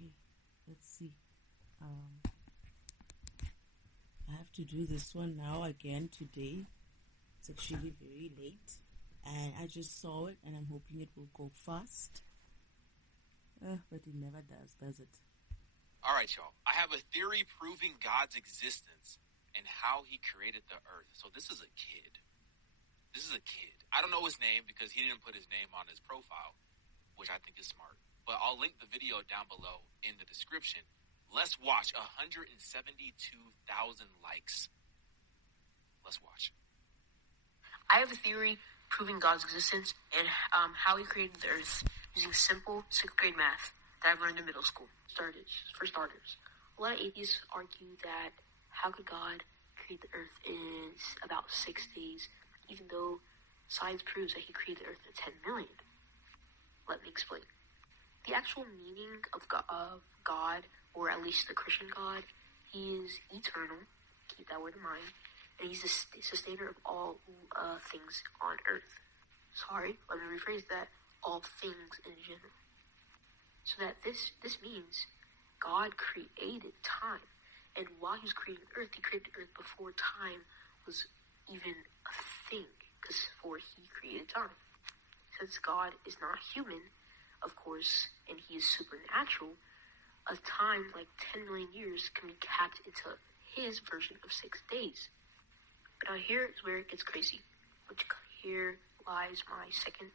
Okay, let's see. Um, I have to do this one now again today. It's actually very late, and I just saw it, and I'm hoping it will go fast. But it never does it? All right, y'all. I have a theory proving God's existence and how he created the earth. So this is a kid. I don't know his name because he didn't put his name on his profile, which I think is smart. But I'll link the video down below in the description. Let's watch 172,000 likes. Let's watch. I have a theory proving God's existence and how he created the earth using simple 6th grade math that I've learned in middle school. For starters, a lot of atheists argue that how could God create the earth in about 6 days, even though science proves that he created the earth in 10 million. Let me explain. The actual meaning of God, or at least the Christian God, he is eternal. Keep that word in mind. And he's the sustainer of all things on earth. Sorry, let me rephrase that. All things in general. So that this means God created time. And while he was creating the earth, he created the earth before time was even a thing. Because before he created time. Since God is not human, of course, and he is supernatural, a time like 10 million years can be capped into his version of 6 days. But now here is where it gets crazy, which here lies my second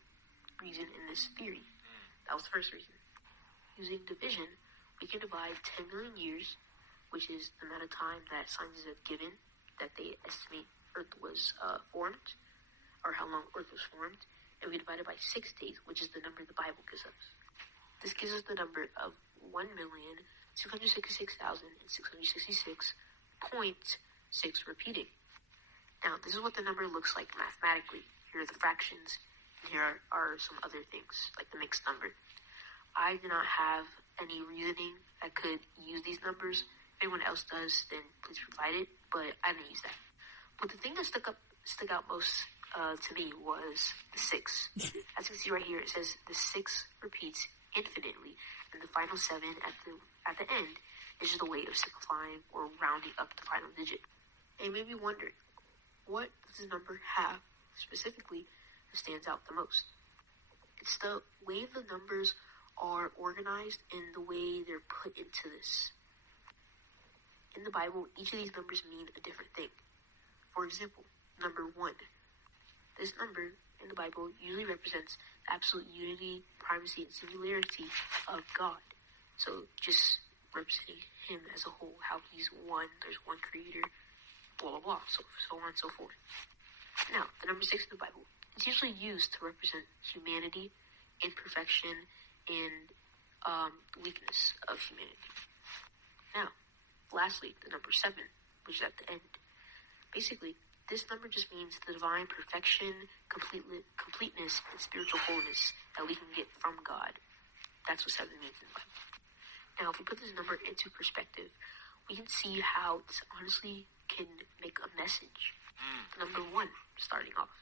reason in this theory. That was the first reason. Using division, we can divide 10 million years, which is the amount of time that scientists have given that they estimate Earth was formed, or how long Earth was formed, and we divide it by 6 days, which is the number the Bible gives us. This gives us the number of 1,666,666.6 repeating. Now, this is what the number looks like mathematically. Here are the fractions, and here are some other things, like the mixed number. I do not have any reasoning that could use these numbers. If anyone else does, then please provide it, but I didn't use that. But the thing that stuck out most to me was the 6. As you can see right here, it says the 6 repeats infinitely, and the final 7 at the end is just a way of simplifying or rounding up the final digit. And you may be wondering, what does this number have specifically that stands out the most? It's the way the numbers are organized and the way they're put into this. In the Bible, each of these numbers mean a different thing. For example, number 1. This number in the Bible usually represents the absolute unity, primacy, and singularity of God. So just representing him as a whole, how he's one, there's one creator, blah, blah, blah, so on and so forth. Now, the number 6 in the Bible is usually used to represent humanity, imperfection, and weakness of humanity. Now, lastly, the number 7, which is at the end. Basically, this number just means the divine perfection, completeness, and spiritual wholeness that we can get from God. That's what 7 means in the Bible. Now, if we put this number into perspective, we can see how this honestly can make a message. Number 1, starting off.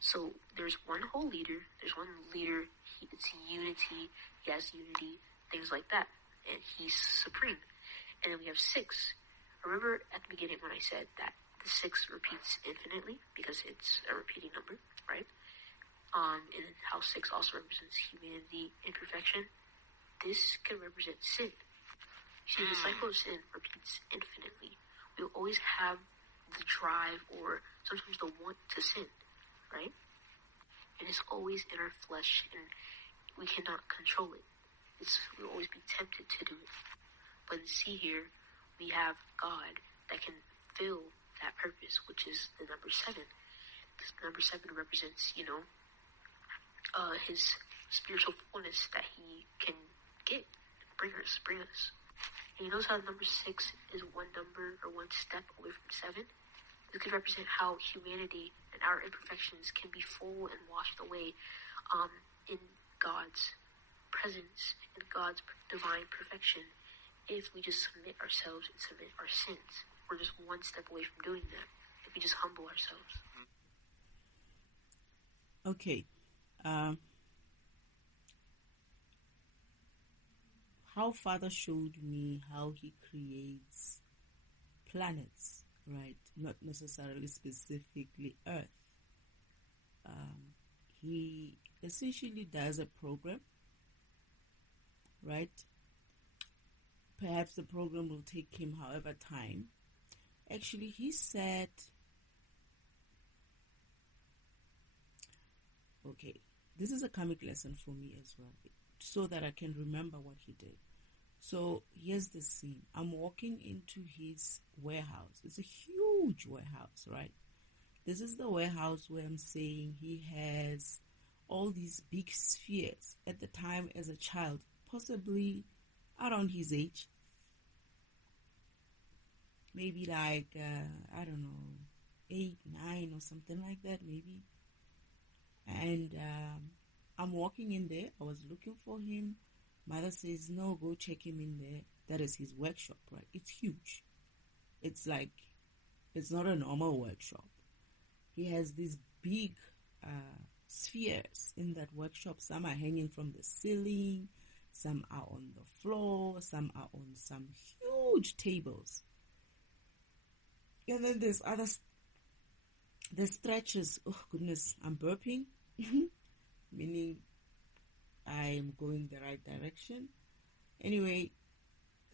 So there's one whole leader. There's one leader. It's unity. He has unity, things like that. And he's supreme. And then we have 6. Remember at the beginning when I said that the 6 repeats infinitely because it's a repeating number, right? And how 6 also represents humanity, imperfection. This can represent sin. You see, the cycle of sin repeats infinitely. We will always have the drive or sometimes the want to sin, right? And it's always in our flesh and we cannot control it. We'll always be tempted to do it. But see here, we have God that can fill that purpose, which is the number 7. Because the number 7 represents, his spiritual fullness that he can get, bring us. And you notice how number 6 is one number or one step away from 7? This could represent how humanity and our imperfections can be full and washed away in God's presence, in God's divine perfection, if we just submit ourselves and submit our sins. We're just one step away from doing that, if we just humble ourselves. Okay. how Father showed me how he creates planets, right? Not necessarily specifically Earth. He essentially does a program, right? Perhaps the program will take him however time. Actually, he said, okay, this is a comic lesson for me as well, so that I can remember what he did. So here's the scene. I'm walking into his warehouse. It's a huge warehouse, right? This is the warehouse where I'm saying he has all these big spheres. At the time, as a child, possibly around his age, maybe like, I don't know, 8, 9 or something like that, maybe. And I'm walking in there. I was looking for him. Mother says, no, go check him in there. That is his workshop, right? It's huge. It's like, it's not a normal workshop. He has these big spheres in that workshop. Some are hanging from the ceiling. Some are on the floor. Some are on some huge tables. And then there's stretches. Oh, goodness, I'm burping. Meaning I'm going the right direction. Anyway,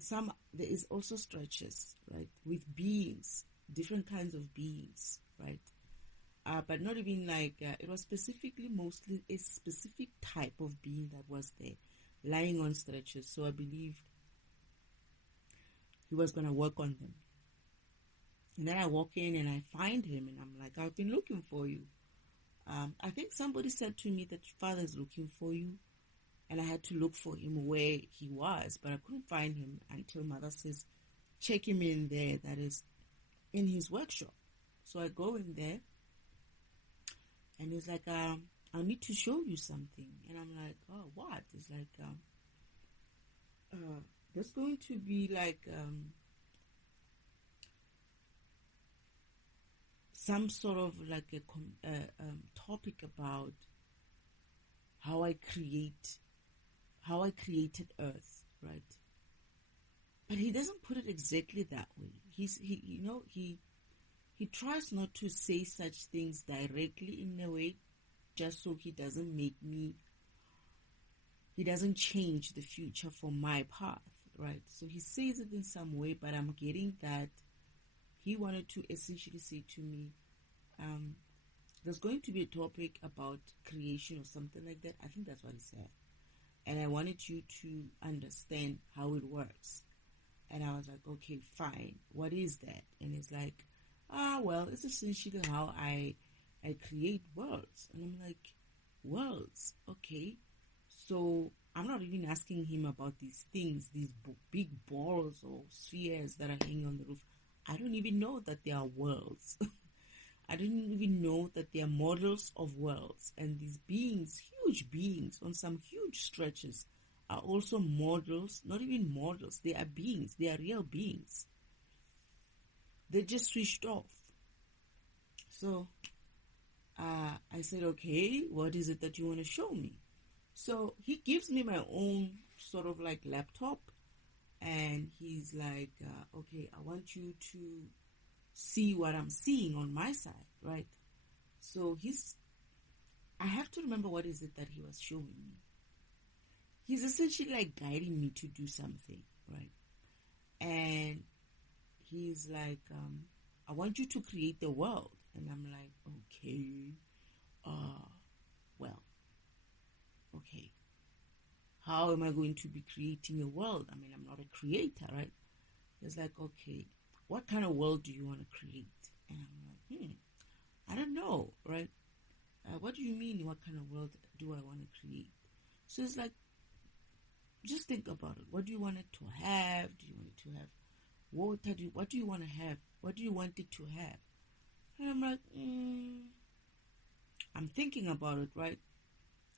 there is also stretches, right, with beings, different kinds of beings, right? But not even like, it was specifically mostly a specific type of being that was there, lying on stretches. So I believe he was going to work on them. And then I walk in and I find him and I'm like, I've been looking for you. I think somebody said to me that Father's looking for you. And I had to look for him where he was, but I couldn't find him until Mother says, check him in there, that is in his workshop. So I go in there and he's like, I need to show you something. And I'm like, oh, what? It's like, there's going to be like some sort of like a topic about how I created Earth, right? But he doesn't put it exactly that way. He tries not to say such things directly in a way, just so he doesn't change the future for my path, right? So he says it in some way, but I'm getting that he wanted to essentially say to me, there's going to be a topic about creation or something like that. I think that's what he said. And I wanted you to understand how it works. And I was like, okay, fine. What is that? And it's like, well, it's essentially how I create worlds. And I'm like, worlds? Okay. So I'm not even asking him about these things, these big balls or spheres that are hanging on the roof. I don't even know that they are worlds. I didn't even know that they are models of worlds. And these beings, huge beings on some huge stretches, are also models, not even models. They are beings. They are real beings. They just switched off. So I said, okay, what is it that you want to show me? So he gives me my own sort of like laptop. And he's like, okay, I want you to see what I'm seeing on my side, right? So I have to remember what is it that he was showing me. He's essentially like guiding me to do something, right? And he's like, I want you to create the world. And I'm like, okay, well, okay. How am I going to be creating a world? I mean, I'm not a creator, right? He's like, okay, what kind of world do you want to create? And I'm like, I don't know, right? What do you mean, what kind of world do I want to create? So it's like, just think about it. What do you want it to have? Do you want it to have water? What do you want to have? What do you want it to have? And I'm like, I'm thinking about it, right?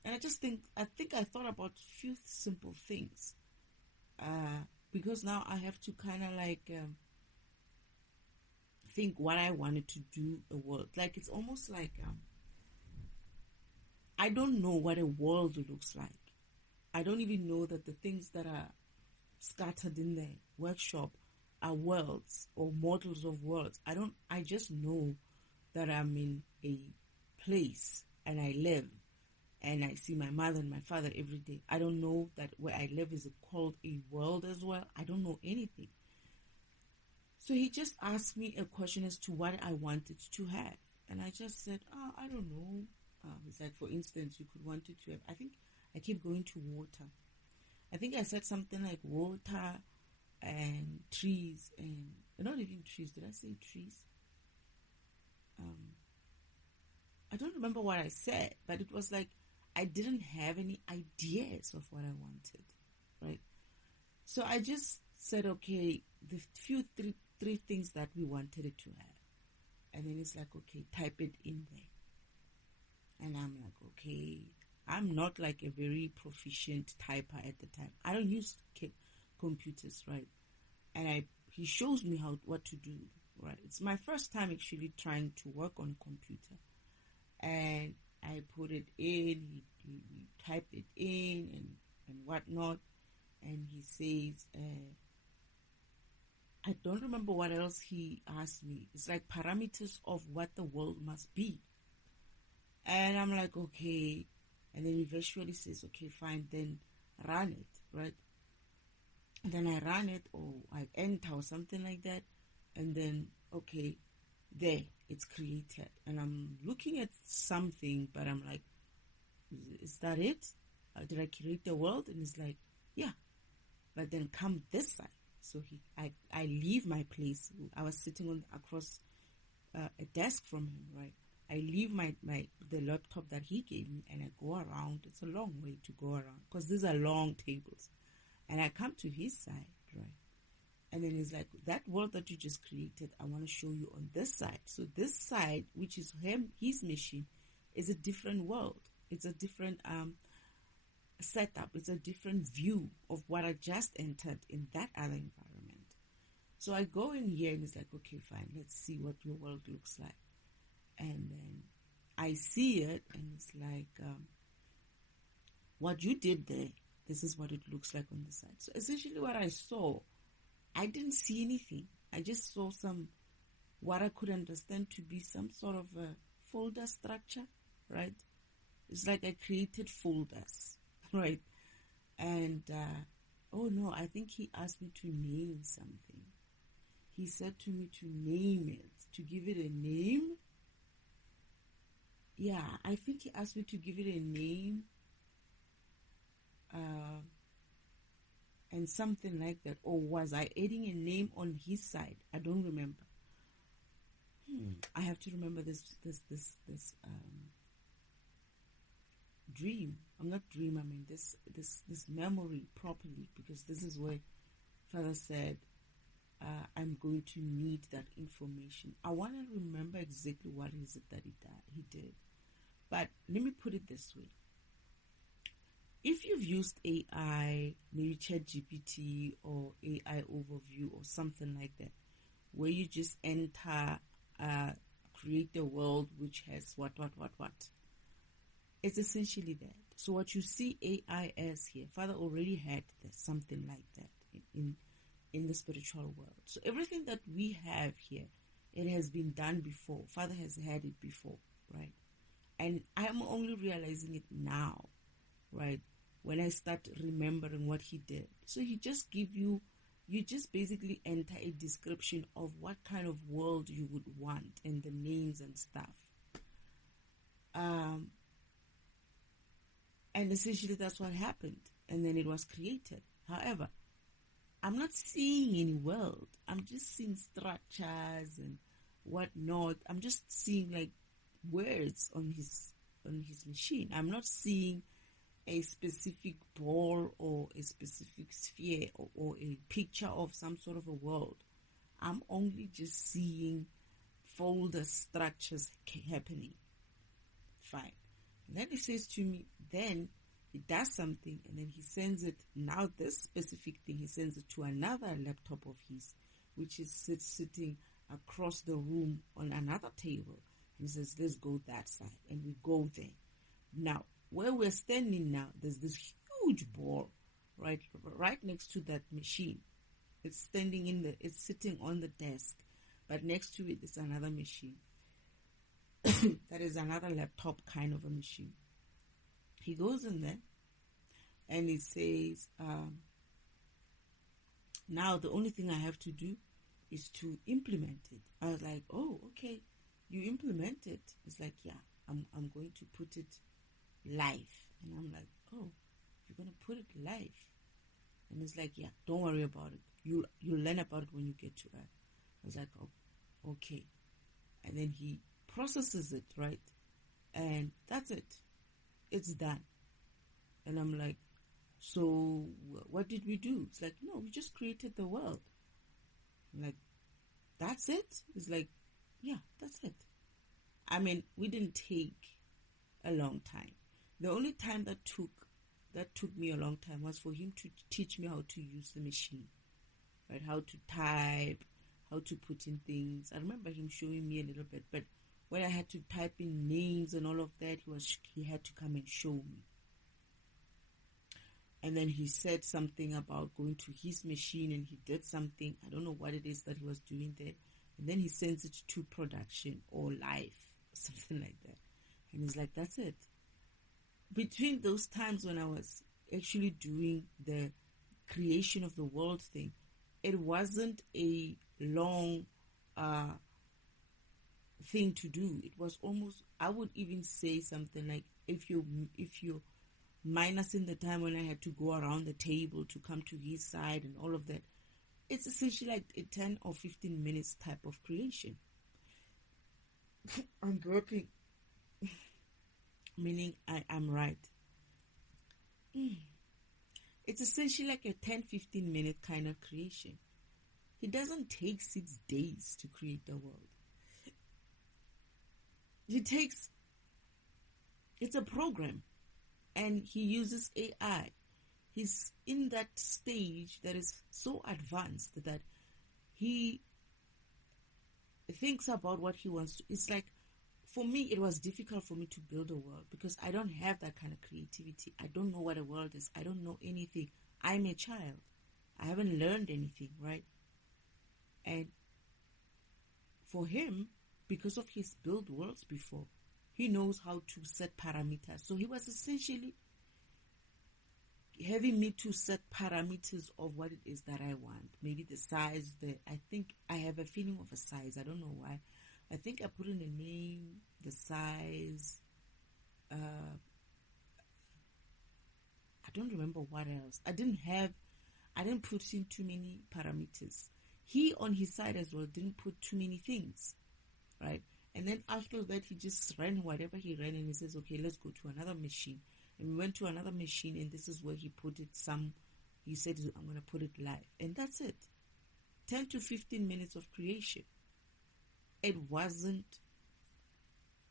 And I think I thought about a few simple things. Because now I have to kind of like think what I wanted to do a world. Like, it's almost like I don't know what a world looks like. I don't even know that the things that are scattered in the workshop are worlds or models of worlds. I just know that I'm in a place and I live and I see my mother and my father every day. I don't know that where I live is called a world as well. I don't know anything. So he just asked me a question as to what I wanted to have. And I just said, I don't know. It's like, for instance, you could want it to have, I think I keep going to water. I think I said something like water and trees and not even trees. Did I say trees? I don't remember what I said, but it was like I didn't have any ideas of what I wanted, right? So I just said, okay, the three things that we wanted it to have. And then it's like, okay, type it in there. And I'm like, okay, I'm not like a very proficient typer at the time. I don't use computers, right? And he shows me what to do, right? It's my first time actually trying to work on a computer. And I put it in, he typed it in and whatnot. And he says, I don't remember what else he asked me. It's like parameters of what the world must be. And I'm like, okay. And then he eventually says, okay, fine, then run it, right? And then I run it, or I enter or something like that. And then, okay, there, it's created. And I'm looking at something, but I'm like, is that it? Did I create the world? And he's like, yeah. But then come this side. So I leave my place. I was sitting across a desk from him, right? I leave the laptop that he gave me and I go around. It's a long way to go around because these are long tables. And I come to his side, right? And then he's like, that world that you just created, I want to show you on this side. So this side, which is his machine, is a different world. It's a different setup. It's a different view of what I just entered in that other environment. So I go in here and it's like, okay, fine, let's see what your world looks like. And then I see it and it's like, what you did there, this is what it looks like on the side. So essentially what I saw, I didn't see anything. I just saw what I could understand to be some sort of a folder structure, right? It's like I created folders, right? And, oh no, I think he asked me to name something. He said to me to name it, to give it a name. Yeah, I think he asked me to give it a name. And something like that. Or was I adding a name on his side? I don't remember. I have to remember this dream. I'm not dream. I mean this memory properly, because this is where Father said, I'm going to need that information. I want to remember exactly what is it that he did. But let me put it this way. If you've used AI, maybe ChatGPT or AI Overview or something like that, where you just enter, create a world which has what, it's essentially that. So what you see AI as here, Father already had something like that in the spiritual world. So everything that we have here, it has been done before. Father has had it before, right? And I'm only realizing it now, right? When I start remembering what he did. So you just basically enter a description of what kind of world you would want and the names and stuff. And essentially that's what happened. And then it was created. However, I'm not seeing any world. I'm just seeing structures and whatnot. I'm just seeing like words on his machine. I'm not seeing a specific ball or a specific sphere or a picture of some sort of a world. I'm only just seeing folder structures happening. Fine. And then he says to me, then he does something and then he sends it, now this specific thing, he sends it to another laptop of his, which is sitting across the room on another table. And he says, let's go that side. And we go there. Now, where we're standing now, there's this huge ball right next to that machine. It's it's sitting on the desk, but next to it is another machine. That is another laptop kind of a machine. He goes in there and he says, now the only thing I have to do is to implement it. I was like, oh, okay, you implement it. It's like, yeah, I'm going to put it live. And I'm like, oh, you're going to put it live? And it's like, yeah, don't worry about it. You'll learn about it when you get to Earth. I was like, oh, okay. And then he processes it, right? And that's it. It's done. And I'm like, so what did we do? It's like, no, we just created the world. I'm like, that's it? It's like, yeah, that's it. I mean, we didn't take a long time. The only time that took me a long time was for him to teach me how to use the machine, right? How to type, how to put in things. I remember him showing me a little bit, but when I had to type in names and all of that, he had to come and show me. And then he said something about going to his machine, and he did something. I don't know what it is that he was doing there. And then he sends it to production or live, something like that. And he's like, that's it. Between those times when I was actually doing the creation of the world thing, it wasn't a long thing to do. It was almost, I would even say something like, if you minusing the time when I had to go around the table to come to his side and all of that, it's essentially like a 10 or 15 minutes type of creation. I'm burping, meaning I'm right. It's essentially like a 10-15 minute kind of creation. It doesn't take 6 days to create the world. It's a program, and he uses AI. He's in that stage that is so advanced that he thinks about what he wants to. It's like, for me, it was difficult for me to build a world because I don't have that kind of creativity. I don't know what a world is. I don't know anything. I'm a child. I haven't learned anything, right? And for him, because of his built worlds before, he knows how to set parameters. So he was essentially having me to set parameters of what it is that I want. Maybe the size, I think I have a feeling of a size. I don't know why. I think I put in a name, the size. I don't remember what else. I didn't put in too many parameters. He, on his side as well, didn't put too many things, right? And then after that, he just ran whatever he ran, and he says, okay, let's go to another machine. And we went to another machine, and this is where he put it he said, I'm going to put it live. And that's it. 10 to 15 minutes of creation. It wasn't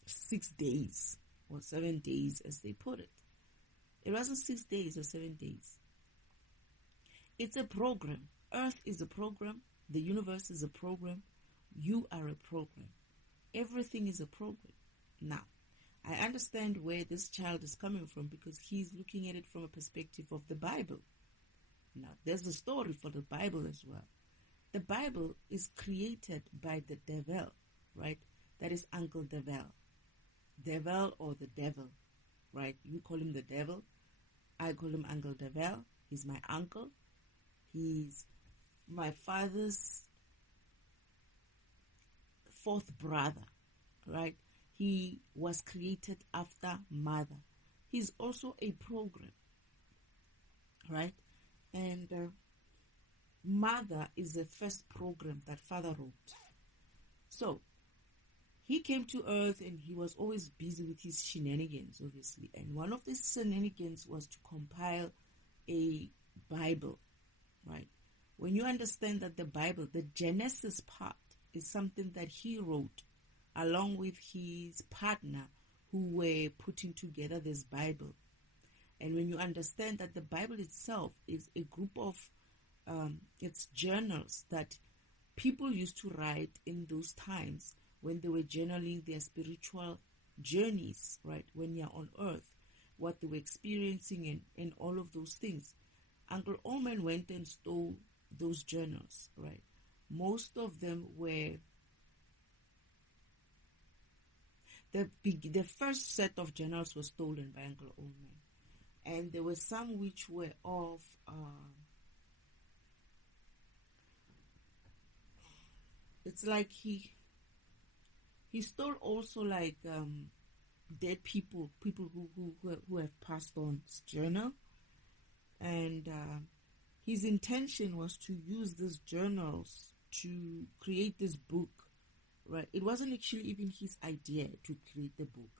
6 days or 7 days, as they put it. It wasn't 6 days or 7 days. It's a program. Earth is a program. The universe is a program. You are a program. Everything is a program. Now, I understand where this child is coming from because he's looking at it from a perspective of the Bible. Now, there's a story for the Bible as well. The Bible is created by the devil, right? That is Uncle Devil. Devil or the devil, right? You call him the devil. I call him Uncle Devil. He's my uncle. He's my father's fourth brother, right? He was created after mother. He's also a program, right? And mother is the first program that father wrote. So he came to earth and he was always busy with his shenanigans, obviously. And one of the shenanigans was to compile a Bible, right? When you understand that the Bible, the Genesis part, is something that he wrote along with his partner who were putting together this Bible. And when you understand that the Bible itself is a group of it's journals that people used to write in those times when they were journaling their spiritual journeys, right? When you're on earth, what they were experiencing and all of those things. Uncle Oman went and stole those journals, right? Most of them were the first set of journals was stolen by Uncle Oman, and there were some which were of it's like he stole also like dead people who have passed on's journal, and his intention was to use these journals to create this book, right? It wasn't actually even his idea to create the book.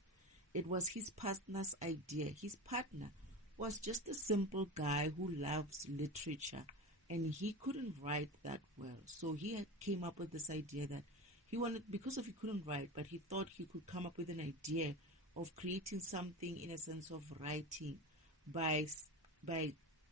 It was his partner's idea. His partner was just a simple guy who loves literature, and he couldn't write that well. So he came up with this idea that he wanted, because of he couldn't write, but he thought he could come up with an idea of creating something in a sense of writing by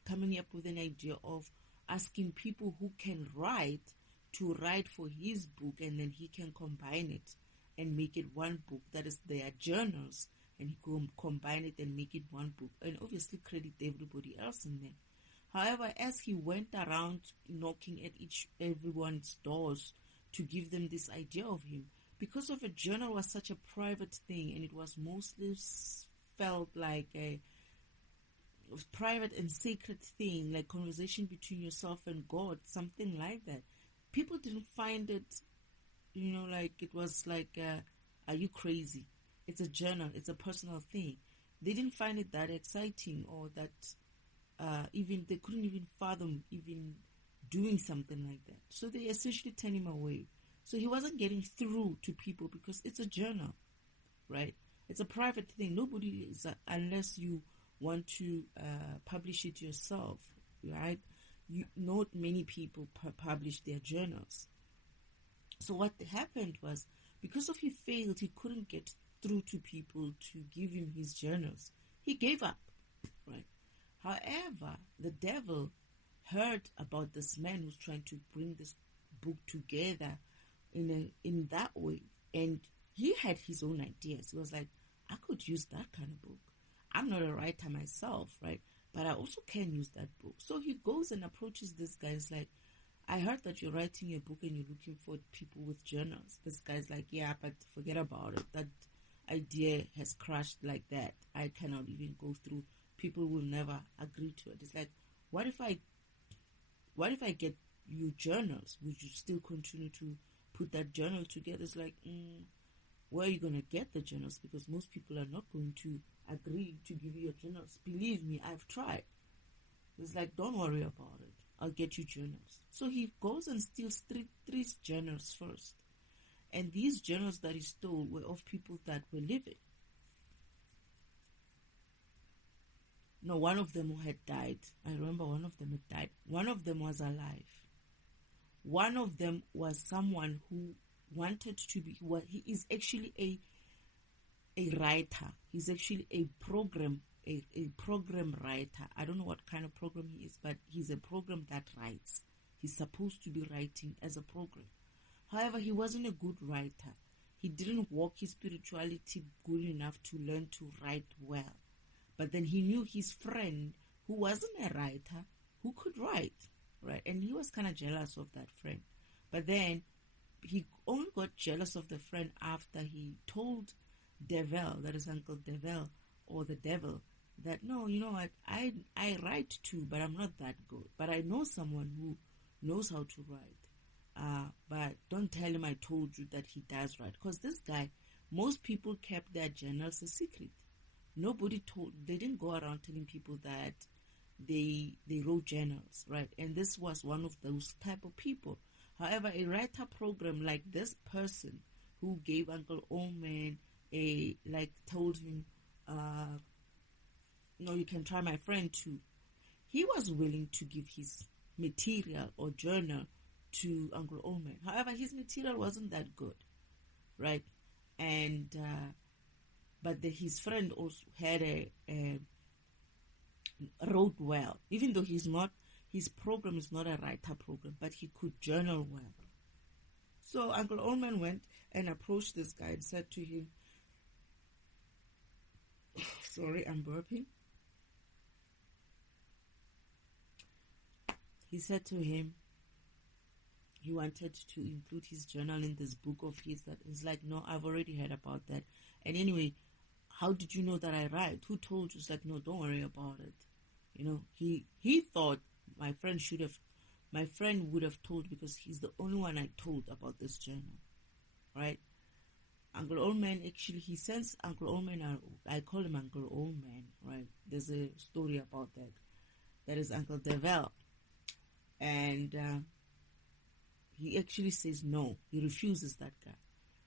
coming up with an idea of asking people who can write to write for his book, and then he can combine it and make it one book. That is their journals, and he could combine it and make it one book, and obviously credit everybody else in there. However, as he went around knocking at everyone's doors to give them this idea of him, because of a journal was such a private thing, and it was mostly felt like a private and sacred thing, like conversation between yourself and God, something like that. People didn't find it, like it was like, are you crazy? It's a journal, it's a personal thing. They didn't find it that exciting, or that even they couldn't even fathom even doing something like that. So they essentially turned him away. So he wasn't getting through to people because it's a journal, right? It's a private thing. Nobody is, unless you want to publish it yourself, right? Not many people publish their journals. So what happened was, because of he failed, he couldn't get through to people to give him his journals. He gave up, right? However, the devil heard about this man who's trying to bring this book together in that way, and he had his own ideas. He was like, I could use that kind of book. I'm not a writer myself, right? But I also can use that book. So he goes and approaches this guy. He's like, I heard that you're writing a book and you're looking for people with journals. This guy's like, yeah, but forget about it. That idea has crashed like that. I cannot even go through. People will never agree to it. It's like, what if I get you journals? Would you still continue to put that journal together? It's like, where are you going to get the journals? Because most people are not going to agree to give you your journals. Believe me, I've tried. It's like, don't worry about it. I'll get you journals. So he goes and steals three journals first. And these journals that he stole were of people that were living. No, one of them had died. I remember one of them had died. One of them was alive. One of them was someone who wanted to be, well, he is actually a writer. He's actually a program writer. I don't know what kind of program he is, but he's a program that writes. He's supposed to be writing as a program. However, he wasn't a good writer. He didn't walk his spirituality good enough to learn to write well. But then he knew his friend who wasn't a writer who could write, right? And he was kind of jealous of that friend. But then he only got jealous of the friend after he told Devil, that is Uncle Devil, or the devil, that no, you know what, I write too, but I'm not that good. But I know someone who knows how to write. But don't tell him I told you that he does write. Because this guy, most people kept their journals a secret. They didn't go around telling people that they wrote journals, right? And this was one of those type of people. However, a writer program like this person who gave Uncle Oman told him, no, you can try my friend too. He was willing to give his material or journal to Uncle Oman. However, his material wasn't that good, right? And but his friend also had wrote well, even though his program is not a writer program, but he could journal well. So Uncle Oman went and approached this guy and said to him, sorry, I'm burping. he said to him, he wanted to include his journal in this book of his. That is like, no, I've already heard about that. And anyway, how did you know that I write? Who told you? It's like, no, don't worry about it. You know, he thought my friend would have told, because he's the only one I told about this journal, right? Uncle Oldman, actually, he sends Uncle Oldman, I call him Uncle Oldman, right? There's a story about that. That is Uncle Devel. And he actually says no. He refuses that guy.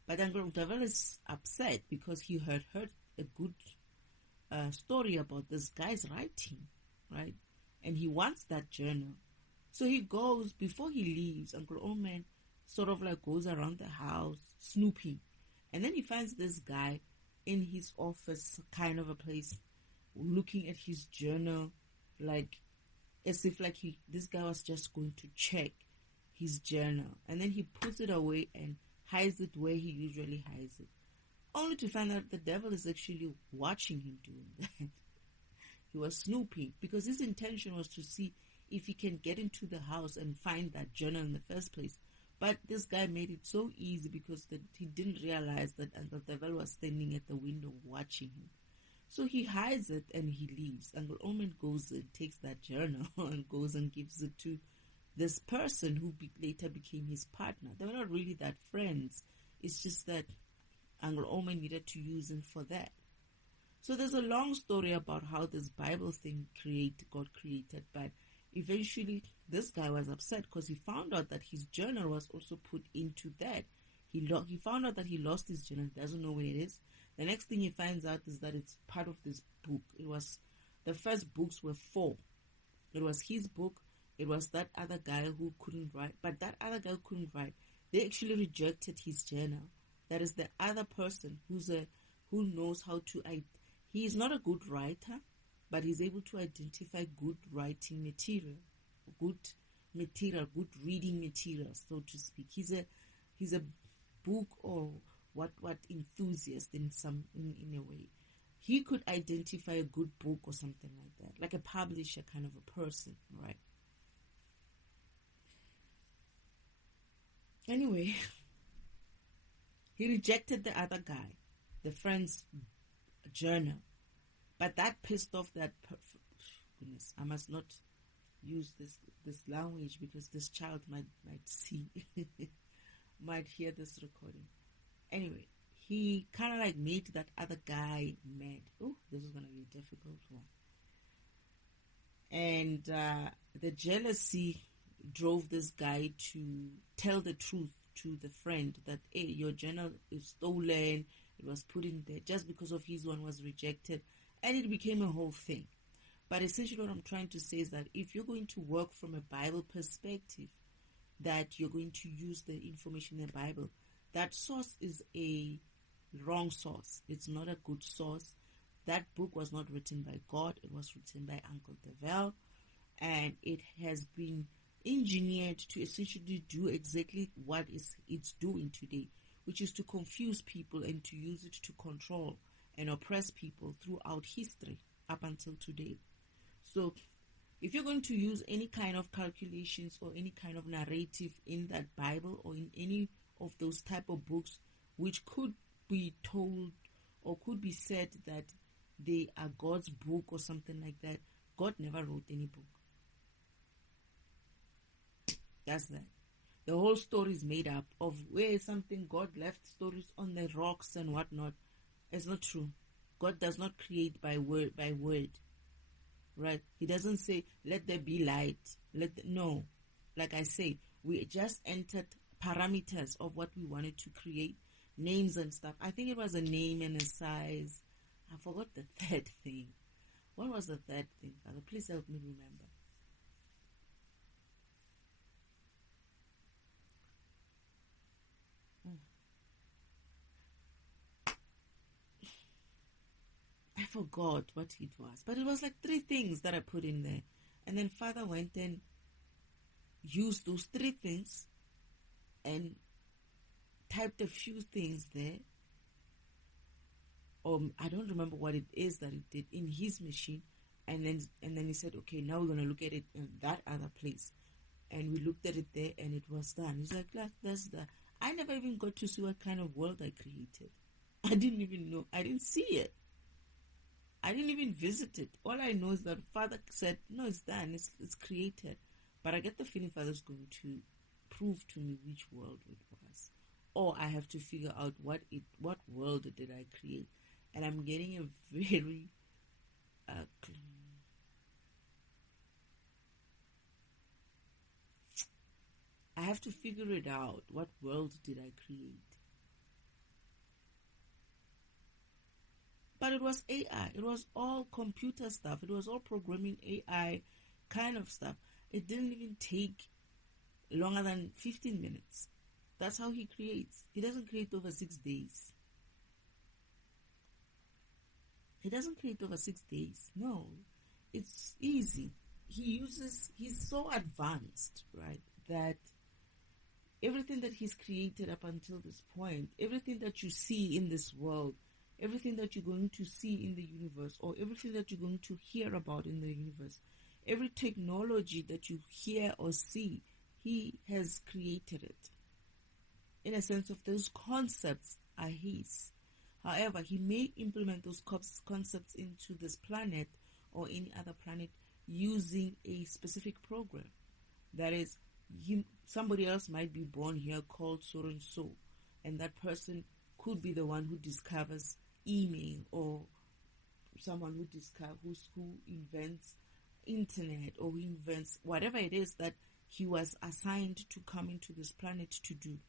But Uncle Devel is upset because he had heard a good story about this guy's writing, right? And he wants that journal. So he goes, before he leaves, Uncle Oldman sort of like goes around the house snooping. And then he finds this guy in his office, kind of a place, looking at his journal, like as if like this guy was just going to check his journal. And then he puts it away and hides it where he usually hides it, only to find out the devil is actually watching him doing that. He was snooping because his intention was to see if he can get into the house and find that journal in the first place. But this guy made it so easy because he didn't realize that Uncle Devil was standing at the window watching him. So he hides it and he leaves. Uncle Oldman goes and takes that journal and goes and gives it to this person who later became his partner. They were not really that friends. It's just that Uncle Oldman needed to use him for that. So there's a long story about how this Bible thing got created, but eventually this guy was upset because he found out that his journal was also put into that. He found out that he lost his journal, doesn't know where it is. The next thing he finds out is that it's part of this book. The first books were 4. It was his book. It was that other guy who couldn't write. But that other guy who couldn't write, they actually rejected his journal. That is the other person who knows how to... He is not a good writer, but he's able to identify good writing material, good reading material, so to speak. He's a book or what enthusiast in a way. He could identify a good book or something like that, like a publisher kind of a person, right? Anyway, he rejected the other guy, the friend's journal, but that pissed off that goodness. I must not use this language because this child might see might hear this recording. Anyway, he kind of like made that other guy mad. Oh, this is gonna be a difficult one. And the jealousy drove this guy to tell the truth to the friend that, hey, your journal is stolen. It was put in there just because of his one was rejected, and it became a whole thing. But essentially what I'm trying to say is that if you're going to work from a Bible perspective, that you're going to use the information in the Bible, that source is a wrong source. It's not a good source. That book was not written by God. It was written by Uncle Devel, and it has been engineered to essentially do exactly what it's doing today, which is to confuse people and to use it to control and oppress people throughout history up until today. So if you're going to use any kind of calculations or any kind of narrative in that Bible or in any of those type of books which could be told or could be said that they are God's book or something like that, God never wrote any book. That's that. The whole story is made up of where something God left stories on the rocks and whatnot. It's not true. God does not create by word, right? He doesn't say, let there be light. No. Like I say, we just entered parameters of what we wanted to create, names and stuff. I think it was a name and a size. I forgot the third thing. What was the third thing, Father? Please help me remember. I forgot what it was, but it was like 3 things that I put in there. And then Father went and used those 3 things and typed a few things there. I don't remember what it is that it did in his machine. And then he said, okay, now we're going to look at it in that other place. And we looked at it there and it was done. He's like, that's the... I never even got to see what kind of world I created. I didn't even know. I didn't see it. I didn't even visit it. All I know is that Father said, no, it's done. It's created. But I get the feeling Father's going to prove to me which world it was. Or I have to figure out what world did I create. And I'm getting a very... I have to figure it out. What world did I create? But it was AI. It was all computer stuff. It was all programming AI kind of stuff. It didn't even take longer than 15 minutes. That's how he creates. He doesn't create over 6 days. He doesn't create over 6 days. No, it's easy. He's so advanced, right, that everything that he's created up until this point, everything that you see in this world, everything that you're going to see in the universe, or everything that you're going to hear about in the universe, every technology that you hear or see, he has created it. In a sense of those concepts are his. However, he may implement those concepts into this planet or any other planet using a specific program. That is, somebody else might be born here called so and so, and that person could be the one who discovers email, or someone who invents internet, or who invents whatever it is that he was assigned to come into this planet to do.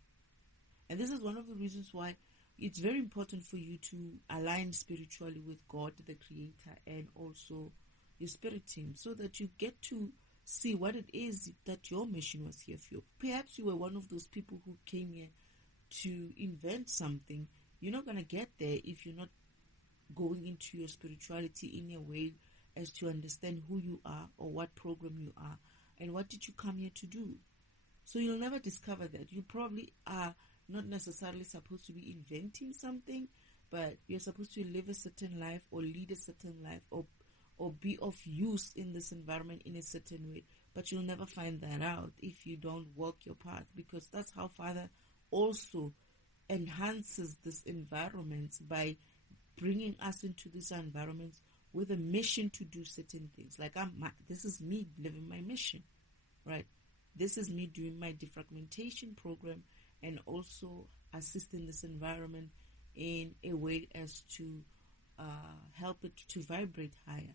And this is one of the reasons why it's very important for you to align spiritually with God, the Creator, and also your spirit team, so that you get to see what it is that your mission was here for. Perhaps you were one of those people who came here to invent something. You're not going to get there if you're not going into your spirituality in a way as to understand who you are, or what program you are, and what did you come here to do. So you'll never discover that. You probably are not necessarily supposed to be inventing something, but you're supposed to live a certain life, or lead a certain life, or be of use in this environment in a certain way. But you'll never find that out if you don't walk your path, because that's how Father also enhances this environment, by bringing us into these environments with a mission to do certain things. Like this is me living my mission, right? This is me doing my defragmentation program, and also assisting this environment in a way as to help it to vibrate higher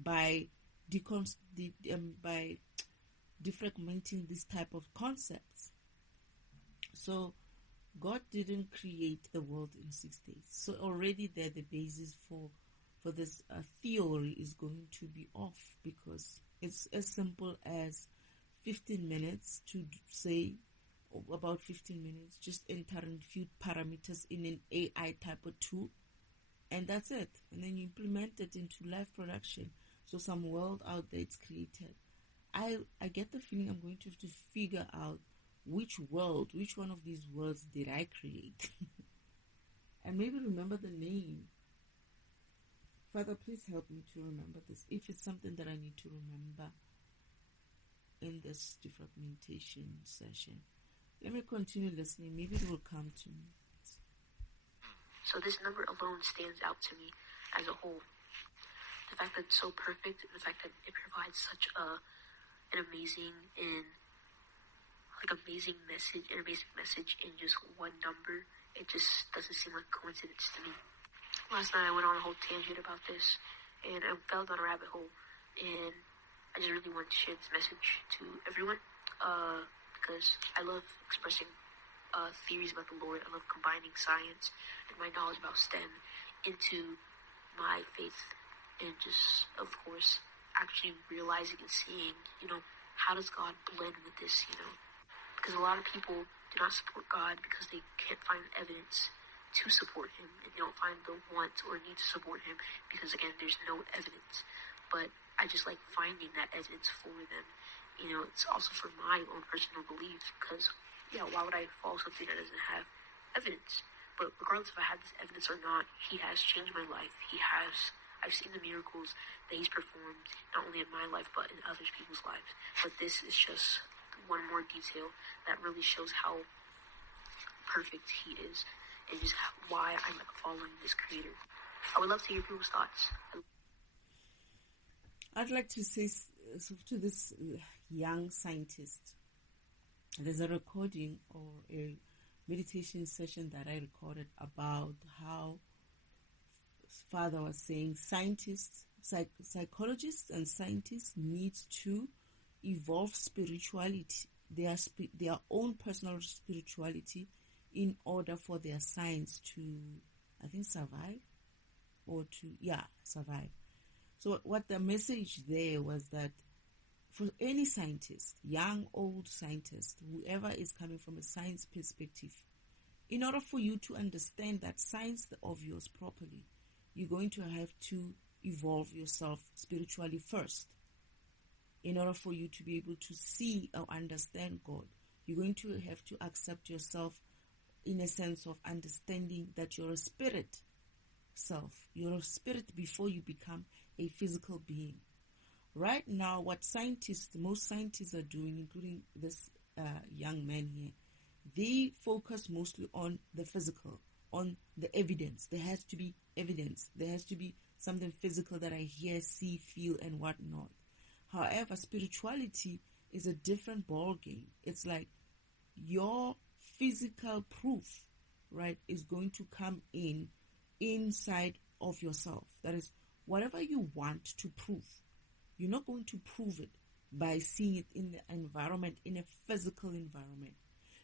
by defragmenting this type of concepts. So God didn't create the world in 6 days. So already there, the basis for this theory is going to be off, because it's as simple as 15 minutes to say, about 15 minutes, just entering a few parameters in an AI type of tool, and that's it. And then you implement it into live production. So some world out there it's created. I get the feeling I'm going to have to figure out which one of these worlds did I create? And maybe remember the name. Father, please help me to remember this, if it's something that I need to remember in this defragmentation session. Let me continue listening. Maybe it will come to me. So this number alone stands out to me as a whole. The fact that it's so perfect, and the fact that it provides such an amazing message in just one number. It just doesn't seem like a coincidence to me. Last night I went on a whole tangent about this, and I fell down a rabbit hole, and I just really wanted to share this message to everyone, because I love expressing theories about the Lord. I love combining science and my knowledge about STEM into my faith, and just, of course, actually realizing and seeing, how does God blend with this, Because a lot of people do not support God because they can't find evidence to support him, and they don't find the want or need to support him because, again, there's no evidence. But I just like finding that evidence for them. It's also for my own personal beliefs, because, why would I follow something that doesn't have evidence? But regardless if I had this evidence or not, he has changed my life. I've seen the miracles that he's performed, not only in my life, but in other people's lives. But this is just one more detail that really shows how perfect he is and just why I'm following this creator. I would love to hear people's thoughts. I'd like to say to this young scientist, there's a recording or a meditation session that I recorded about how Father was saying scientists, psychologists and scientists need to evolve spirituality, their own personal spirituality, in order for their science to, I think, survive. So what the message there was that for any scientist, young, old scientist, whoever is coming from a science perspective, in order for you to understand that science of yours properly, you're going to have to evolve yourself spiritually first. In order for you to be able to see or understand God, you're going to have to accept yourself in a sense of understanding that you're a spirit self. You're a spirit before you become a physical being. Right now, what most scientists are doing, including this young man here, they focus mostly on the physical, on the evidence. There has to be evidence. There has to be something physical that I hear, see, feel, and whatnot. However, spirituality is a different ball game. It's like your physical proof, right, is going to come inside of yourself. That is, whatever you want to prove, you're not going to prove it by seeing it in the environment, in a physical environment.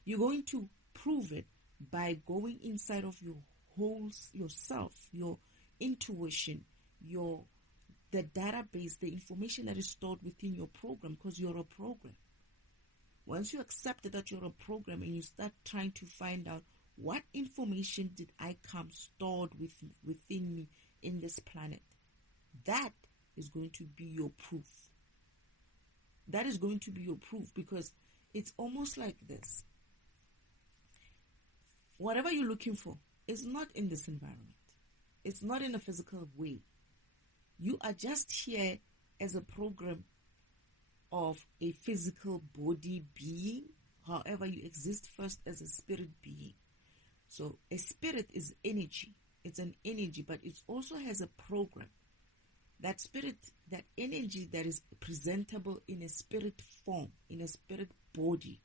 You're going to prove it by going inside of your whole yourself, your intuition, the database, the information that is stored within your program, because you're a program. Once you accept that you're a program and you start trying to find out what information did I come stored within me in this planet, that is going to be your proof. That is going to be your proof, because it's almost like this. Whatever you're looking for is not in this environment. It's not in a physical way. You are just here as a program of a physical body being. However, you exist first as a spirit being. So a spirit is energy. It's an energy, but it also has a program. That spirit, that energy that is presentable in a spirit form, in a spirit body,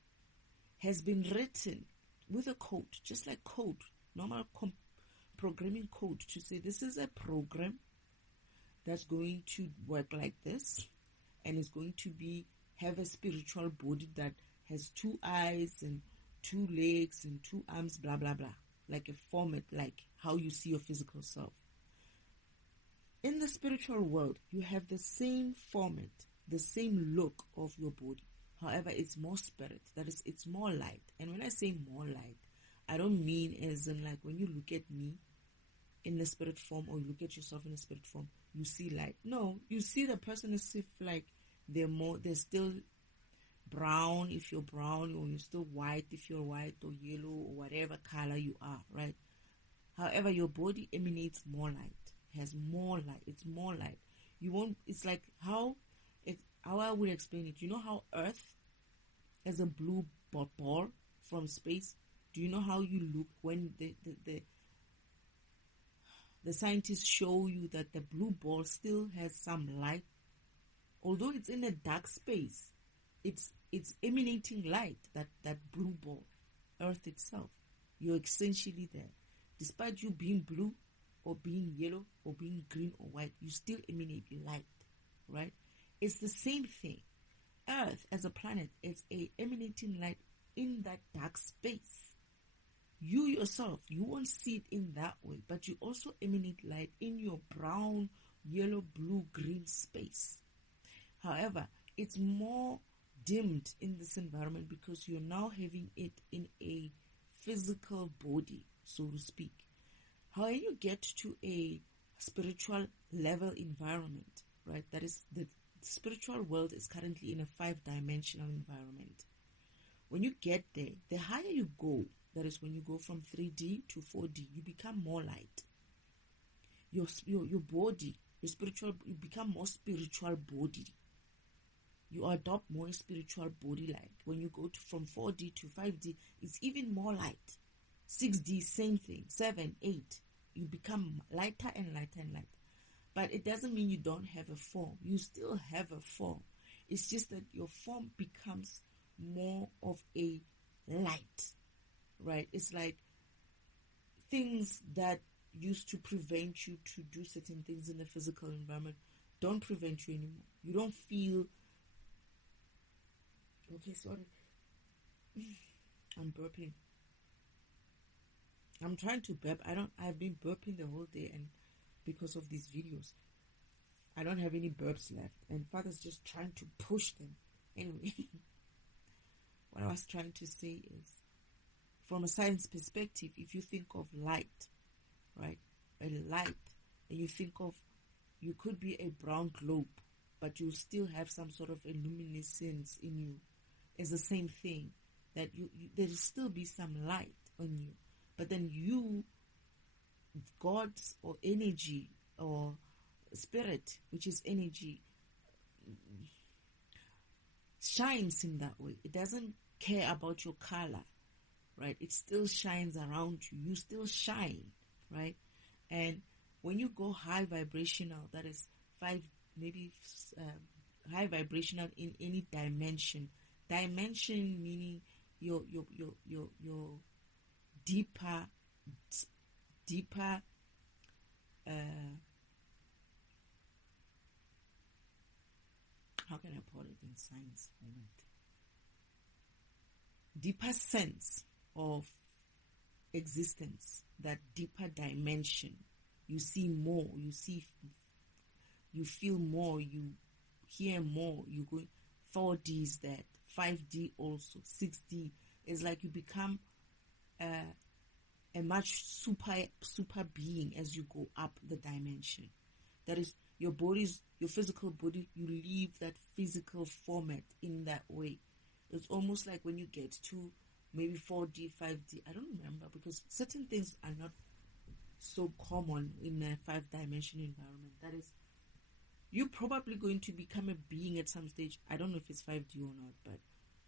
has been written with a code, just like code, normal programming code, to say this is a program that's going to work like this, and is going to have a spiritual body that has 2 eyes and 2 legs and 2 arms, blah blah blah, like a format, like how you see your physical self. In the spiritual world, you have the same format, the same look of your body. However, it's more spirit. That is, it's more light. And when I say more light, I don't mean as in like when you look at me in the spirit form, or you look at yourself in the spirit form, you see light. No, you see the person as if like they're still brown if you're brown, or you're still white if you're white, or yellow, or whatever color you are, right? However, your body emanates more light, has more light. It's more light. It's like how I would explain it. You know how Earth has a blue ball from space? Do you know how you look when the scientists show you that the blue ball still has some light? Although it's in a dark space, it's emanating light, that blue ball, Earth itself. You're essentially there. Despite you being blue or being yellow or being green or white, you still emanate light, right? It's the same thing. Earth as a planet is emanating light in that dark space. You yourself, you won't see it in that way, but you also emanate light in your brown, yellow, blue, green space. However, it's more dimmed in this environment because you're now having it in a physical body, so to speak. How you get to a spiritual level environment, right? That is, the spiritual world is currently in a 5-dimensional environment. When you get there, the higher you go, that is when you go from 3D to 4D, you become more light. Your body, you become more spiritual body. you adopt more spiritual body light. When you go from 4D to 5D, it's even more light. 6D, same thing. 7, 8, you become lighter and lighter and lighter. But it doesn't mean you don't have a form. You still have a form. It's just that your form becomes more of a light, right? It's like things that used to prevent you to do certain things in the physical environment don't prevent you anymore. You don't feel... Okay, sorry. I'm burping. I'm trying to burp. I've been burping the whole day, and because of these videos, I don't have any burps left. And Father's just trying to push them. Anyway, what I was trying to say is, from a science perspective, if you think of light, right? A light, and you think of, you could be a brown globe, but you still have some sort of a luminescence in you. It's the same thing, that there will still be some light on you, but then you, God's or energy or spirit, which is energy, shines in that way. It doesn't care about your color, right? It still shines around you. You still shine, right? And when you go high vibrational, that is high vibrational in any dimension. Dimension meaning your deeper, how can I put it in science? Deeper sense of existence, that deeper dimension. You see more, you feel more, you hear more, you go. 4D is that, 5D also, 6D is like you become a much super being as you go up the dimension. That is, your physical body, you leave that physical format in that way. It's almost like when you get to maybe 4D, 5D, I don't remember, because certain things are not so common in a 5-dimension environment. That is, you're probably going to become a being at some stage. I don't know if it's 5D or not, but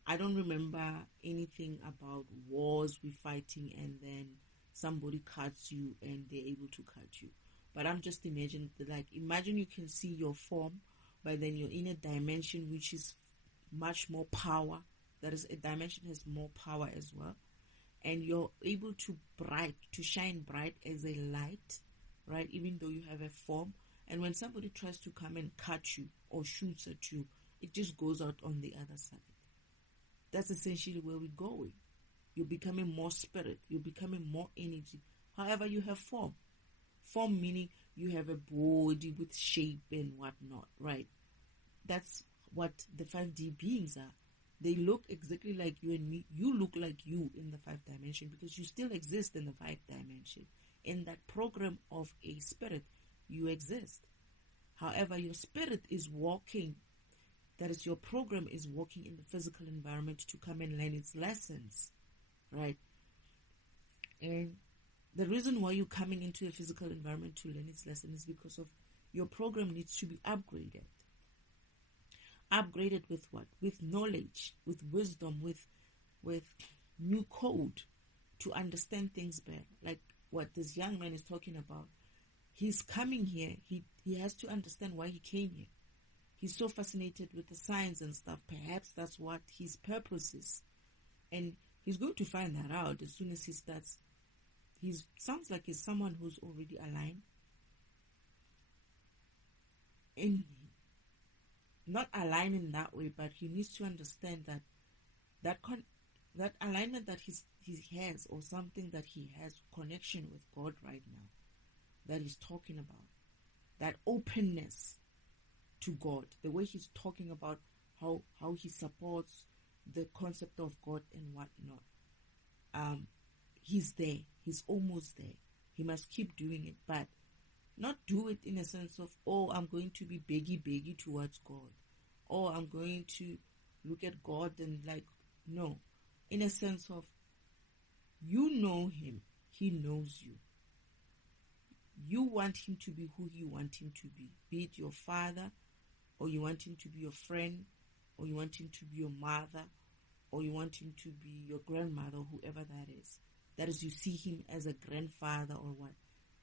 I don't remember anything about wars we're fighting and then somebody cuts you and they're able to cut you. But I'm just imagining, imagine you can see your form, but then you're in a dimension which is much more power. That is, a dimension has more power as well. And you're able to shine bright as a light, right? Even though you have a form. And when somebody tries to come and cut you or shoots at you, it just goes out on the other side. That's essentially where we're going. You're becoming more spirit. You're becoming more energy. However, you have form. Form meaning you have a body with shape and whatnot, right? That's what the 5D beings are. They look exactly like you and me. You look like you in the 5th dimension because you still exist in the 5th dimension. In that program of a spirit, you exist. However, your spirit is walking, that is, your program is walking in the physical environment to come and learn its lessons, right? And the reason why you're coming into a physical environment to learn its lesson is because of your program needs to be upgraded. Upgraded with what? With knowledge, with wisdom, with new code to understand things better. Like what this young man is talking about. He's coming here. He has to understand why he came here. He's so fascinated with the science and stuff. Perhaps that's what his purpose is. And he's going to find that out as soon as he starts. He sounds like he's someone who's already aligned. And not aligned in that way, but he needs to understand that alignment that he has, or something that he has connection with God right now, that he's talking about, that openness to God, the way he's talking about how he supports the concept of God and whatnot. He's there. He's almost there. He must keep doing it, but not do it in a sense of, oh, I'm going to be beggy towards God, or I'm going to look at God and no. In a sense of, you know him, he knows you. You want him to be who you want him to be it your father, or you want him to be your friend, or you want him to be your mother, or you want him to be your grandmother, whoever that is. That is, you see him as a grandfather or what.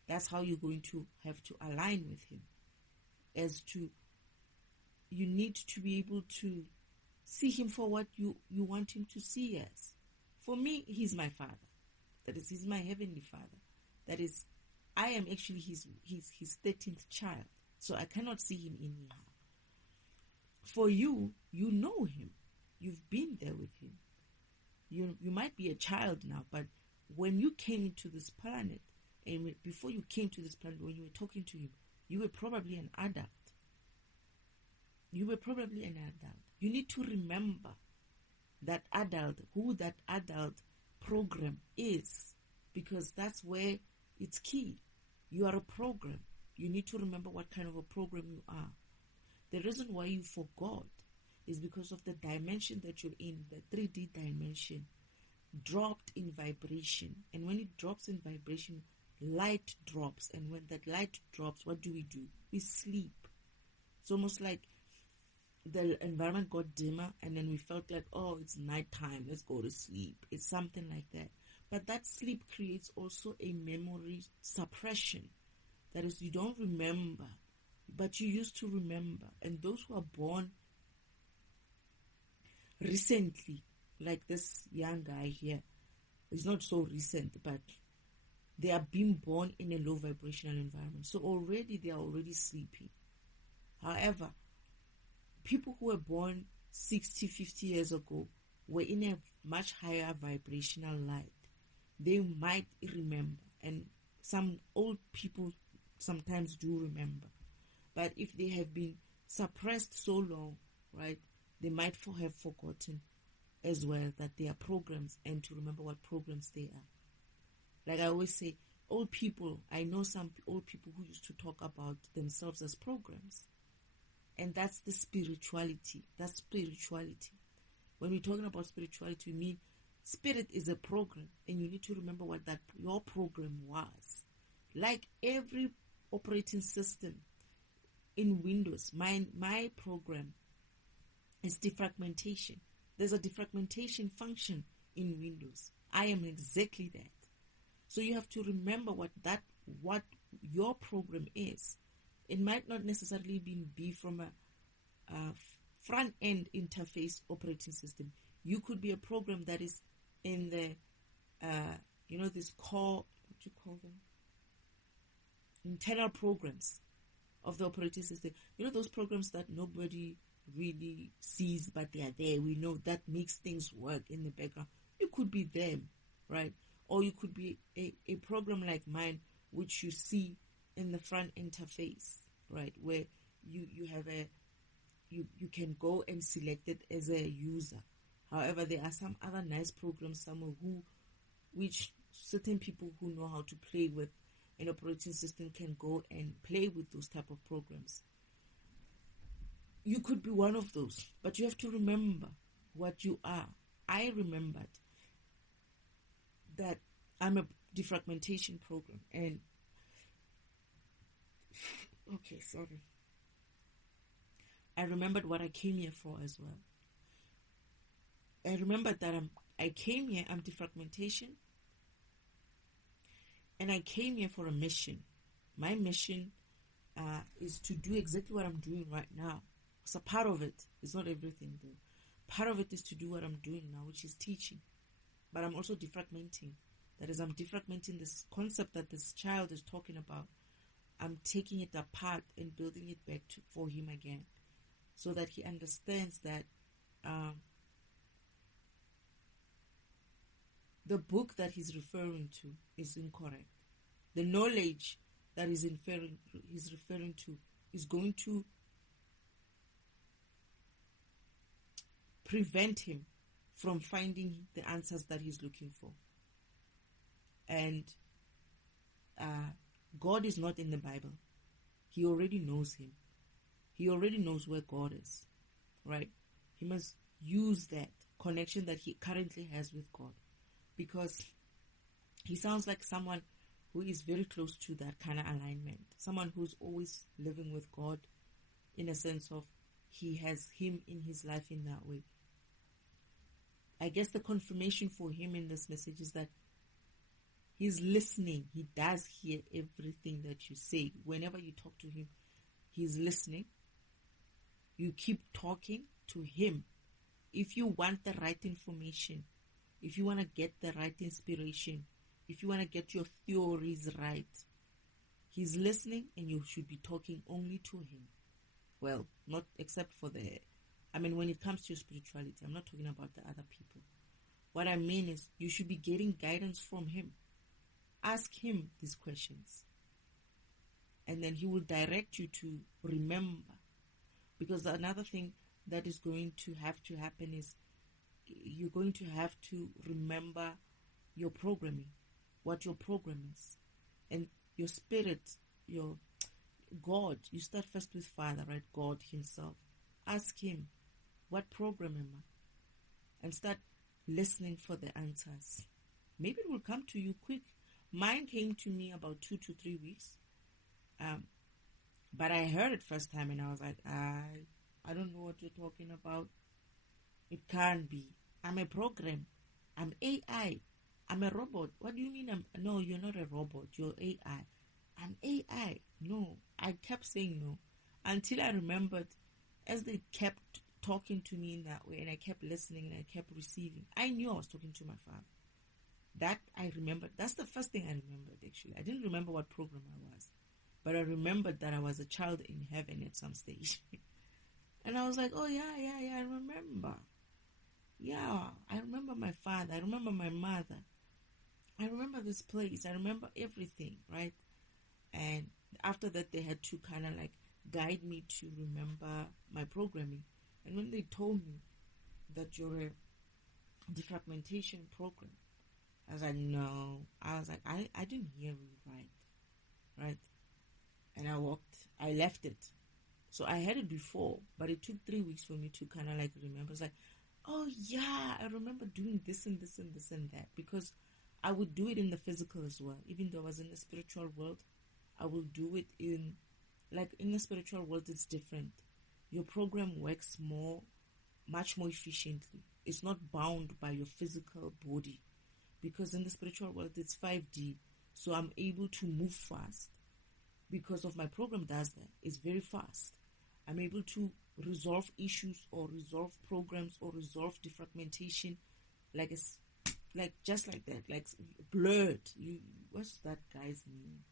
That's how you're going to have to align with him. As to, you need to be able to see him for what you want him to see as. For me, he's my father. That is, he's my heavenly father. That is, I am actually his 13th child. So I cannot see him anyhow. For you, you know him. You've been there with him. You might be a child now, but when you came into this planet, and before you came to this planet, when you were talking to him, you were probably an adult. You were probably an adult. You need to remember that adult, who that adult program is, because that's where it's key. You are a program. You need to remember what kind of a program you are. The reason why you forgot is because of the dimension that you're in, the 3D dimension, dropped in vibration. And when it drops in vibration, light drops. And when that light drops, what do? We sleep. It's almost like the environment got dimmer and then we felt like, oh, it's nighttime, let's go to sleep. It's something like that. But that sleep creates also a memory suppression. That is, you don't remember, but you used to remember. And those who are born recently, like this young guy here, it's not so recent, but they are being born in a low vibrational environment. So already they are already sleeping. However, people who were born 60, 50 years ago were in a much higher vibrational light. They might remember, and some old people sometimes do remember. But if they have been suppressed so long, right, they might have forgotten as well that they are programs, and to remember what programs they are. Like I always say, old people, I know some old people who used to talk about themselves as programs. And that's the spirituality. That's spirituality. When we're talking about spirituality, we mean spirit is a program, and you need to remember what that your program was. Like every operating system in Windows, my program is defragmentation. There's a defragmentation function in Windows. I am exactly that. So you have to remember what your program is. It might not necessarily be from a front-end interface operating system. You could be a program that is in the, this core, what you call them? Internal programs of the operating system. You know those programs that nobody really sees, but they are there. We know that makes things work in the background. You could be them, right? Or you could be a program like mine, which you see in the front interface, right, where you have you can go and select it as a user. However, there are some other nice programs somewhere which certain people who know how to play with an operating system can go and play with those type of programs. You could be one of those, but you have to remember what you are. I remembered that I'm a defragmentation program, and okay, sorry. I remembered what I came here for as well. I remembered that I came here, I'm defragmentation, and I came here for a mission. My mission is to do exactly what I'm doing right now. So part of it is not everything though. Part of it is to do what I'm doing now, which is teaching. But I'm also defragmenting. That is, I'm defragmenting this concept that this child is talking about. I'm taking it apart and building it back for him again, so that he understands that the book that he's referring to is incorrect. The knowledge that he's referring to is going to prevent him from finding the answers that he's looking for. And God is not in the Bible. He already knows him. He already knows where God is, right? He must use that connection that he currently has with God, because he sounds like someone who is very close to that kind of alignment, someone who's always living with God in a sense of he has him in his life in that way. I guess the confirmation for him in this message is that he's listening. He does hear everything that you say. Whenever you talk to him, he's listening. You keep talking to him. If you want the right information, if you want to get the right inspiration, if you want to get your theories right, he's listening, and you should be talking only to him. Well, not except for when it comes to your spirituality, I'm not talking about the other people. What I mean is you should be getting guidance from him. Ask him these questions. And then he will direct you to remember. Because another thing that is going to have to happen is you're going to have to remember your programming, what your program is. And your spirit, your God, you start first with Father, right? God himself. Ask him, what program am I? And start listening for the answers. Maybe it will come to you quick. Mine came to me about 2 to 3 weeks. But I heard it first time and I was like, I don't know what you're talking about. It can't be. I'm a program. I'm AI. I'm a robot. What do you mean? No, you're not a robot. You're AI. I'm AI. No. I kept saying no until I remembered as they kept talking to me in that way and I kept listening and I kept receiving. I knew I was talking to my Father. That I remembered. That's the first thing I remembered, actually. I didn't remember what program I was. But I remembered that I was a child in heaven at some stage. And I was like, oh, yeah, I remember. Yeah, I remember my father. I remember my mother. I remember this place. I remember everything, right? And after that, they had to kind of like guide me to remember my programming. And when they told me that you're a defragmentation program, I was like, no. I was like, I didn't hear you right? And I left it. So I had it before, but it took 3 weeks for me to kind of like remember. It's like, oh yeah, I remember doing this and this and this and that, because I would do it in the physical as well. Even though I was in the spiritual world, I will do it in the spiritual world, it's different. Your program works much more efficiently. It's not bound by your physical body, because in the spiritual world, it's 5D. So I'm able to move fast because of my program does that. It's very fast. I'm able to resolve issues or resolve programs or resolve defragmentation just like that, like blurred. What's that guy's name?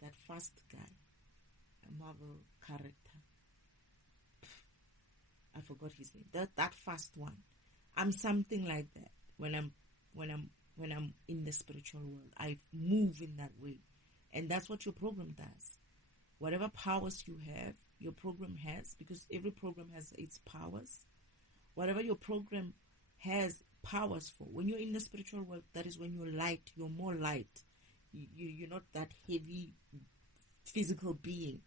That fast guy, a Marvel character. I forgot his name. That fast one. I'm something like that when I'm in the spiritual world. I move in that way, and that's what your program does. Whatever powers you have, your program has, because every program has its powers. Whatever your program has powers for, when you're in the spiritual world, that is when you're light. You're more light. You're not that heavy physical being.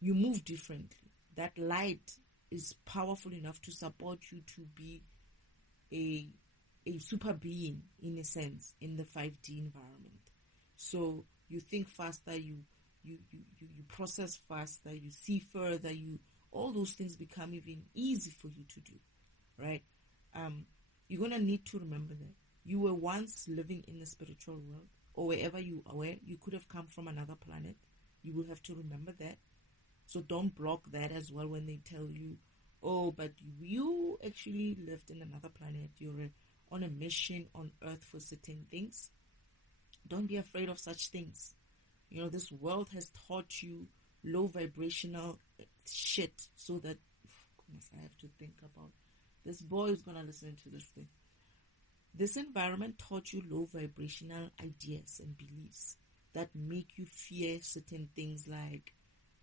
You move differently. That light is powerful enough to support you to be a super being, in a sense, in the 5D environment. So you think faster, you process faster, you see further, all those things become even easy for you to do, right? You're going to need to remember that you were once living in the spiritual world, or wherever you were. You could have come from another planet. You will have to remember that. So don't block that as well when they tell you, oh, but you actually lived in another planet. You're on a mission on Earth for certain things. Don't be afraid of such things. This world has taught you low vibrational shit, so that, goodness, I have to think about this. Boy is going to listen to this thing. This environment taught you low vibrational ideas and beliefs that make you fear certain things, like,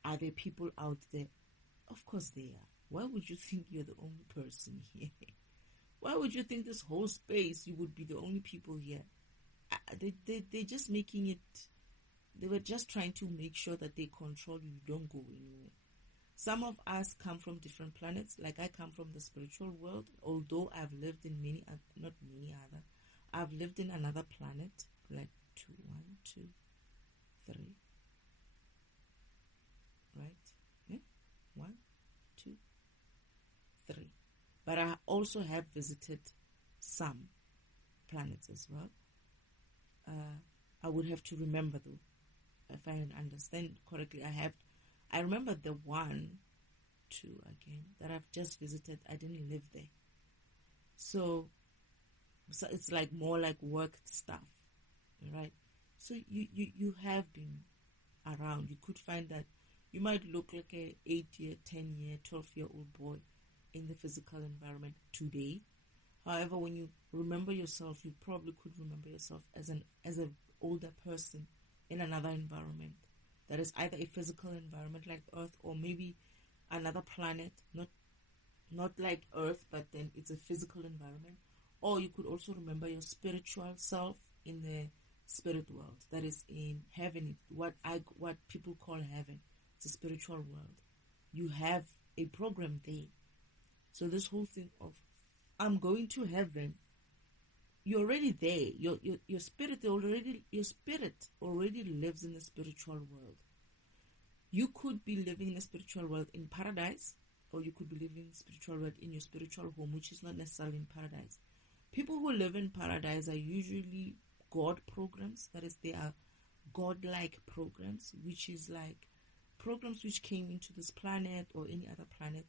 are there people out there? Of course they are. Why would you think you're the only person here? Why would you think this whole space you would be the only people here? They're just making it. They were just trying to make sure that they control you. You don't go anywhere. Some of us come from different planets. Like I come from the spiritual world, although I've lived in I've lived in another planet, like 1, 2, 3, right? Yeah? 1, 2, 3. But I also have visited some planets as well. I would have to remember though, if I understand correctly. I remember the 1, 2 again that I've just visited. I didn't live there, so it's like more like work stuff, right? So you have been around. You could find that you might look like a 8-year, 10-year, 12-year-old boy in the physical environment today. However, when you remember yourself, you probably could remember yourself as an older person in another environment that is either a physical environment like Earth, or maybe another planet, not like Earth, but then it's a physical environment. Or you could also remember your spiritual self in the spirit world, that is in heaven, what people call heaven. It's a spiritual world. You have a program there. So this whole thing of I'm going to heaven, you're already there. Your spirit already lives in the spiritual world. You could be living in the spiritual world in paradise, or you could be living in the spiritual world in your spiritual home, which is not necessarily in paradise. People who live in paradise are usually God programs. That is, they are God-like programs, which is like programs which came into this planet or any other planet,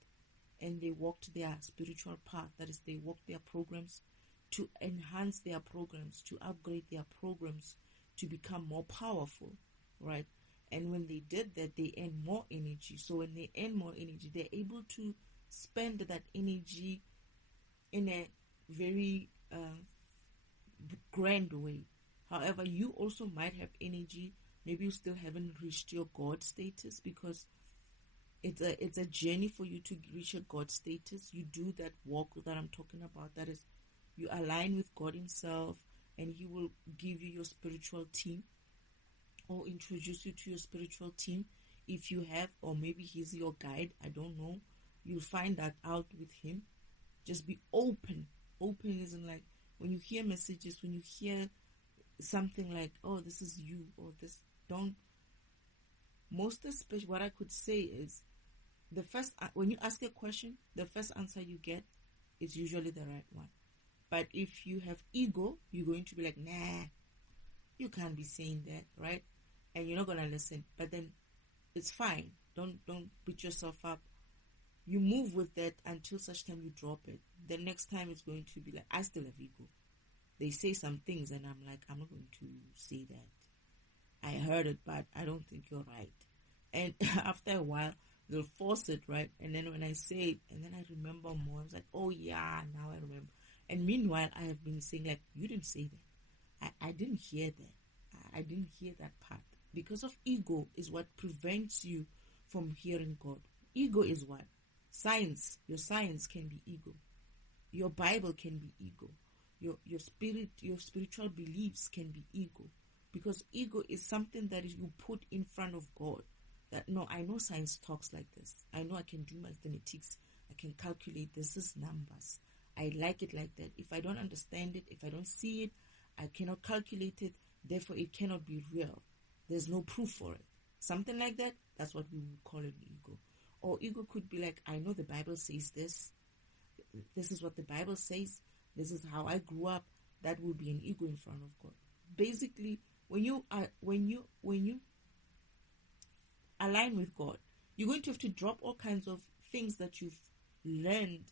and they walked their spiritual path. That is, they walked their programs to enhance their programs, to upgrade their programs, to become more powerful, right? And when they did that, they earn more energy. So when they earn more energy, they're able to spend that energy in a very grand way. However, you also might have energy. Maybe you still haven't reached your God status, because it's a journey for you to reach a God status. You do that walk that I'm talking about. That is, you align with God himself, and he will give you your spiritual team, or introduce you to your spiritual team if you have, or maybe he's your guide. I don't know. You'll find that out with him. Just be open. Open isn't like when you hear messages, when you hear something like, oh, this is you, or this, don't. Most especially, what I could say is, when you ask a question, the first answer you get is usually the right one. But if you have ego, you're going to be like, nah, you can't be saying that, right? And you're not gonna listen. But then it's fine. Don't beat yourself up. You move with that until such time you drop it. The next time it's going to be like, I still have ego. They say some things and I'm like, I'm not going to say that. I heard it, but I don't think you're right. And after a while, they'll force it, right? And then when I say it, and then I remember more, I was like, oh yeah, now I remember. And meanwhile, I have been saying like, you didn't say that. I didn't hear that. I didn't hear that part. Because of ego is what prevents you from hearing God. Ego is what? Science. Your science can be ego. Your Bible can be ego. Your spirit, your spiritual beliefs can be ego. Because ego is something that you put in front of God. That, no, I know science talks like this. I know I can do mathematics. I can calculate. This is numbers. I like it like that. If I don't understand it, if I don't see it, I cannot calculate it. Therefore, it cannot be real. There's no proof for it. Something like that, that's what we would call an ego. Or ego could be like, I know the Bible says this. This is what the Bible says. This is how I grew up. That would be an ego in front of God. Basically, when you align with God, you're going to have to drop all kinds of things that you've learned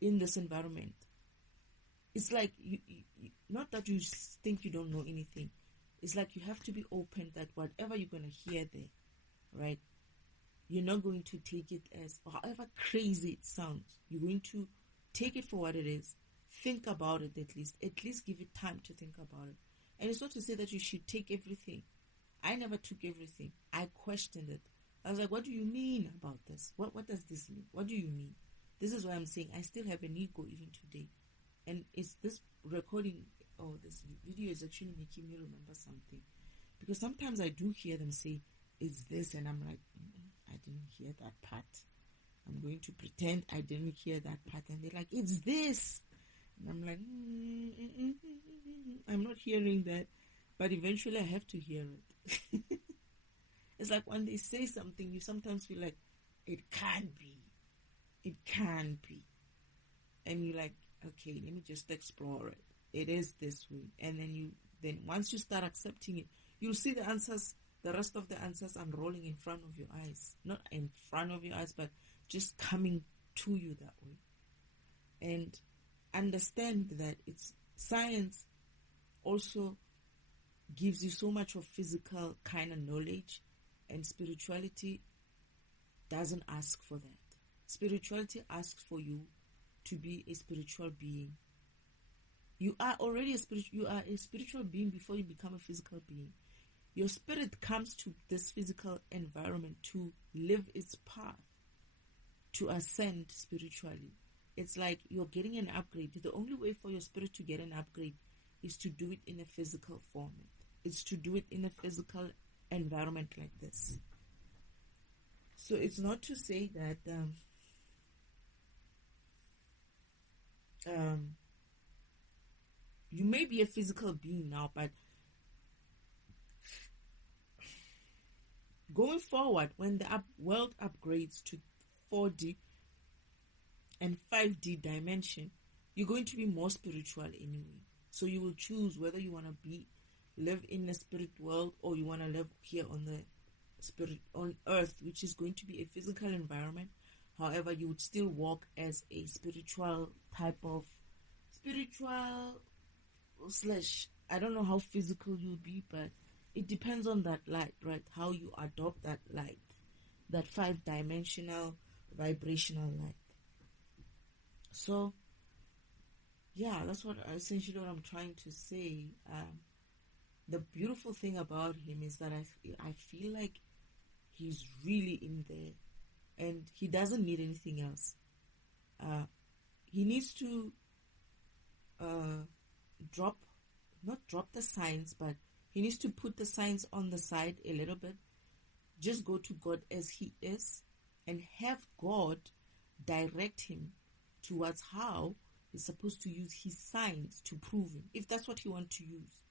in this environment. It's like, you not that you think you don't know anything. It's like you have to be open that whatever you're going to hear there, right, you're not going to take it as, however crazy it sounds, you're going to take it for what it is. Think about it at least give it time to think about it. And it's not to say that you should take everything. I never took everything. I questioned it. I was like, what do you mean about this? What does this mean? What do you mean? This is why I'm saying I still have an ego even today. And it's this recording or this video is actually making me remember something. Because sometimes I do hear them say, it's this, and I'm like, I didn't hear that part. I'm going to pretend I didn't hear that part. And they're like, it's this. And I'm like, I'm not hearing that. But eventually I have to hear it. It's like when they say something, you sometimes feel like, it can't be. It can be. And you're like, okay, let me just explore it. It is this way. And then once you start accepting it, you'll see the answers, the rest of the answers unrolling in front of your eyes. Not in front of your eyes, but just coming to you that way. And understand that it's science also gives you so much of physical kind of knowledge, and spirituality doesn't ask for that. Spirituality asks for you to be a spiritual being. You are already a spiritual being before you become a physical being. Your spirit comes to this physical environment to live its path, to ascend spiritually. It's like you're getting an upgrade. The only way for your spirit to get an upgrade is to do it in a physical format. It's to do it in a physical environment like this. So it's not to say that you may be a physical being now, but going forward, when the world upgrades to 4D and 5D dimension, you're going to be more spiritual anyway. So you will choose whether you want to live in the spirit world, or you want to live here on earth, which is going to be a physical environment. However, you would still walk as a spiritual type of / I don't know how physical you'll be, but it depends on that light, right? How you adopt that light, that 5-dimensional vibrational light. So yeah, that's essentially what I'm trying to say. The beautiful thing about him is that I feel like he's really in there, and he doesn't need anything else. He needs to not drop the science, but he needs to put the science on the side a little bit. Just go to God as he is, and have God direct him towards how he's supposed to use his science to prove him, if that's what he wants to use.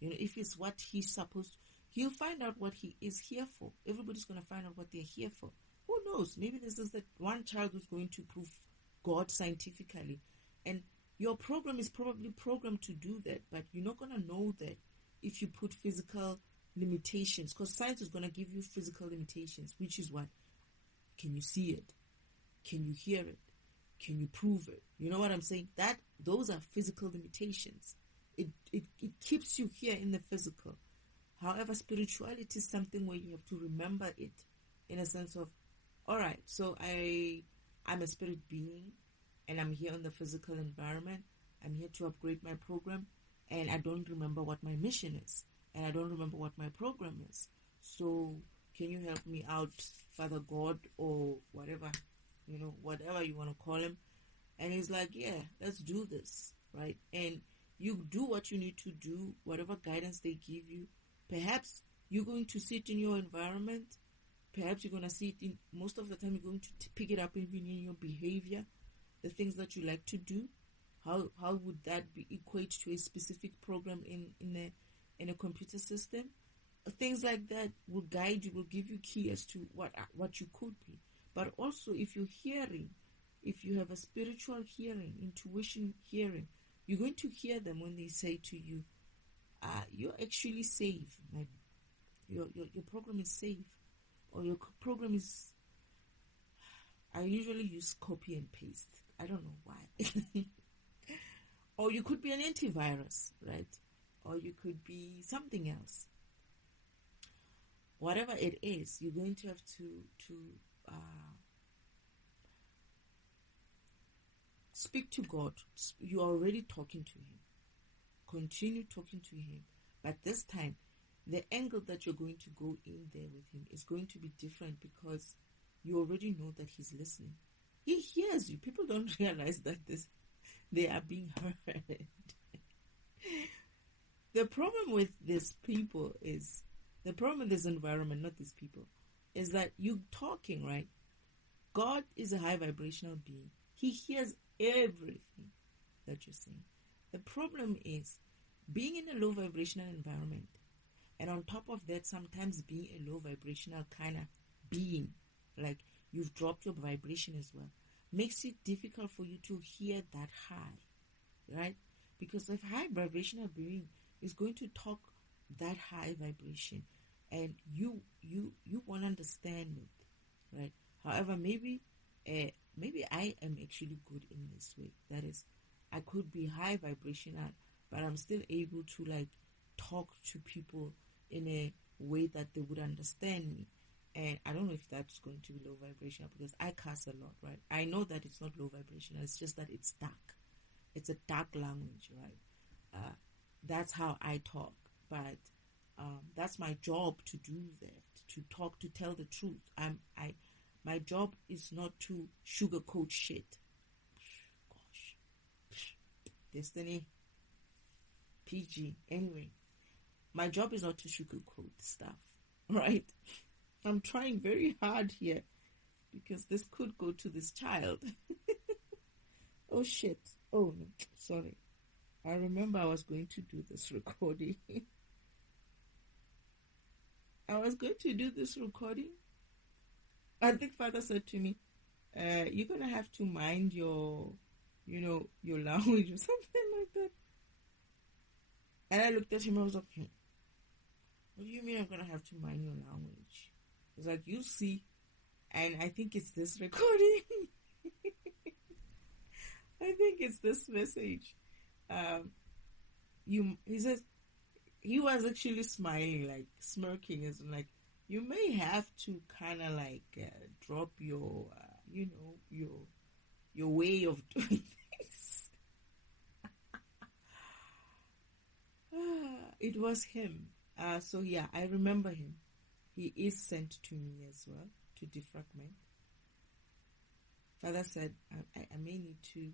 If it's what he's supposed to, he'll find out what he is here for. Everybody's going to find out what they're here for. Who knows? Maybe this is that one child who's going to prove God scientifically. And your program is probably programmed to do that, but you're not going to know that if you put physical limitations, because science is going to give you physical limitations, which is what? Can you see it? Can you hear it? Can you prove it? You know what I'm saying? Those are physical limitations. It keeps you here in the physical. However, spirituality is something where you have to remember it, in a sense of, all right, so I'm a spirit being, and I'm here in the physical environment. I'm here to upgrade my program, and I don't remember what my mission is, and I don't remember what my program is. So can you help me out, Father God, or whatever, whatever you want to call him? And he's like, yeah, let's do this, right? And you do what you need to do, whatever guidance they give you. Perhaps you're going to see it in your environment. Perhaps you're going to see it most of the time you're going to pick it up even in your behavior, the things that you like to do. How would that equate to a specific program in a computer system? Things like that will guide you, will give you key as to what you could be. But also, if you're hearing, if you have a spiritual hearing, intuition hearing, you're going to hear them when they say to you, you're actually safe. Like your program is safe, or your program is. I usually use copy and paste. I don't know why. Or you could be an antivirus, right? Or you could be something else. Whatever it is, you're going to have to speak to God. You're already talking to him. Continue talking to him. But this time, the angle that you're going to go in there with him is going to be different, because you already know that he's listening. He hears you. People don't realize that they are being heard. The problem with these people is, the problem with this environment, not these people, is that you talking, right? God is a high vibrational being. He hears everything that you're saying. The problem is being in a low vibrational environment, and on top of that, sometimes being a low vibrational kind of being. Like, you've dropped your vibration as well. Makes it difficult for you to hear that high, right? Because if high vibrational being is going to talk that high vibration, and you won't understand it, right? However, maybe I am actually good in this way. That is, I could be high vibrational, but I'm still able to like talk to people in a way that they would understand me. And I don't know if that's going to be low vibrational because I curse a lot, right? I know that it's not low vibrational. It's just that it's dark. It's a dark language, right? That's how I talk. But that's my job to do that, to talk, to tell the truth. My job is not to sugarcoat shit. Gosh. Destiny. PG. Anyway, my job is not to sugarcoat stuff, right? I'm trying very hard here because this could go to this child. Oh shit. Oh no, sorry. I remember I was going to do this recording. I think Father said to me, you're going to have to mind your language or something like that. And I looked at him, I was like, what do you mean I'm going to have to mind your language? It's like, you see, and I think it's this recording. I think it's this message. He says, he was actually smiling, like smirking, as like, you may have to kind of like drop your, your way of doing things. It was him. So yeah, I remember him. He is sent to me as well to defragment. Father said, I may need to,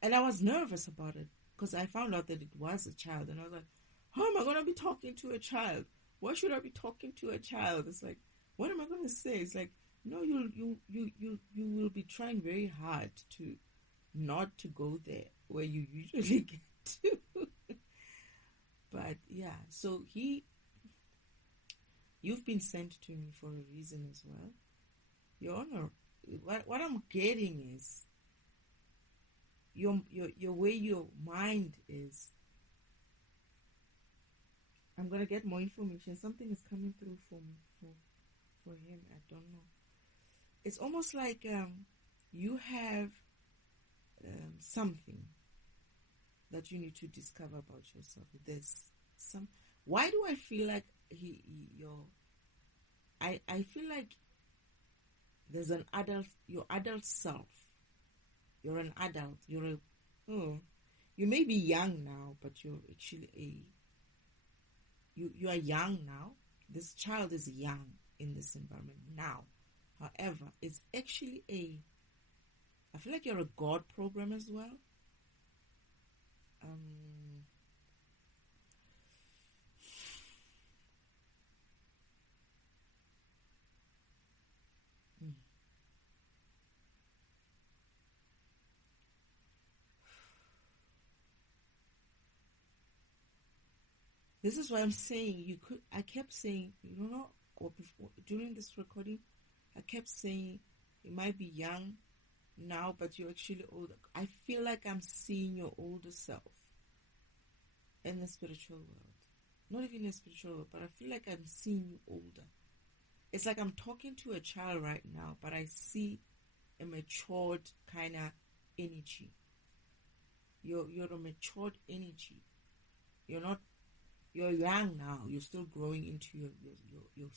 and I was nervous about it because I found out that it was a child, and I was like, how am I going to be talking to a child? Why should I be talking to a child? It's like, what am I going to say? It's like, no, you will be trying very hard to not to go there where you usually get to. But yeah, so you've been sent to me for a reason as well. Your Honor, what I'm getting is your way your mind is. I'm gonna get more information. Something is coming through for him. I don't know. It's almost like you have something that you need to discover about yourself. There's some. Why do I feel like I feel like there's an adult. Your adult self. You're an adult. You may be young now, but you're actually you are young now. This child is young in this environment now. However, it's actually I feel like you're a God program as well. This is why I'm saying I kept saying, or before, during this recording, I kept saying you might be young now, but you're actually older. I feel like I'm seeing your older self in the spiritual world. Not even in the spiritual world, but I feel like I'm seeing you older. It's like I'm talking to a child right now, but I see a matured kind of energy. You're a matured energy. You're young now. You're still growing into your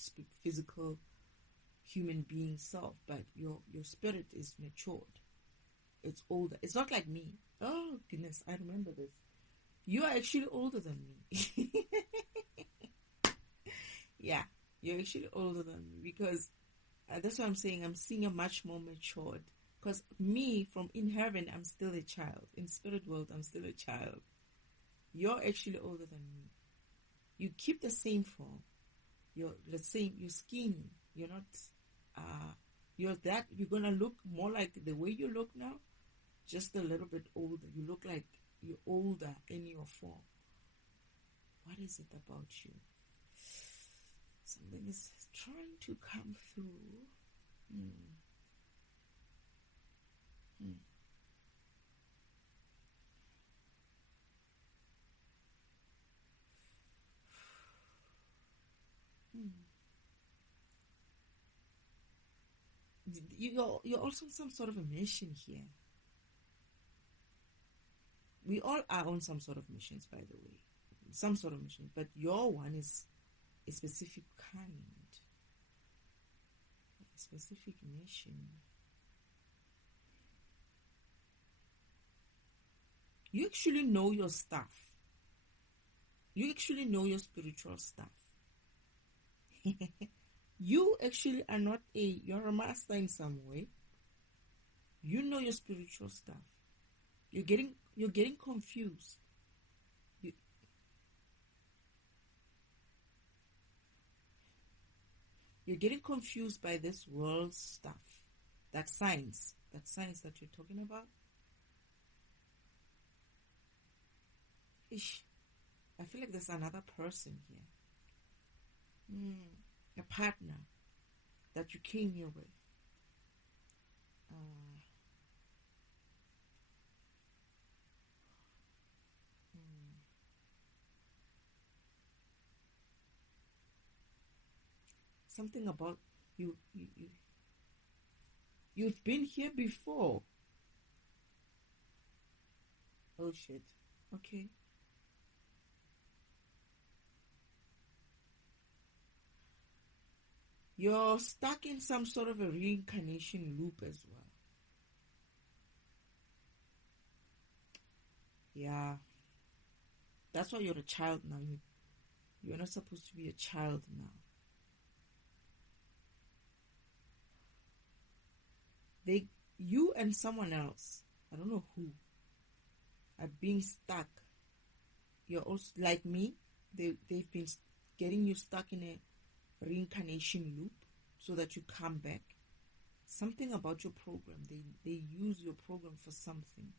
physical human being self, but your spirit is matured. It's older. It's not like me. Oh goodness, I remember this. You are actually older than me. Yeah, you're actually older than me because that's what I'm saying. I'm seeing a much more matured. Because me, from in heaven, I'm still a child. In spirit world, I'm still a child. You're actually older than me. You keep the same form. You're the same. You're skinny. You're not. You're gonna look more like the way you look now, just a little bit older. You look like you're older in your form. What is it about you? Something is trying to come through. Mm. Mm. You're also on some sort of a mission here. We all are on some sort of missions, by the way. Some sort of mission. But your one is a specific kind. A specific mission. You actually know your stuff. You actually know your spiritual stuff. You actually are not you're a master in some way. You know your spiritual stuff. You're getting confused. You're getting confused by this world stuff. That science that you're talking about. Ish. I feel like there's another person here. A partner that you came here with. Something about you've been here before. Oh shit. Okay. You're stuck in some sort of a reincarnation loop as well. Yeah. That's why you're a child now. You're not supposed to be a child now. You and someone else, I don't know who, are being stuck. You're also like me. They've been getting you stuck in a reincarnation loop so that you come back. Something about your program. They use your program for something.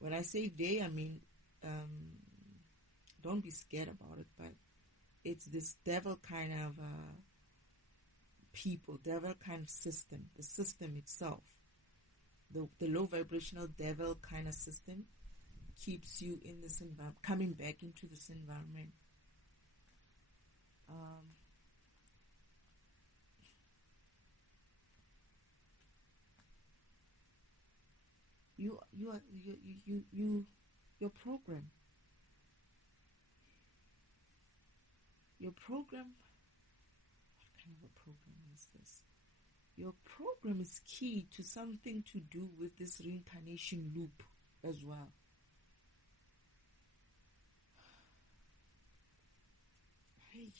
When I say they, I mean, don't be scared about it, but it's this devil kind of people, devil kind of system, the system itself, the low vibrational devil kind of system keeps you in this environment, coming back into this environment. Your program. Your program. What kind of a program is this? Your program is key to something to do with this reincarnation loop as well. Hey.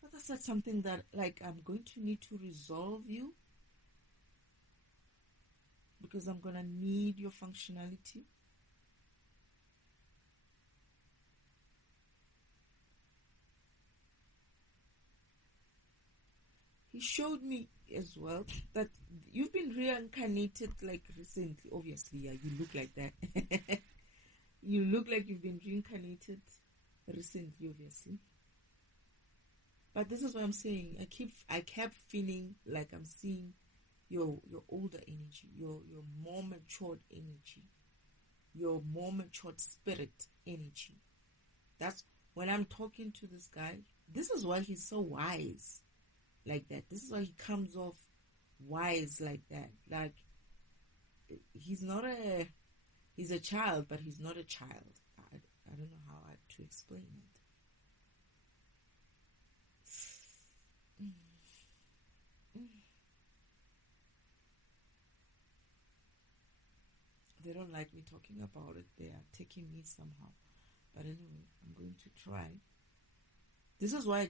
Father said something that, like, I'm going to need to resolve you because I'm going to need your functionality. He showed me as well that you've been reincarnated, like, recently. Obviously, yeah, you look like that. You look like you've been reincarnated recently, obviously. But this is what I'm saying. I kept feeling like I'm seeing your older energy, your more matured energy, your more matured spirit energy. That's when I'm talking to this guy. This is why he's so wise, like that. This is why he comes off wise like that. Like he's a child, but he's not a child. I don't know how to explain it. They don't like me talking about it. They are taking me somehow. But anyway, I'm going to try. This is why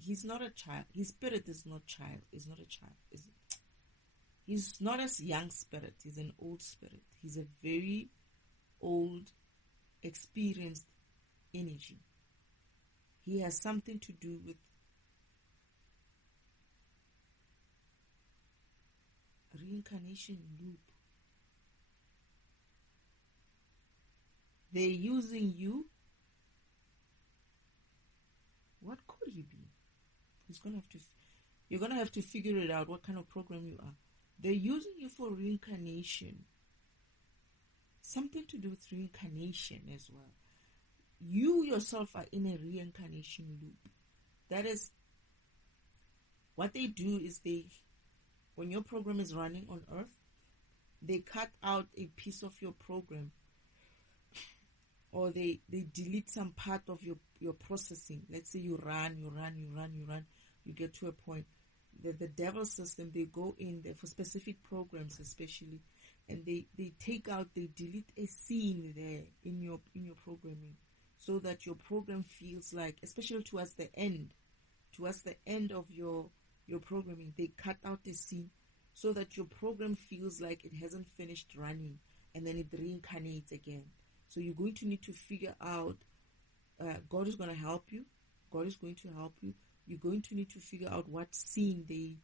he's not a child. His spirit is not child. He's not a child. He's not a young spirit. He's an old spirit. He's a very old, experienced energy. He has something to do with reincarnation loop. They're using you. What could he be? You're gonna have to figure it out what kind of program you are. They're using you for reincarnation. Something to do with reincarnation as well. You yourself are in a reincarnation loop. That is what they do. Is when your program is running on Earth, they cut out a piece of your program, or they delete some part of your processing. Let's say you run, you get to a point. The devil system, they go in there for specific programs especially, and they delete a scene there in your programming, so that your program feels like, especially towards the end of your programming, they cut out the scene so that your program feels like it hasn't finished running, and then it reincarnates again. So you're going to need to figure out, God is going to help you. You're going to need to figure out what scene they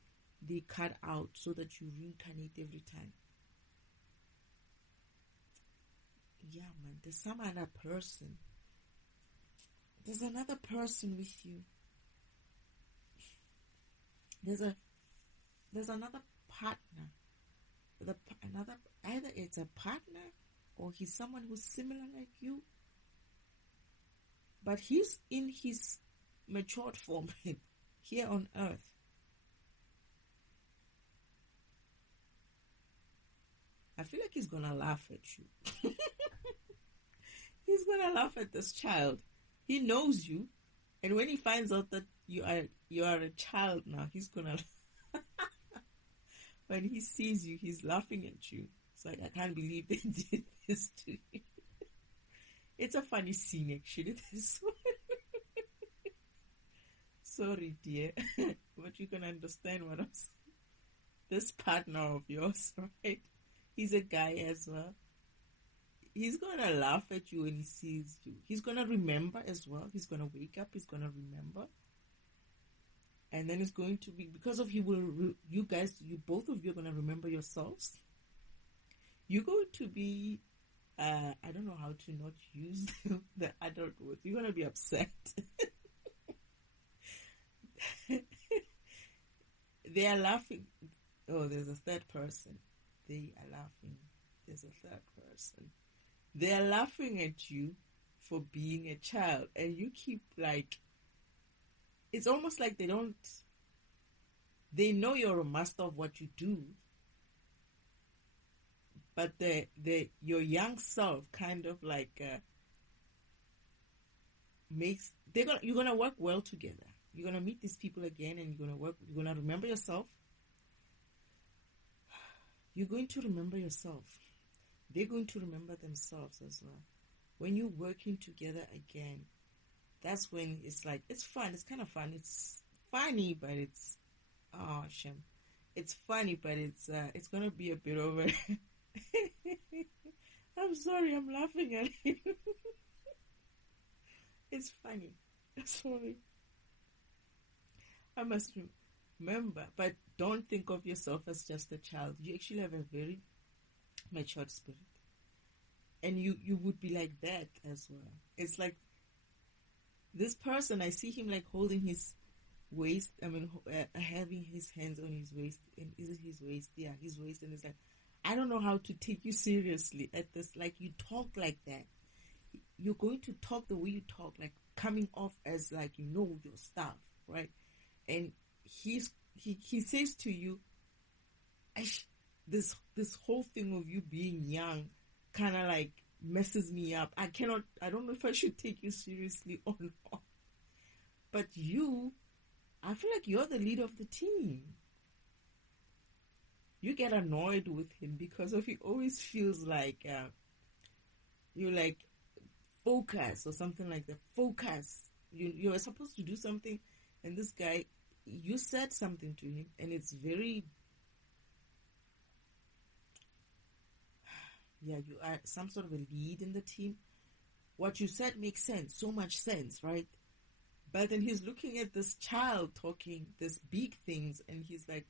cut out so that you reincarnate every time. Yeah, man, there's some other person. There's another person with you. There's another partner. Either it's a partner or he's someone who's similar like you. But he's in his matured form here on Earth. I feel like he's gonna laugh at you. He's gonna laugh at this child. He knows you, and when he finds out that you are a child now, he's gonna. When he sees you, he's laughing at you. It's like, I can't believe they did this to you. It's a funny scene, actually. This one. Sorry, dear, but you can understand what I'm saying. This partner of yours, right? He's a guy as well. He's gonna laugh at you when he sees you. He's gonna remember as well. He's gonna wake up. He's gonna remember, and then it's going to be because of you both of you are gonna remember yourselves. You're going to be, I don't know how to not use the adult words. You're gonna be upset. They are laughing. Oh, there's a third person. They are laughing. There's a third person. They are laughing at you for being a child, and you keep like, it's almost like they know you're a master of what you do, but your young self kind of like you're gonna work well together. You're gonna meet these people again, and you're gonna remember yourself. You're going to remember yourself. They're going to remember themselves as well. When you're working together again, that's when it's like, it's fun. It's kind of fun. It's funny, but it's, oh, shame. It's funny, but it's going to be a bit over. I'm sorry, I'm laughing at you. It's funny. Sorry. I must remember, but don't think of yourself as just a child. You actually have a very matured spirit, and you would be like that as well. It's like this person, I see him like holding his waist, having his hands on his waist, and is it his waist? Yeah, his waist. And it's like, I don't know how to take you seriously at this. Like, you talk like that, you're going to talk the way you talk, like coming off as like you know your stuff, right? And he says to you, this whole thing of you being young kind of like messes me up. I don't know if I should take you seriously or not. But I feel like you're the leader of the team. You get annoyed with him because he always feels like you're like, focus or something like that. Focus. You're supposed to do something, and this guy, you said something to him, and it's very, yeah, you are some sort of a lead in the team. What you said makes sense, so much sense, right? But then he's looking at this child talking this big things, and he's like,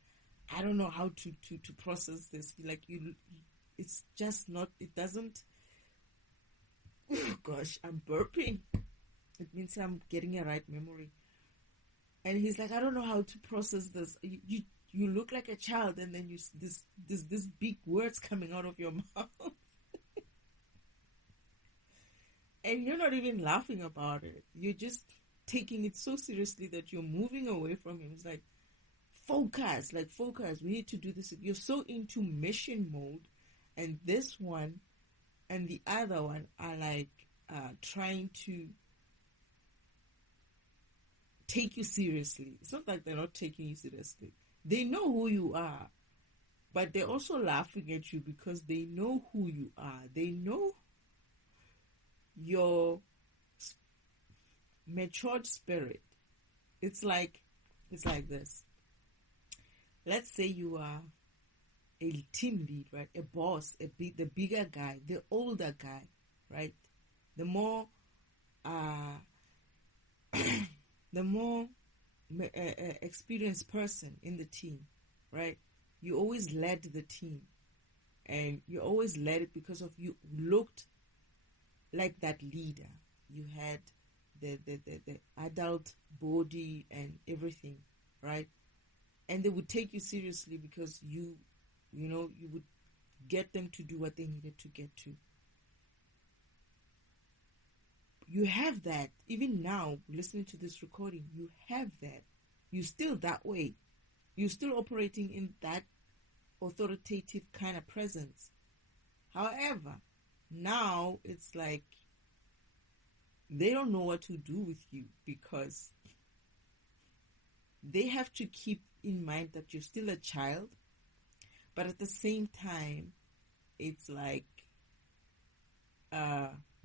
I don't know how to process this. Like, it's just not, it doesn't, Oh gosh, I'm burping. It means I'm getting a right memory. And he's like, I don't know how to process this. You look like a child, and then this big words coming out of your mouth, and you're not even laughing about it. You're just taking it so seriously that you're moving away from him. It's like, focus, like focus. We need to do this. You're so into mission mode, and this one and the other one are like trying to take you seriously. It's not like they're not taking you seriously. They know who you are, but they're also laughing at you because they know who you are. They know your matured spirit. It's like this. Let's say you are a team lead, right? A boss, the bigger guy, the older guy, right? The more experienced person in the team, right? You always led the team, and you always led it because of you looked like that leader. You had the adult body and everything, right? And they would take you seriously because you would get them to do what they needed to get to. You have that. Even now, listening to this recording, you have that. You're still that way. You're still operating in that authoritative kind of presence. However, now it's like they don't know what to do with you because they have to keep in mind that you're still a child, but at the same time, it's like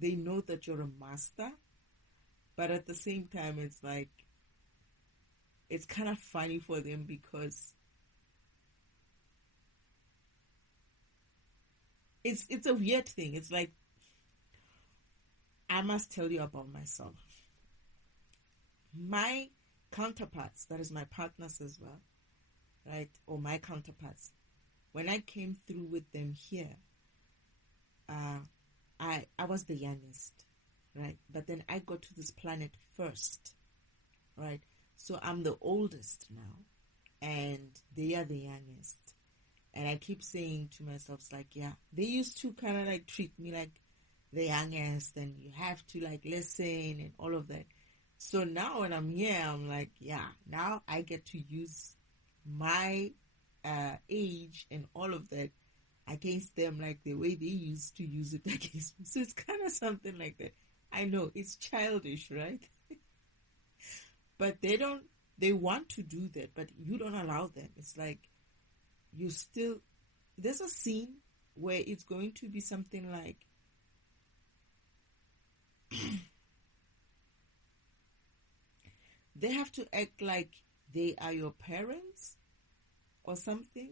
they know that you're a master, but at the same time, it's like it's kind of funny for them because it's a weird thing. It's like, I must tell you about myself. My counterparts, that is my partners as well, right? Or my counterparts. When I came through with them here, I was the youngest, right? But then I got to this planet first, right? So I'm the oldest now, and they are the youngest. And I keep saying to myself, it's like, yeah, they used to kind of like treat me like the youngest, and you have to like listen and all of that. So now when I'm here, I'm like, yeah, now I get to use my age and all of that against them like the way they used to use it against me. So it's kind of something like that. I know it's childish, right? But they want to do that, but you don't allow them. It's like there's a scene where it's going to be something like they have to act like they are your parents or something,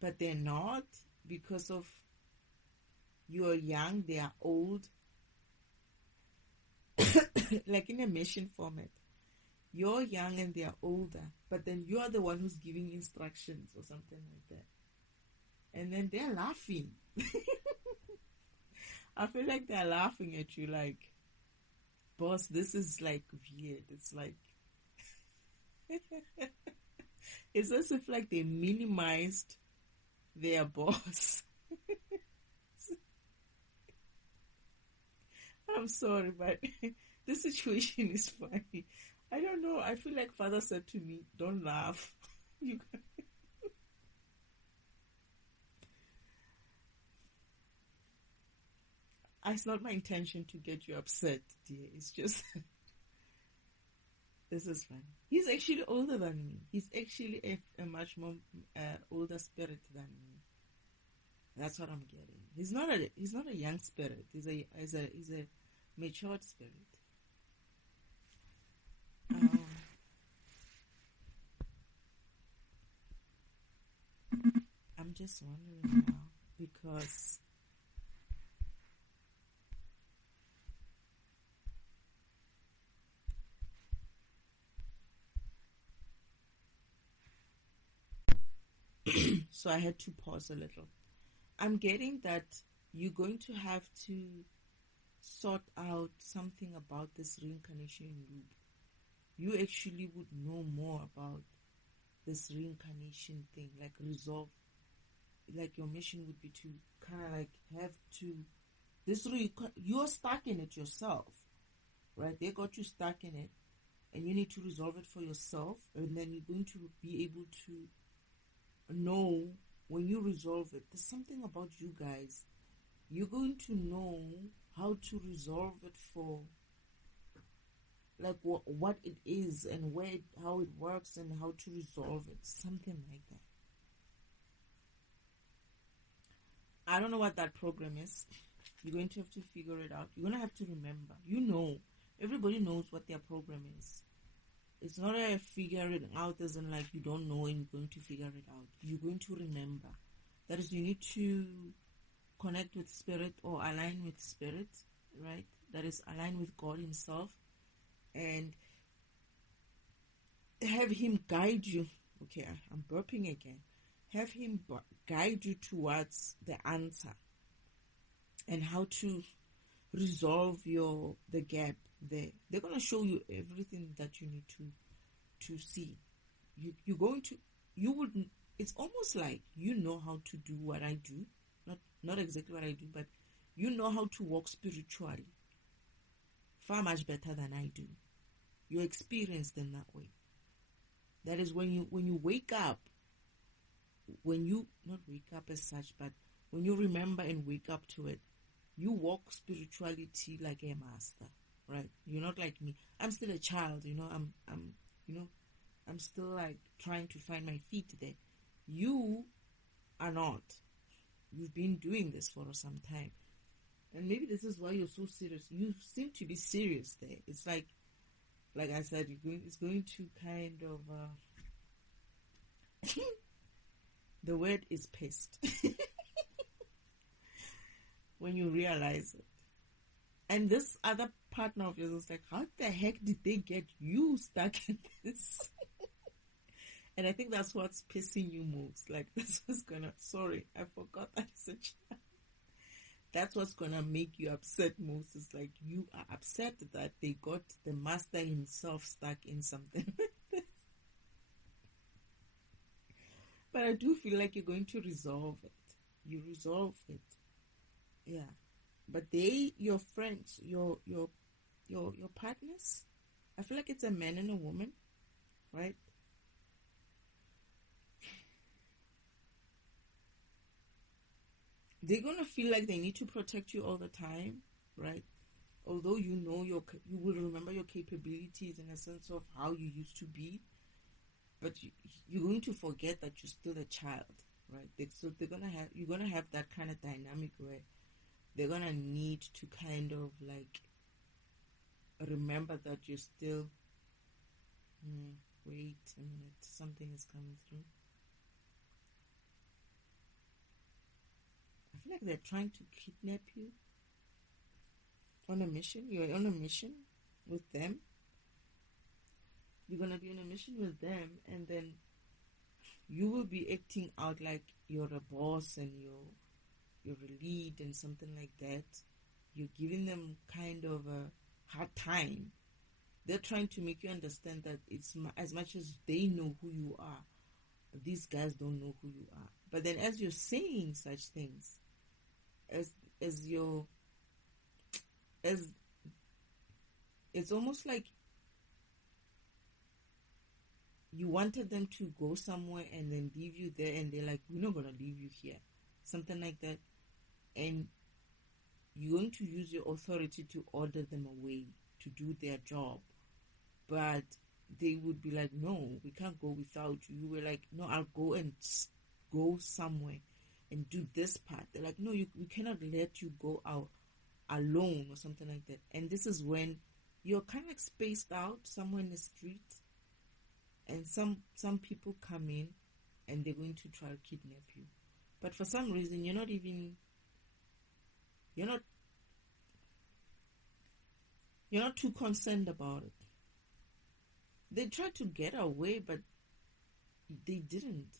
but they're not because of you're young, they are old. Like in a mission format, you're young and they're older, but then you're the one who's giving instructions or something like that. And then they're laughing. I feel like they're laughing at you like, boss, this is like weird. It's like, it's as if like they minimized their boss. I'm sorry, but the situation is funny. I don't know. I feel like Father said to me, don't laugh. It's not my intention to get you upset, dear. It's just, this is funny. He's actually older than me. He's actually a much more older spirit than me. That's what I'm getting. He's not a young spirit. He's a matured spirit. I'm just wondering now because so I had to pause a little. I'm getting that you're going to have to sort out something about this reincarnation loop, you actually would know more about this reincarnation thing, like resolve, like your mission would be to kind of like have to, you're stuck in it yourself, right? They got you stuck in it, and you need to resolve it for yourself, and then you're going to be able to know when you resolve it. There's something about you guys. You're going to know how to resolve it for, like what it is and how it works and how to resolve it. Something like that. I don't know what that program is. You're going to have to figure it out. You're going to have to remember. Everybody knows what their program is. It's not a figure it out as in like you don't know and you're going to figure it out. You're going to remember. That is, you need to connect with spirit or align with spirit, right? That is, align with God himself and have him guide you. Okay, I'm burping again. Have him guide you towards the answer and how to resolve the gap there. They're going to show you everything that you need to see. It's almost like you know how to do what I do. Not exactly what I do, but you know how to walk spiritually far much better than I do. You're experienced in that way. That is when you wake up, when you not wake up as such, but when you remember and wake up to it, you walk spirituality like a master, right? You're not like me. I'm still a child, I'm still like trying to find my feet there. You are not. You've been doing this for some time. And maybe this is why you're so serious. You seem to be serious there. It's like I said, it's going to kind of, the word is pissed. When you realize it. And this other partner of yours is like, how the heck did they get you stuck in this? And I think that's what's pissing you most. Like, that's what's sorry, I forgot that as a child. That's what's gonna make you upset most. Is like, you are upset that they got the master himself stuck in something like this. But I do feel like you're going to resolve it. You resolve it. Yeah. But your friends, your partners, I feel like it's a man and a woman, right? They're going to feel like they need to protect you all the time, right? Although you will remember your capabilities in a sense of how you used to be, but you're going to forget that you're still a child, right? So you're going to have that kind of dynamic where they're going to need to kind of like remember that you're still, wait a minute, something is coming through. I feel like they're trying to kidnap you on a mission. You're on a mission with them. You're going to be on a mission with them, and then you will be acting out like you're a boss and you're a lead and something like that. You're giving them kind of a hard time. They're trying to make you understand that it's as much as they know who you are, these guys don't know who you are. But then as you're saying such things, as it's almost like you wanted them to go somewhere and then leave you there, and they're like, we're not going to leave you here. Something like that. And you're going to use your authority to order them away to do their job. But they would be like, no, we can't go without you. You were like, no, I'll go and go somewhere and do this part. They're like, no, we cannot let you go out alone or something like that. And this is when you're kind of spaced out somewhere in the street, and some people come in and they're going to try to kidnap you. But for some reason, you're not too concerned about it. They tried to get away, but they didn't.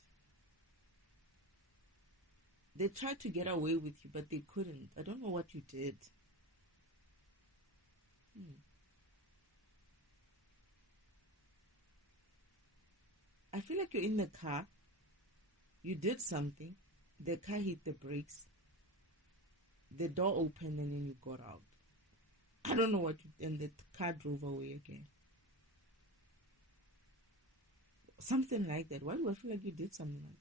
They tried to get away with you, but they couldn't. I don't know what you did. I feel like you're in the car. You did something. The car hit the brakes. The door opened and then you got out. I don't know what and the car drove away again. Something like that. Why do I feel like you did something like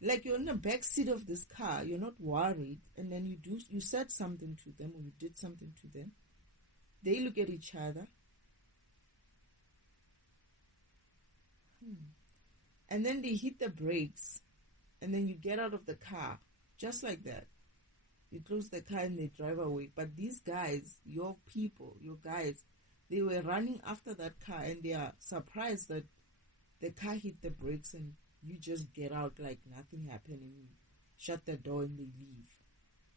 that? Like you're in the back seat of this car, you're not worried, and then you said something to them or you did something to them. They look at each other. And then they hit the brakes, and then you get out of the car, just like that. You close the car and they drive away. But these guys, your people, your guys, they were running after that car and they are surprised that the car hit the brakes and you just get out like nothing happened and you shut the door and they leave.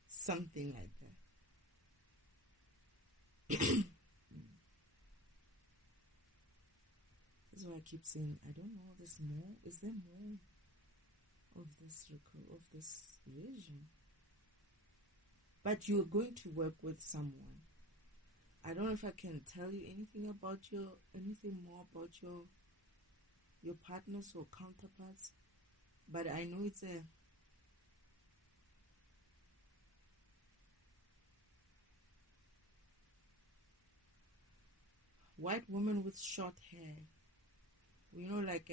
Something like that. That's why I keep saying, I don't know, there's more. Is there more of this record, of this vision? But you're going to work with someone. I don't know if I can tell you anything more about your partners or counterparts, but I know it's a white woman with short hair. You know, like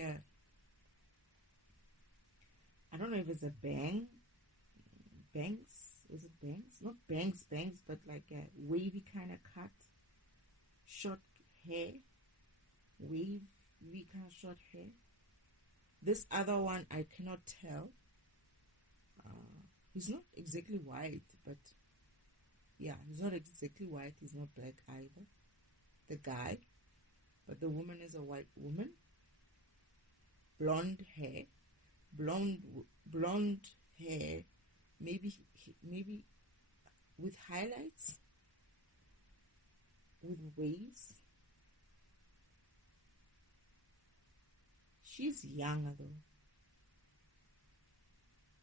I don't know if it's a bangs? Is it bangs? Not bangs, but like a wavy kind of cut. Short hair. Wavy kind of short hair. This other one, I cannot tell. He's not exactly white, but yeah, he's not exactly white. He's not black either. The guy. But the woman is a white woman. Blonde hair. Blonde hair. Maybe with highlights, with waves. She's younger though.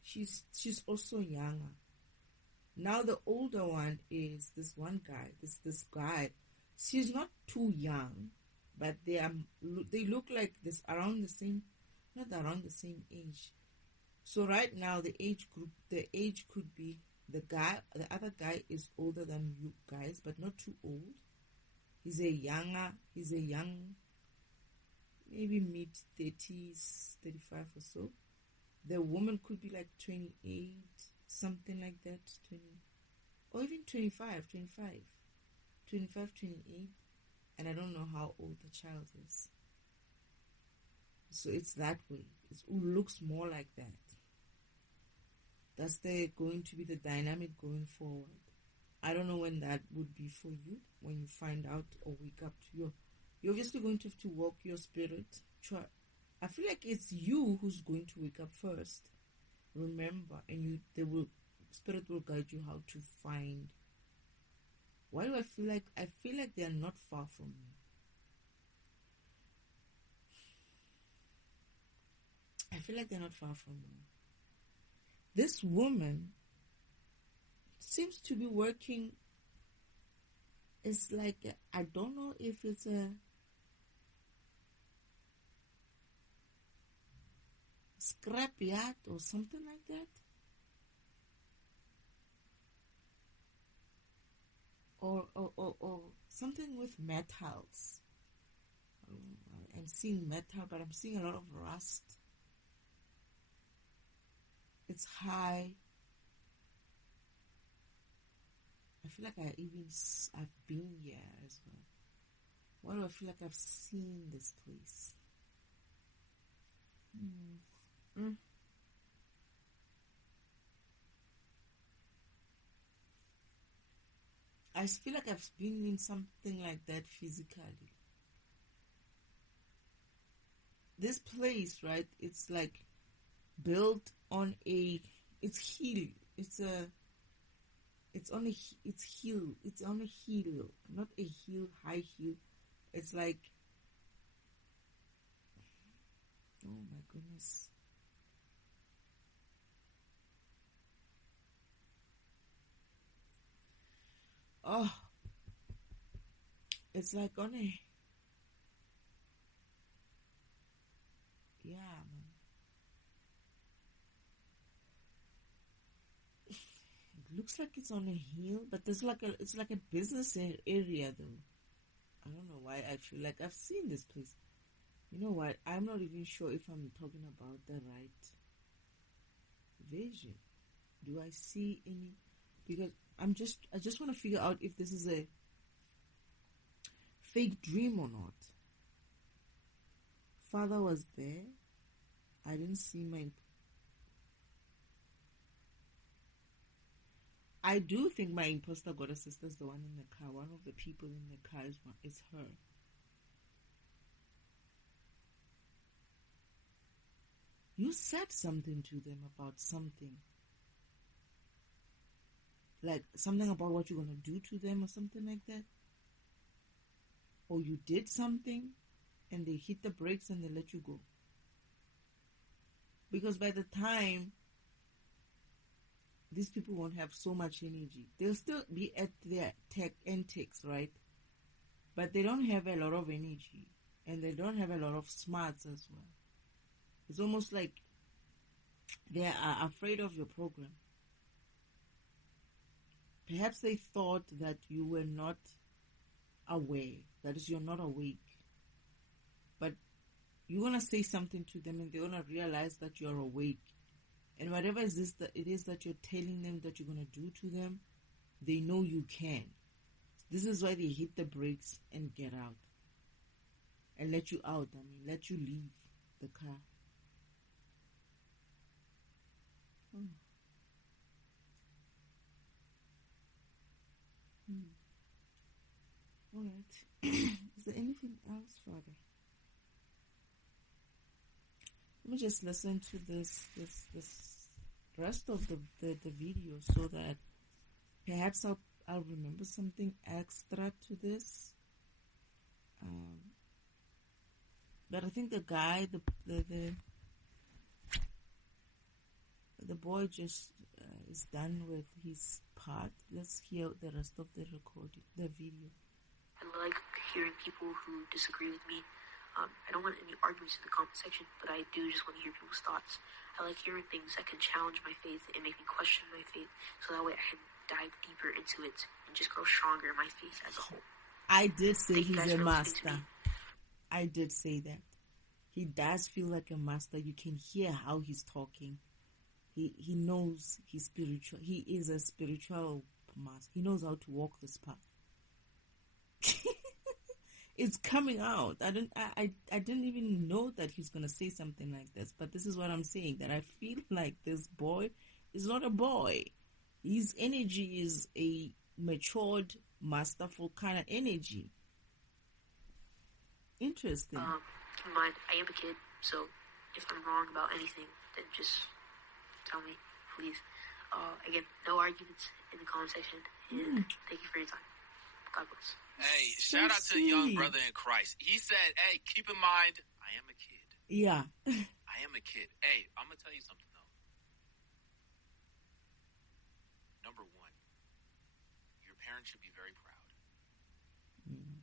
She's also younger. Now the older one is this one guy. This guy. She's not too young, but they look like this around the same, not around the same age. So right now the age could be the other guy is older than you guys, but not too old. He's a young, maybe mid-30s, 35 or so. The woman could be like 28, something like that, 20, or even 25, 28, and I don't know how old the child is. So it's that way. It looks more like that. That's going to be the dynamic going forward. I don't know when that would be for you, when you find out or wake up to you're obviously going to have to walk your spirit. I feel like it's you who's going to wake up first. Remember, and spirit will guide you how to find. Why do I feel like they are not far from me? I feel like they're not far from me. This woman seems to be working. It's like, I don't know if it's a scrap yard or something like that. Or something with metals. I'm seeing metal, but I'm seeing a lot of rust. It's high. I feel like I've been here as well. Why do I feel like I've seen this place? I feel like I've been in something like that physically. This place, right? It's like built on it's hill. It's on a hill, not a hill, high hill. It's like, oh my goodness. Oh, It's like on a, yeah, man. It looks like it's on a hill, but it's like a business area though. I don't know why I feel like I've seen this place. You know what? I'm not even sure if I'm talking about the right vision. Do I see any? Because I just want to figure out if this is a fake dream or not. Father was there. I didn't see my. I do think my imposter goddess sister is the one in the car. One of the people in the car is her. You said something to them about something. Like something about what you're going to do to them or something like that. Or you did something and they hit the brakes and they let you go. Because by the time these people won't have so much energy, they'll still be at their tech antics, right? But they don't have a lot of energy and they don't have a lot of smarts as well. It's almost like they are afraid of your program. Perhaps they thought that you were not aware, that is, you're not awake. But you're going to say something to them and they're going to realize that you're awake. And whatever it is that you're telling them that you're going to do to them, they know you can. This is why they hit the brakes and get out. And let you out, let you leave the car. All right. Is there anything else, Father? Let me just listen to this rest of the video so that perhaps I'll remember something extra to this. But I think the guy, the boy just is done with his part. Let's hear the rest of the video. I like hearing people who disagree with me. I don't want any arguments in the comment section, but I do just want to hear people's thoughts. I like hearing things that can challenge my faith and make me question my faith, so that way I can dive deeper into it and just grow stronger in my faith as a whole. I did say he's a master. I did say that. He does feel like a master. You can hear how he's talking. He knows he's spiritual. He is a spiritual master. He knows how to walk this path. It's coming out. I didn't even know that he's gonna say something like this, but this is what I'm saying, that I feel like this boy is not a boy. His energy is a matured, masterful kind of energy. Interesting. Keep in mind, I am a kid, so if I'm wrong about anything, then just tell me, please. Again, no arguments in the comment section, and thank you for your time. God bless. Hey, shout out to the young brother in Christ. He said, hey, keep in mind, I am a kid. Yeah. I am a kid. Hey, I'm going to tell you something, though. Number one, your parents should be very proud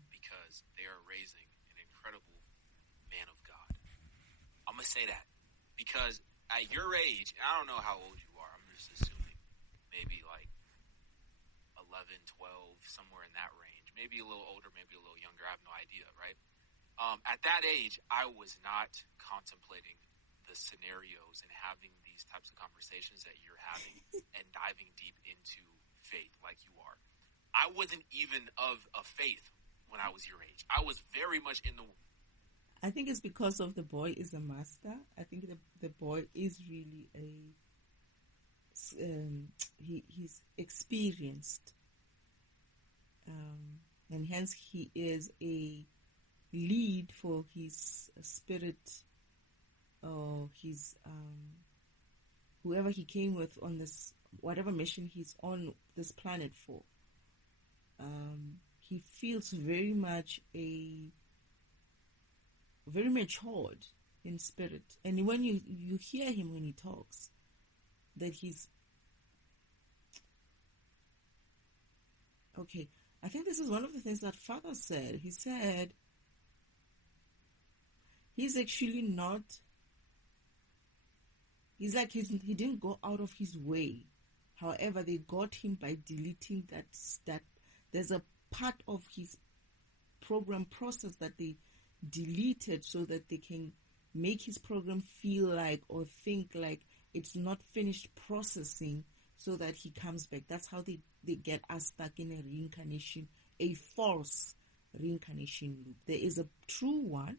because they are raising an incredible man of God. I'm going to say that because at your age, I don't know how old you are. I'm just assuming maybe like 11, 12, somewhere in that range. Maybe a little older, maybe a little younger. I have no idea, right? At that age, I was not contemplating the scenarios and having these types of conversations that you're having and diving deep into faith like you are. I wasn't even of faith when I was your age. I was very much in the... I think it's because of the boy is a master. I think the boy is really he's experienced. And hence he is a lead for his spirit or his whoever he came with on this, whatever mission he's on this planet for. He feels very much very matured in spirit, and when you hear him when he talks, that he's okay. I think this is one of the things that Father said. He said he's actually not, he's like he didn't go out of his way. However, they got him by deleting that there's a part of his program process that they deleted so that they can make his program feel like or think like it's not finished processing so that he comes back. That's how they get us stuck in a reincarnation, a false reincarnation loop. There is a true one,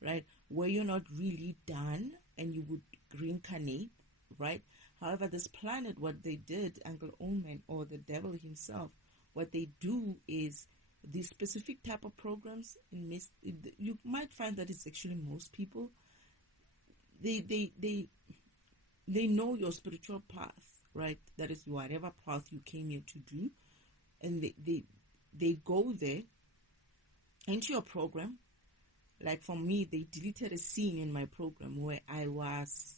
right, where you're not really done and you would reincarnate, right? However, this planet, what they did, Uncle Omen or the devil himself, what they do is these specific type of programs, you might find that it's actually most people, they know your spiritual path, right? That is whatever path you came here to do, and they go there into your program. Like for me, they deleted a scene in my program where I was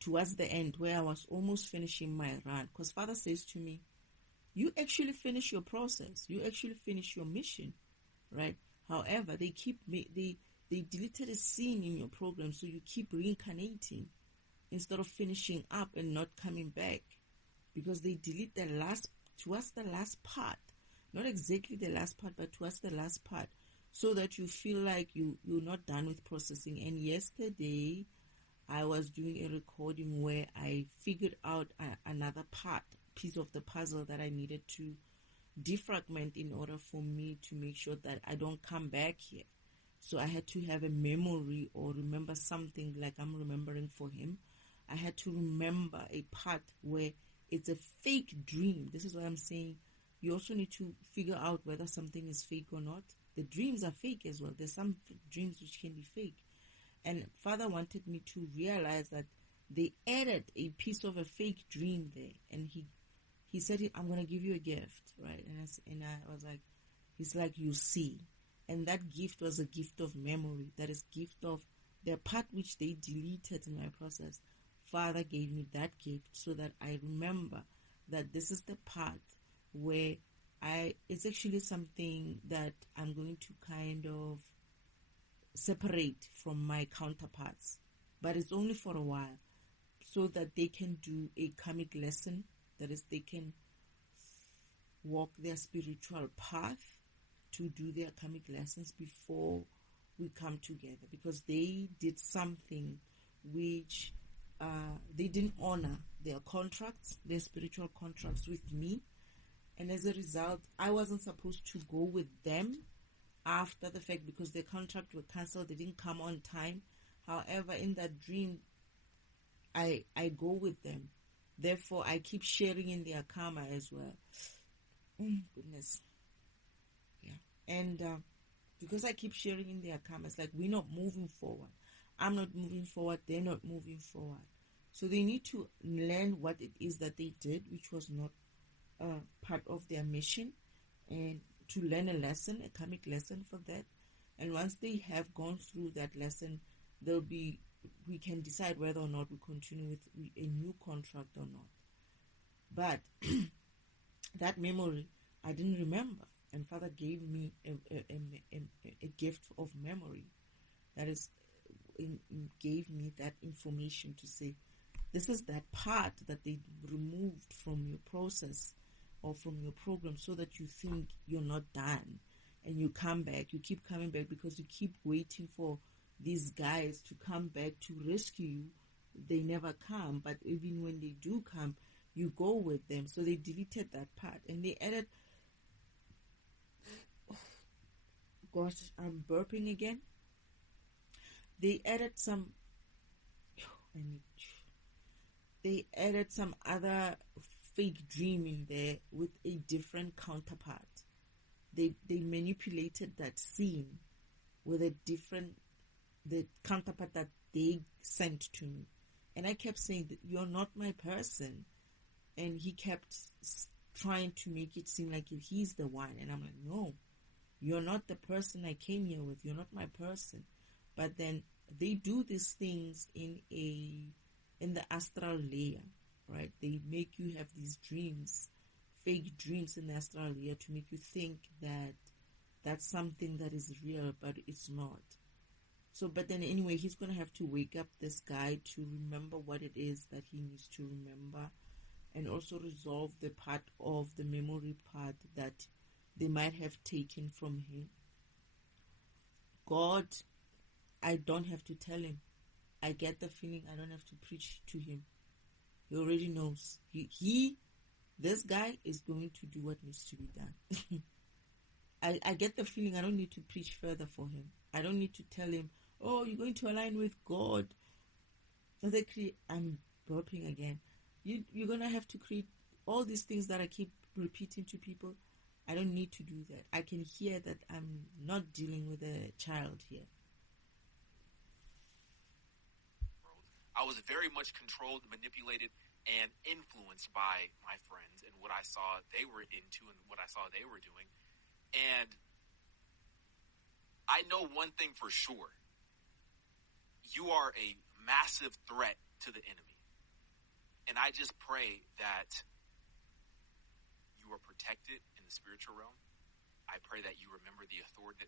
towards the end, where I was almost finishing my run, because Father says to me, you actually finish your process, you actually finish your mission, right? However, they deleted a scene in your program, so you keep reincarnating instead of finishing up and not coming back, because they delete towards the last part, not exactly the last part, but towards the last part, so that you feel like you're not done with processing. And yesterday, I was doing a recording where I figured out another piece of the puzzle that I needed to defragment in order for me to make sure that I don't come back here. So I had to have a memory or remember something like I'm remembering for him. I had to remember a part where it's a fake dream. This is why I'm saying you also need to figure out whether something is fake or not. The dreams are fake as well. There's some dreams which can be fake. And Father wanted me to realize that they added a piece of a fake dream there. And he said, I'm going to give you a gift, right? And I was like, he's like, you see. And that gift was a gift of memory. That is gift of the part which they deleted in my process. Father gave me that gift so that I remember that this is the part where it's actually something that I'm going to kind of separate from my counterparts, but it's only for a while, so that they can do a karmic lesson. That is, they can walk their spiritual path to do their karmic lessons before we come together, because they did something which they didn't honor their contracts, their spiritual contracts with me, and as a result, I wasn't supposed to go with them after the fact because their contract were cancelled. They didn't come on time. However, in that dream, I go with them. Therefore, I keep sharing in their karma as well. Goodness. Yeah. And because I keep sharing in their karma, it's like we're not moving forward. I'm not moving forward. They're not moving forward. So they need to learn what it is that they did, which was not part of their mission, and to learn a lesson, a karmic lesson for that. And once they have gone through that lesson, we can decide whether or not we continue with a new contract or not. But that memory, I didn't remember. And Father gave me a gift of memory. That is, gave me that information to say, this is that part that they removed from your process or from your program, so that you think you're not done and you come back. You keep coming back because you keep waiting for these guys to come back to rescue you. They never come, but even when they do come, you go with them. So they deleted that part and they added, gosh, I'm burping again. They added some other fake dream in there with a different counterpart. They manipulated that scene with the counterpart that they sent to me. And I kept saying that you're not my person. And he kept trying to make it seem like he's the one. And I'm like, no, you're not the person I came here with. You're not my person. But then they do these things in the astral layer, right? They make you have these dreams, fake dreams in the astral here to make you think that that's something that is real, but it's not. So, but then anyway, he's going to have to wake up this guy to remember what it is that he needs to remember, and also resolve the part of the memory part that they might have taken from him. God, I don't have to tell him. I get the feeling I don't have to preach to him. He already knows. This guy is going to do what needs to be done. I get the feeling I don't need to preach further for him. I don't need to tell him, oh, you're going to align with God. Exactly, I'm burping again. You're going to have to create all these things that I keep repeating to people. I don't need to do that. I can hear that I'm not dealing with a child here. I was very much controlled, manipulated, and influenced by my friends and what I saw they were into and what I saw they were doing. And I know one thing for sure. You are a massive threat to the enemy. And I just pray that you are protected in the spiritual realm. I pray that you remember the authority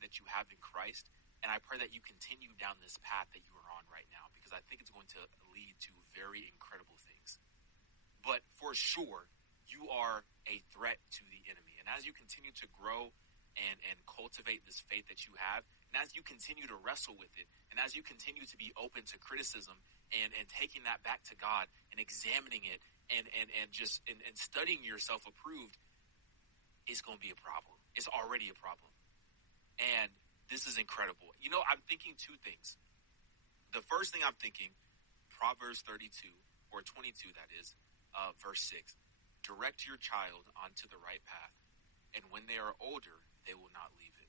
that you have in Christ. And I pray that you continue down this path that you are on right now, because I think it's going to lead to very incredible things. But for sure, you are a threat to the enemy. And as you continue to grow and cultivate this faith that you have, and as you continue to wrestle with it, and as you continue to be open to criticism and taking that back to God and examining it and studying yourself approved, it's going to be a problem. It's already a problem. And this is incredible. You know, I'm thinking two things. The first thing I'm thinking, Proverbs 32, or 22, that is, verse 6. Direct your child onto the right path, and when they are older, they will not leave it.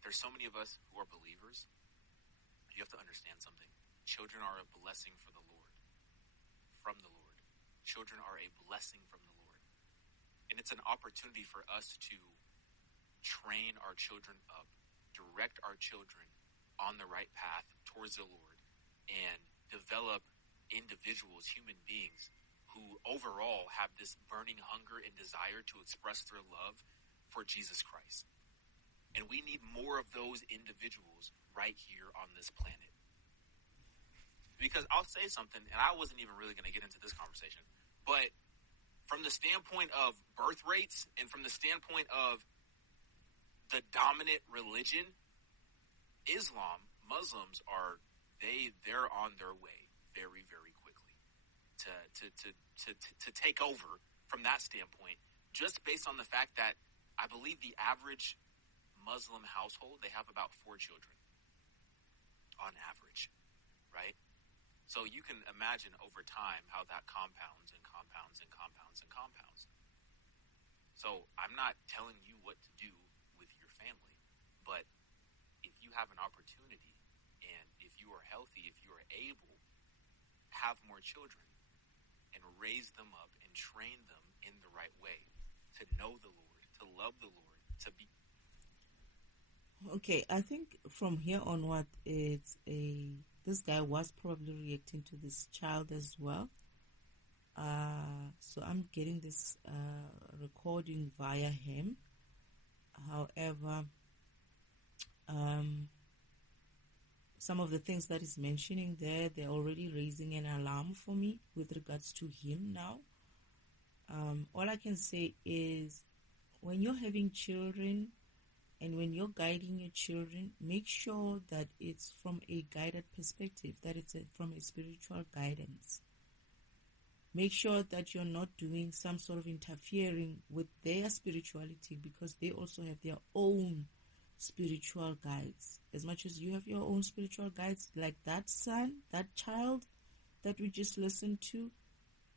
There's so many of us who are believers. You have to understand something. Children are a blessing for the Lord, from the Lord. Children are a blessing from the Lord. And it's an opportunity for us to train our children up, direct our children on the right path towards the Lord, and develop individuals, human beings, who overall have this burning hunger and desire to express their love for Jesus Christ. And we need more of those individuals right here on this planet. Because I'll say something, and I wasn't even really going to get into this conversation, but from the standpoint of birth rates and from the standpoint of the dominant religion, Islam, Muslims they're on their way very, very quickly to take over from that standpoint, just based on the fact that I believe the average Muslim household, they have about 4 children on average, right? So you can imagine over time how that compounds and compounds and compounds and compounds. So I'm not telling you what to do with your family, but if you have an opportunity and if you are healthy, if you are able, have more children and raise them up and train them in the right way to know the Lord, to love the Lord, to be. Okay, I think from here onward, this guy was probably reacting to this child as well. So I'm getting this recording via him. However, some of the things that he's mentioning there, they're already raising an alarm for me with regards to him now. All I can say is, when you're having children and when you're guiding your children, make sure that it's from a guided perspective, that it's from a spiritual guidance. Make sure that you're not doing some sort of interfering with their spirituality, because they also have their own spiritual guides. As much as you have your own spiritual guides, like that son, that child that we just listened to,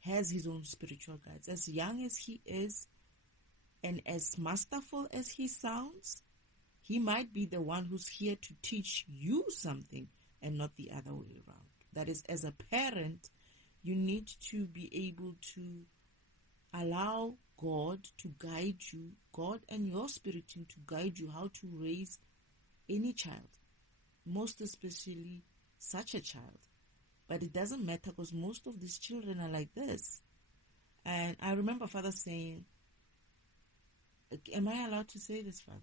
has his own spiritual guides. As young as he is, and as masterful as he sounds, he might be the one who's here to teach you something and not the other way around. That is, as a parent, you need to be able to allow God to guide you, God and your spirit team to guide you how to raise any child, most especially such a child. But it doesn't matter because most of these children are like this. And I remember Father saying, am I allowed to say this, Father?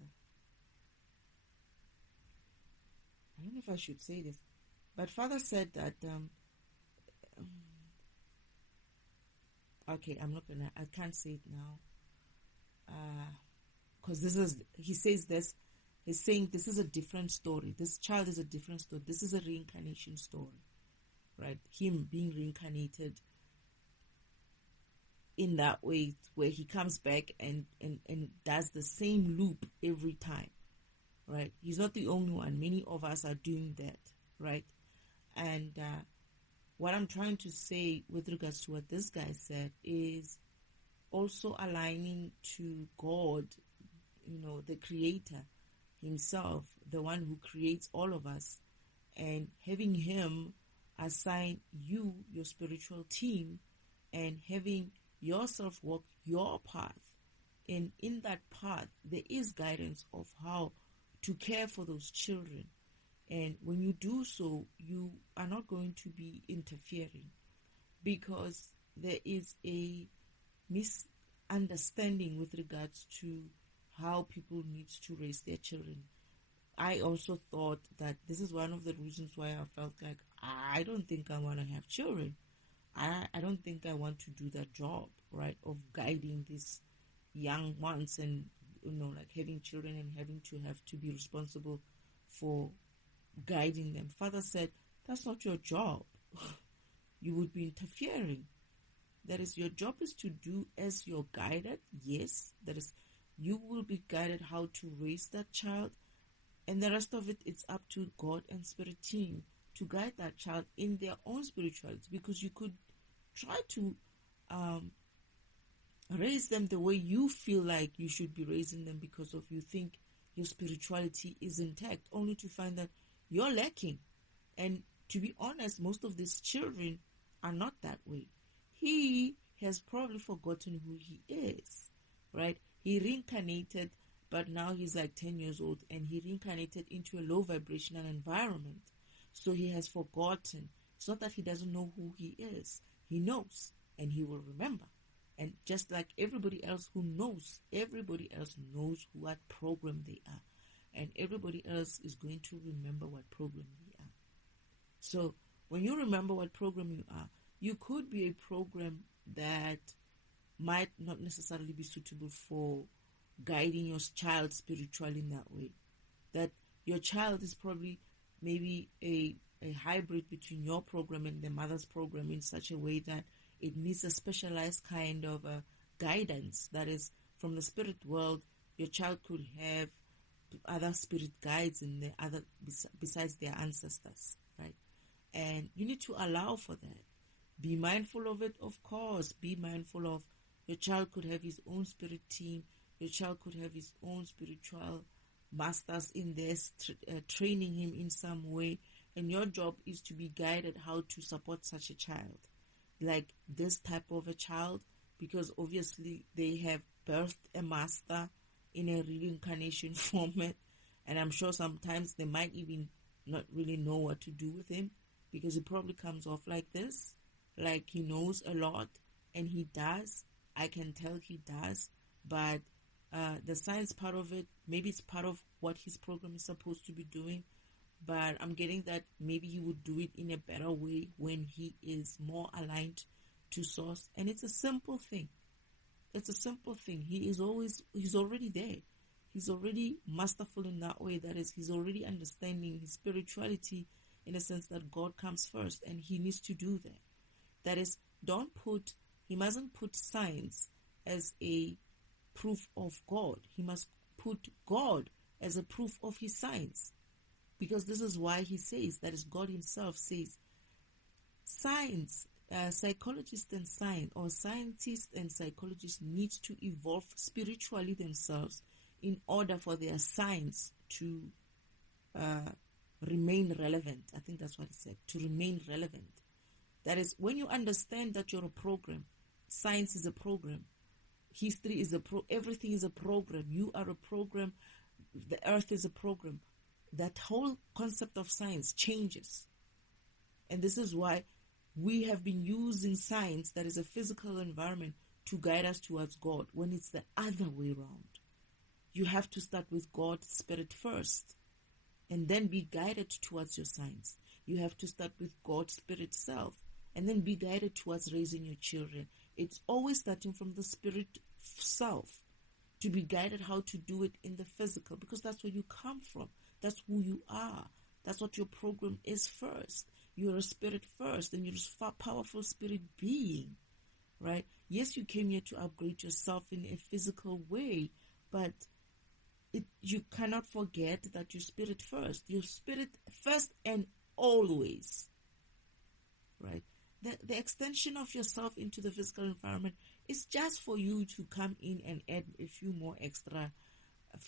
I don't know if I should say this. But Father said that, okay, I can't say it now. Because he says this, he's saying this is a different story. This child is a different story. This is a reincarnation story, right? Him being reincarnated in that way where he comes back and does the same loop every time, right? He's not the only one. Many of us are doing that, right? And what I'm trying to say with regards to what this guy said is also aligning to God, the creator himself, the one who creates all of us, and having him assign you, your spiritual team, and having yourself walk your path. And in that path, there is guidance of how to care for those children. And when you do so, you are not going to be interfering, because there is a misunderstanding with regards to how people need to raise their children. I also thought that this is one of the reasons why I felt like I don't think I want to have children. I don't think I want to do that job, right, of guiding these young ones and, like having children and having to be responsible for guiding them. Father said, that's not your job. You would be interfering. That is, your job is to do as you're guided. Yes, that is, you will be guided how to raise that child, and the rest of it, it's up to God and Spirit team to guide that child in their own spirituality, because you could try to raise them the way you feel like you should be raising them because of you think your spirituality is intact, only to find that you're lacking. And to be honest, most of these children are not that way. He has probably forgotten who he is, right? He reincarnated, but now he's like 10 years old, and he reincarnated into a low vibrational environment. So he has forgotten. It's not that he doesn't know who he is. He knows, and he will remember. And just like everybody else knows what program they are. And everybody else is going to remember what program they are. So when you remember what program you are, you could be a program that might not necessarily be suitable for guiding your child spiritually in that way. That your child is probably maybe a hybrid between your program and the mother's program in such a way that it needs a specialized kind of guidance. That is, from the spirit world, your child could have other spirit guides in the other besides their ancestors, right? And you need to allow for that. Be mindful of it, of course. Be mindful of your child could have his own spirit team. Your child could have his own spiritual masters in there training him in some way. And your job is to be guided how to support such a child, like this type of a child, because obviously they have birthed a master in a reincarnation format, and I'm sure sometimes they might even not really know what to do with him, because it probably comes off like this, like he knows a lot, and he does. I can tell he does, but the science part of it, maybe it's part of what his program is supposed to be doing, but I'm getting that maybe he would do it in a better way when he is more aligned to source. And it's a simple thing. It's a simple thing. He's already there. He's already masterful in that way. That is, he's already understanding his spirituality in a sense that God comes first, and he needs to do that. That is, he mustn't put science as a proof of God. He must put God as a proof of his science. Because this is why he says, that is, God himself says, science, psychologists and science, or scientists and psychologists need to evolve spiritually themselves in order for their science to remain relevant. I think that's what he said, to remain relevant. That is, when you understand that you're a program, science is a program, history is everything is a program, you are a program, the earth is a program, that whole concept of science changes. And this is why we have been using science, that is a physical environment, to guide us towards God, when it's the other way around. You have to start with God's Spirit first and then be guided towards your science. You have to start with God's Spirit self and then be guided towards raising your children. It's always starting from the Spirit self to be guided how to do it in the physical, because that's where you come from. That's who you are. That's what your program is first. You're a spirit first, and you're a powerful spirit being, right? Yes, you came here to upgrade yourself in a physical way, but you cannot forget that your spirit first. Your spirit first and always, right? The extension of yourself into the physical environment is just for you to come in and add a few more extra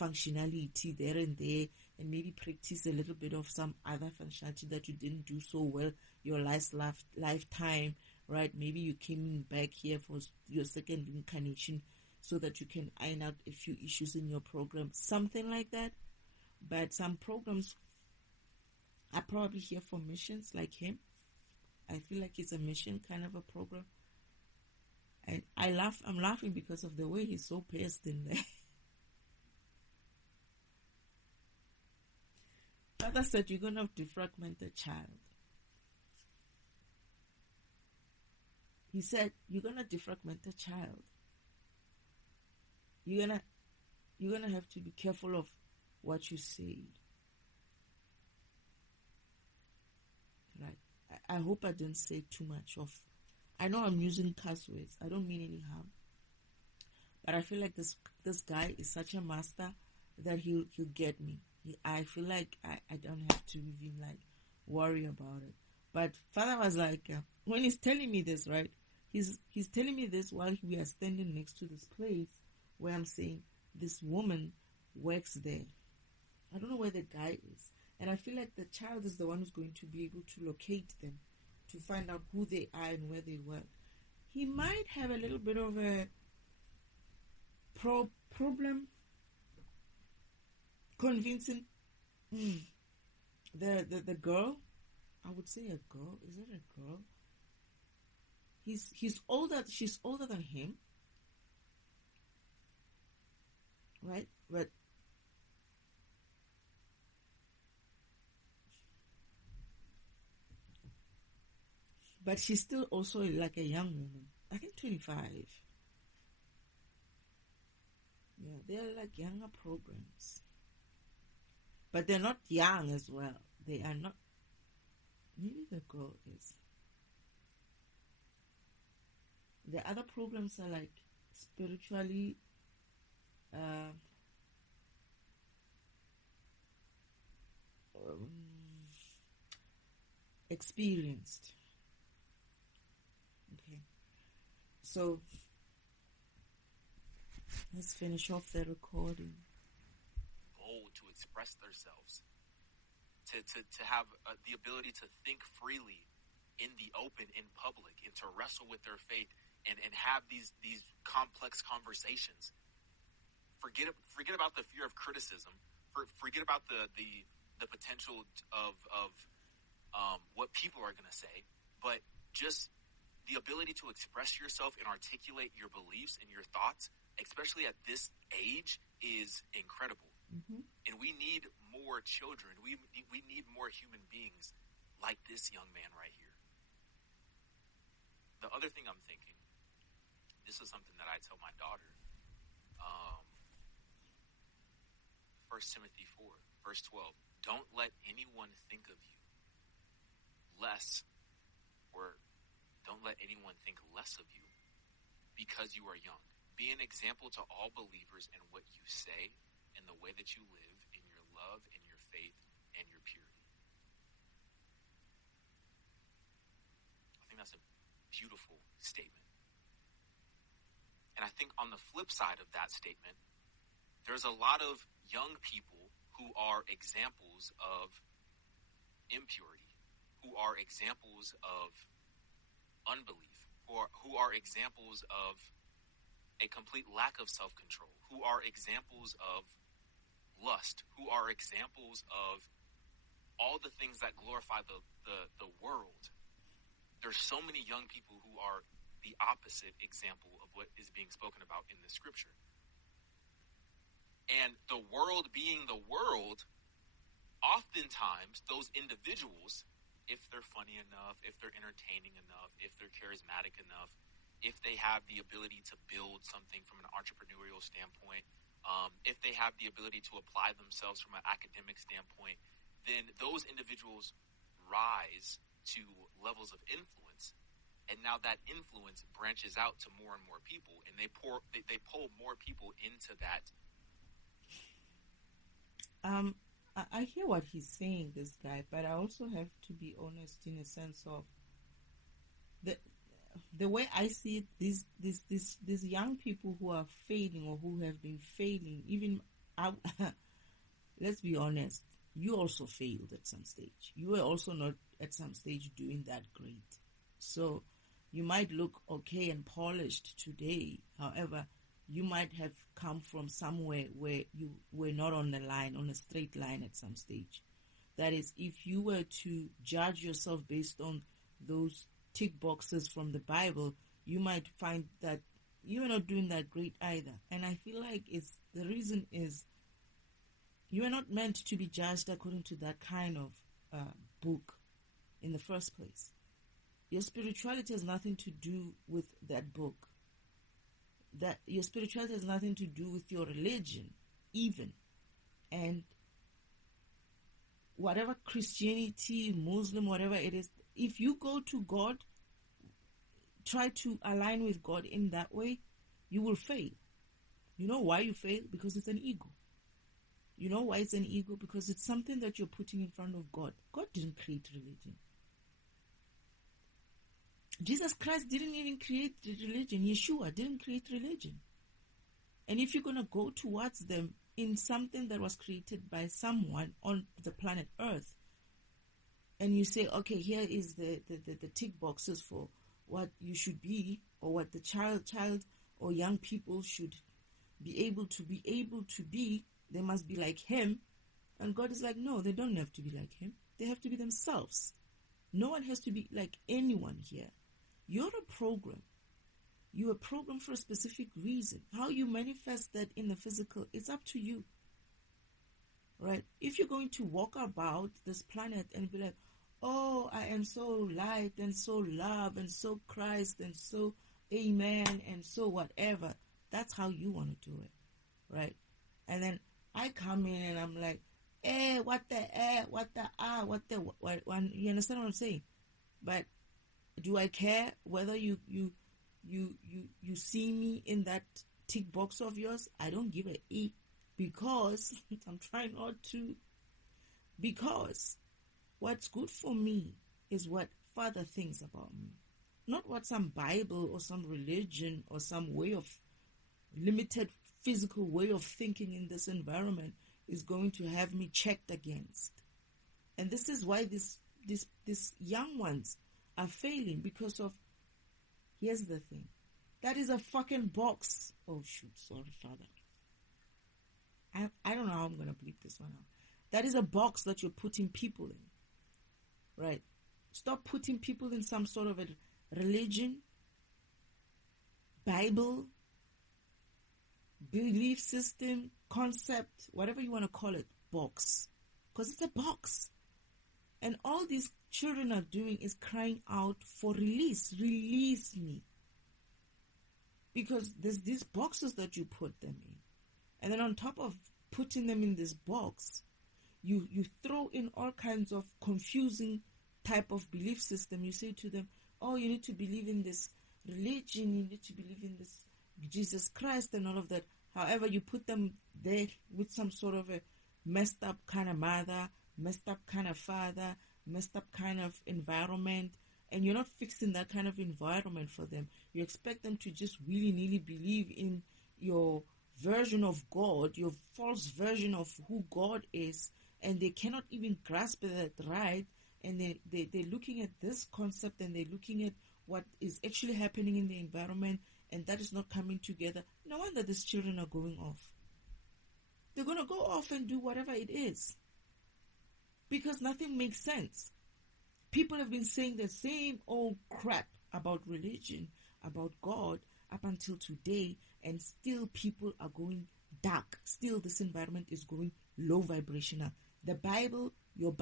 functionality there and there, and maybe practice a little bit of some other functionality that you didn't do so well your last lifetime, right? Maybe you came back here for your second incarnation so that you can iron out a few issues in your program, something like that. But some programs are probably here for missions, like him. I feel like it's a mission kind of a program. And I'm laughing because of the way he's so pissed in there. Father said, you're going to defragment the child. He said, you're going to defragment the child. You're gonna have to be careful of what you say. Right? I hope I didn't say too much of. I know I'm using curse words. I don't mean any harm. But I feel like this guy is such a master that he'll get me. I feel like I don't have to even like worry about it. But Father was like, when he's telling me this, right? He's telling me this while we are standing next to this place where I'm saying this woman works there. I don't know where the guy is. And I feel like the child is the one who's going to be able to locate them, to find out who they are and where they work. He might have a little bit of a problem convincing the girl. I would say a girl. Is it a girl? He's older. She's older than him, right? But she's still also like a young woman. I think 25. Yeah, they're like younger programs. But they're not young as well. They are not. Maybe the girl is. The other programs are like spiritually experienced. Okay. So let's finish off the recording. Bold to express themselves, to have the ability to think freely in the open, in public, and to wrestle with their faith and have these complex conversations. Forget about the fear of criticism. Forget about the potential of what people are going to say, but just the ability to express yourself and articulate your beliefs and your thoughts, especially at this age, is incredible. Mm-hmm. And we need more children. We need more human beings like this young man right here. The other thing I'm thinking, this is something that I tell my daughter. 1 Timothy 4, verse 12. Don't let anyone think of you less, or don't let anyone think less of you because you are young. Be an example to all believers in what you say and the way that you live, in your love, in your faith, and your purity. I think that's a beautiful statement. And I think on the flip side of that statement, there's a lot of young people who are examples of impurity, who are examples of unbelief, who are examples of a complete lack of self-control, who are examples of lust, who are examples of all the things that glorify the world there's so many young people who are the opposite example of what is being spoken about in the scripture. And the world being the world, oftentimes those individuals, if they're funny enough, if they're entertaining enough, if they're charismatic enough, if they have the ability to build something from an entrepreneurial standpoint, if they have the ability to apply themselves from an academic standpoint, then those individuals rise to levels of influence. And now that influence branches out to more and more people, and they pull more people into that. I hear what he's saying, this guy, but I also have to be honest in a sense of the way I see it. These young people who are failing or who have been failing, even let's be honest, you also failed at some stage. You were also not at some stage doing that great. So you might look okay and polished today. However, you might have come from somewhere where you were not on a straight line at some stage. That is, if you were to judge yourself based on those tick boxes from the Bible, you might find that you are not doing that great either. And I feel like the reason is you are not meant to be judged according to that kind of book in the first place. Your spirituality has nothing to do with that book. That your spirituality has nothing to do with your religion, even. And whatever Christianity, Muslim, whatever it is, if you go to God, try to align with God in that way, you will fail. You know why you fail? Because it's an ego. You know why it's an ego? Because it's something that you're putting in front of God. God didn't create religion. Jesus Christ didn't even create religion. Yeshua didn't create religion. And if you're going to go towards them in something that was created by someone on the planet Earth, and you say, okay, here is the tick boxes for what you should be, or what the child or young people should be able to be, they must be like him. And God is like, no, they don't have to be like him. They have to be themselves. No one has to be like anyone here. You're a program. You're a program for a specific reason. How you manifest that in the physical, it's up to you. Right? If you're going to walk about this planet and be like, oh, I am so light and so love and so Christ and so amen and so whatever, that's how you want to do it. Right? And then I come in and I'm like, what you understand what I'm saying? But do I care whether you see me in that tick box of yours? I don't give a E, because I'm trying not to. Because what's good for me is what Father thinks about me, not what some Bible or some religion or some way of limited physical way of thinking in this environment is going to have me checked against. And this is why these young ones are failing, because of, here's the thing, that is a fucking box. Oh shoot, sorry Father, I don't know how I'm gonna bleep this one out. That is a box that you're putting people in, right? Stop putting people in some sort of a religion, Bible, belief system, concept, whatever you want to call it, box, because it's a box. And all these children are doing is crying out for release. Release me. Because there's these boxes that you put them in. And then on top of putting them in this box, you throw in all kinds of confusing type of belief system. You say to them, oh, you need to believe in this religion, you need to believe in this Jesus Christ and all of that. However, you put them there with some sort of a messed up kind of mother, messed up kind of father, messed up kind of environment, and you're not fixing that kind of environment for them. You expect them to just willy-nilly believe in your version of God, your false version of who God is, and they cannot even grasp that right, and they're looking at this concept and they're looking at what is actually happening in the environment, and that is not coming together. No wonder these children are going off. They're going to go off and do whatever it is, because nothing makes sense. People have been saying the same old crap about religion, about God, up until today, and still people are going dark. Still, this environment is going low vibrational. The Bible, your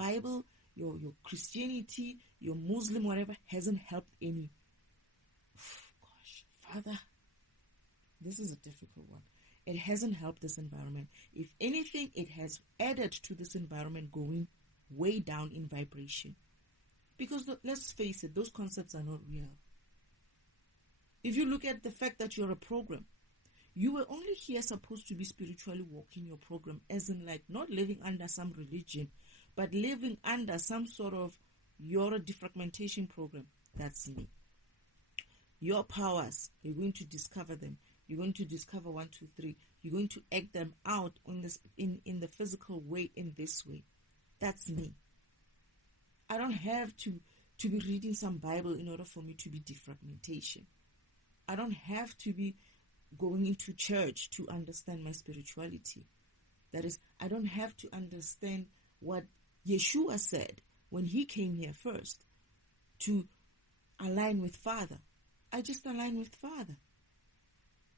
Christianity, your Muslim, whatever, hasn't helped any. Gosh, Father, this is a difficult one. It hasn't helped this environment. If anything, it has added to this environment going way down in vibration. Because let's face it, those concepts are not real. If you look at the fact that you're a program, you were only here supposed to be spiritually walking your program, as in like not living under some religion, but living under some sort of your defragmentation program. That's me. Your powers, you're going to discover them. You're going to discover 1, 2, 3. You're going to act them out on this in the physical way, in this way. That's me. I don't have to be reading some Bible in order for me to be defragmentation. I don't have to be going into church to understand my spirituality. That is, I don't have to understand what Yeshua said when he came here first to align with Father. I just align with Father.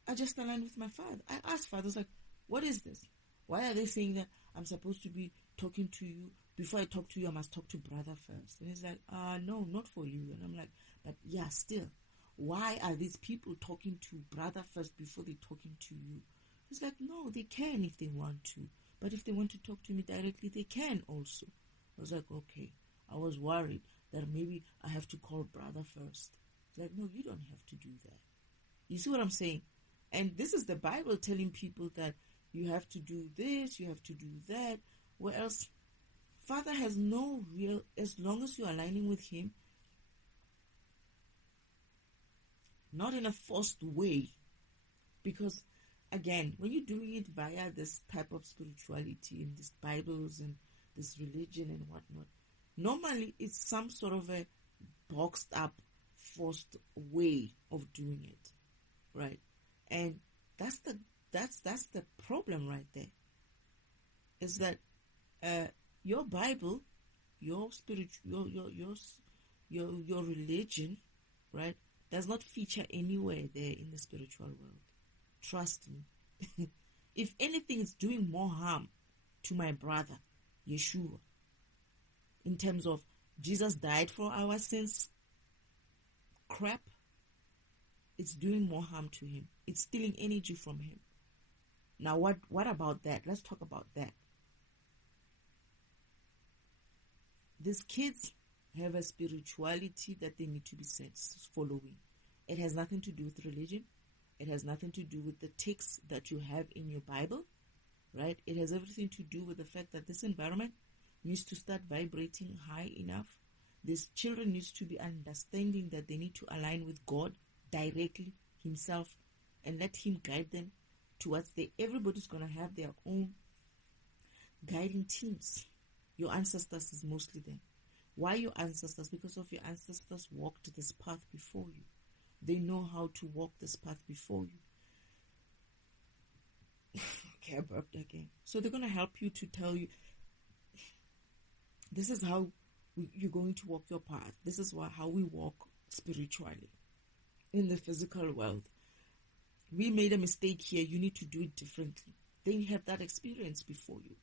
I just align with my Father. I asked Father, I was like, what is this? Why are they saying that I'm supposed to be talking to you? Before I talk to you, I must talk to brother first. And he's like, no, not for you. And I'm like, but yeah, still. Why are these people talking to brother first before they're talking to you? He's like, no, they can if they want to. But if they want to talk to me directly, they can also. I was like, okay. I was worried that maybe I have to call brother first. He's like, no, you don't have to do that. You see what I'm saying? And this is the Bible telling people that you have to do this, you have to do that. Where else? Father has no real, as long as you're aligning with him, not in a forced way. Because, again, when you're doing it via this type of spirituality and these Bibles and this religion and whatnot, normally it's some sort of a boxed up, forced way of doing it, right? And that's the problem right there. Is that your Bible, your spiritual, your religion, right, does not feature anywhere there in the spiritual world. Trust me. If anything, it's doing more harm to my brother, Yeshua, in terms of Jesus died for our sins crap. It's doing more harm to him. It's stealing energy from him. Now, what about that? Let's talk about that. These kids have a spirituality that they need to be following. It has nothing to do with religion. It has nothing to do with the texts that you have in your Bible, right? It has everything to do with the fact that this environment needs to start vibrating high enough. These children needs to be understanding that they need to align with God directly himself and let him guide them towards everybody's going to have their own guiding teams. Your ancestors is mostly them. Why your ancestors? Because of your ancestors walked this path before you. They know how to walk this path before you. Okay, I burped again. So they're going to help you to tell you, this is how you're going to walk your path. This is how we walk spiritually in the physical world. We made a mistake here. You need to do it differently. They have that experience before you.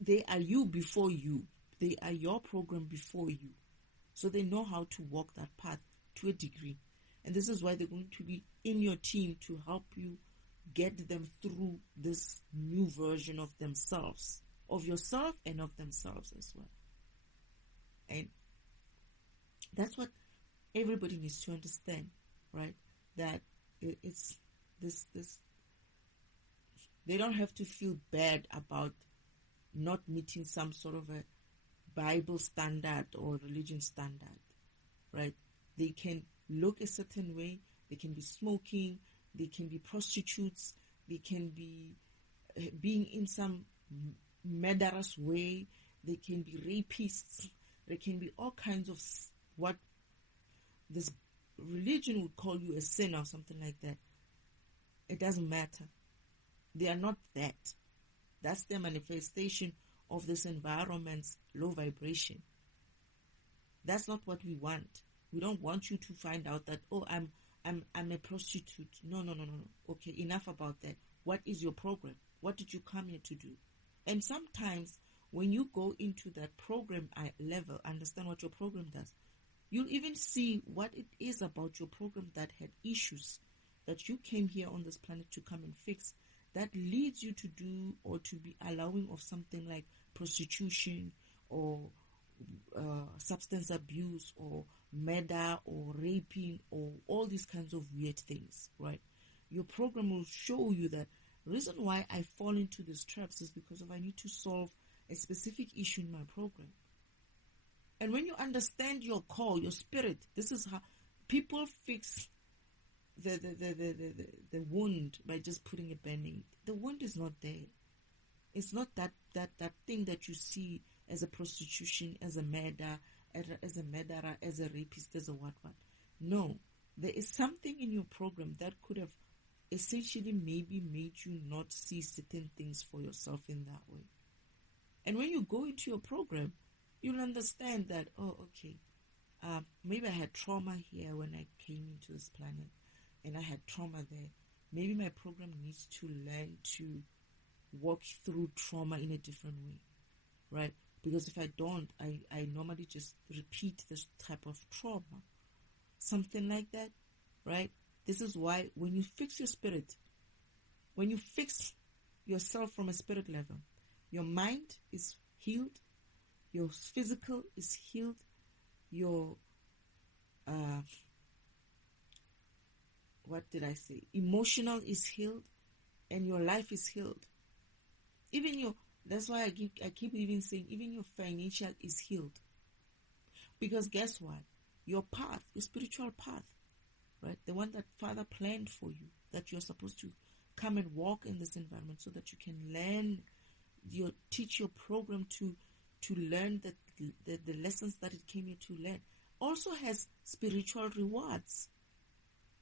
They are you before you. They are your program before you. So they know how to walk that path to a degree. And this is why they're going to be in your team to help you get them through this new version of themselves, of yourself and of themselves as well. And that's what everybody needs to understand, right? That it's this they don't have to feel bad about not meeting some sort of a Bible standard or religion standard, right? They can look a certain way, they can be smoking, they can be prostitutes, they can be being in some murderous way, they can be rapists, there can be all kinds of what this religion would call you a sin or something like that. It doesn't matter. They are not that. That's the manifestation of this environment's low vibration. That's not what we want. We don't want you to find out that, oh, I'm a prostitute. No. Okay, enough about that. What is your program? What did you come here to do? And sometimes when you go into that program level, understand what your program does. You'll even see what it is about your program that had issues that you came here on this planet to come and fix, that leads you to do or to be allowing of something like prostitution or substance abuse or murder or raping or all these kinds of weird things, right? Your program will show you that reason why I fall into these traps is because I need to solve a specific issue in my program. And when you understand your call, your spirit, this is how people fix the wound by just putting a band-aid. The wound is not there. It's not that thing that you see as a prostitution, as a murder, as a murderer, as a rapist, as a what. No, there is something in your program that could have essentially maybe made you not see certain things for yourself in that way. And when you go into your program, you'll understand that, oh, okay, maybe I had trauma here when I came into this planet, and I had trauma there. Maybe my program needs to learn to walk through trauma in a different way, right? Because if I don't, I normally just repeat this type of trauma. Something like that, right? This is why when you fix your spirit, when you fix yourself from a spirit level, your mind is healed, your physical is healed, your emotional is healed, and your life is healed. Even that's why I keep even saying, even your financial is healed. Because guess what? Your path, your spiritual path, right? The one that Father planned for you, that you're supposed to come and walk in this environment so that you can learn, teach your program to learn the lessons that it came here to learn, also has spiritual rewards,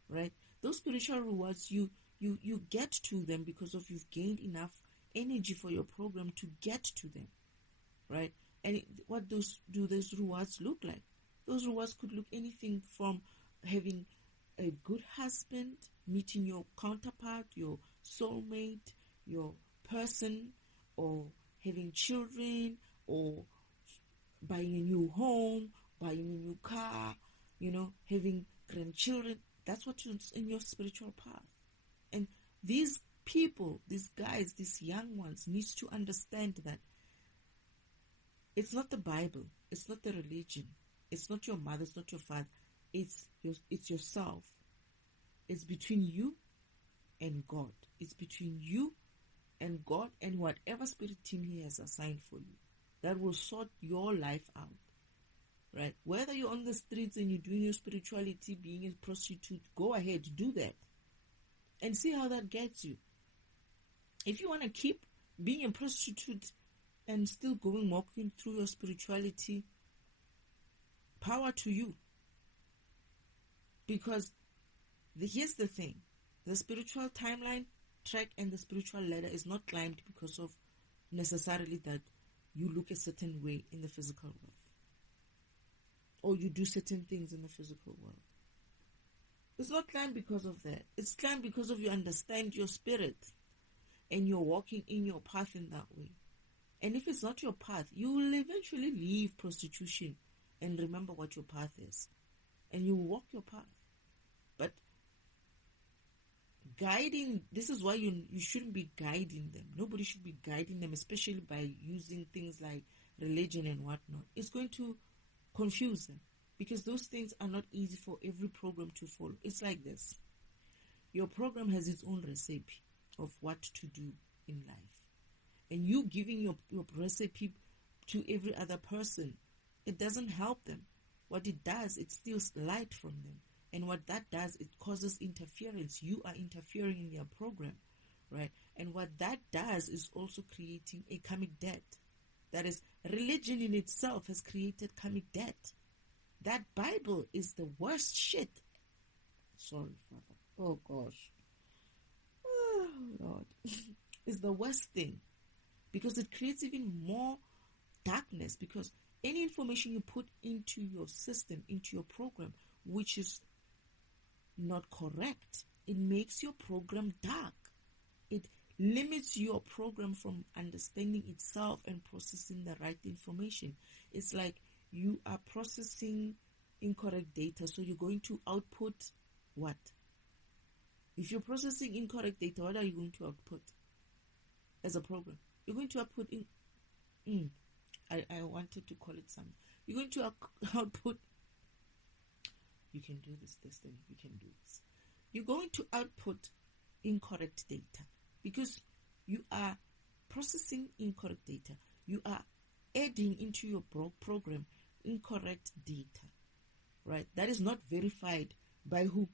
right? Those spiritual rewards, you get to them because of you've gained enough energy for your program to get to them, right? And what do those rewards look like? Those rewards could look anything from having a good husband, meeting your counterpart, your soulmate, your person, or having children, or buying a new home, buying a new car, having grandchildren. That's what's in your spiritual path. And these people, these guys, these young ones, needs to understand that it's not the Bible, it's not the religion, it's not your mother, it's not your father, it's yourself. It's between you and God. It's between you and God and whatever spirit team He has assigned for you that will sort your life out, right? Whether you're on the streets and you're doing your spirituality, being a prostitute, go ahead, do that and see how that gets you. If you want to keep being a prostitute and still walking through your spirituality, power to you. Because here's the thing, the spiritual timeline track and the spiritual ladder is not climbed because of necessarily that you look a certain way in the physical world, or you do certain things in the physical world. It's not climbed because of that. It's climbed because of you understand your spirit and you're walking in your path in that way. And if it's not your path, you will eventually leave prostitution and remember what your path is, and you will walk your path. But guiding, this is why you shouldn't be guiding them. Nobody should be guiding them, especially by using things like religion and whatnot. It's going to confuse them because those things are not easy for every program to follow. It's like this. Your program has its own recipe of what to do in life. And you giving your recipe to every other person, it doesn't help them. What it does, it steals light from them. And what that does, it causes interference. You are interfering in their program, right? And what that does is also creating a karmic debt. That is, religion in itself has created karmic debt. That Bible is the worst shit. Sorry, Father. Oh, gosh. Oh, Lord. It's the worst thing. Because it creates even more darkness. Because Any information you put into your system, into your program, which is not correct, it makes your program dark. It limits your program from understanding itself and processing the right information. It's like you are processing incorrect data, so you're going to output what? If you're processing incorrect data, what are you going to output as a program? You're going to output I wanted to call it something. You're going to output. You can do this, Destiny. You can do this. You're going to output incorrect data because you are processing incorrect data. You are adding into your program incorrect data, right? That is not verified by who?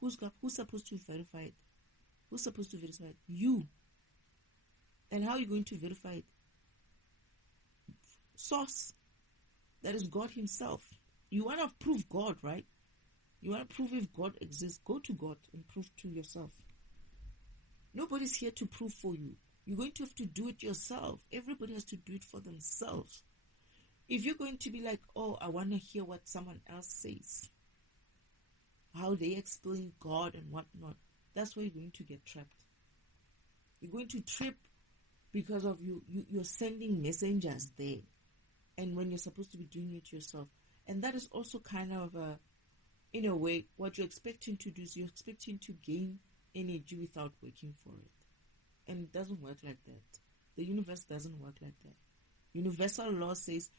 Who's supposed to verify it? Who's supposed to verify it? You. And how are you going to verify it? Source. That is God himself. You want to prove God, right? You want to prove if God exists. Go to God and prove to yourself. Nobody's here to prove for you. You're going to have to do it yourself. Everybody has to do it for themselves. If you're going to be like, oh, I want to hear what someone else says, how they explain God and whatnot, that's where you're going to get trapped. You're going to trip because of you're sending messengers there. And when you're supposed to be doing it yourself. And that is also kind of, in a way, what you're expecting to do is you're expecting to gain energy without working for it. And it doesn't work like that. The universe doesn't work like that. Universal law says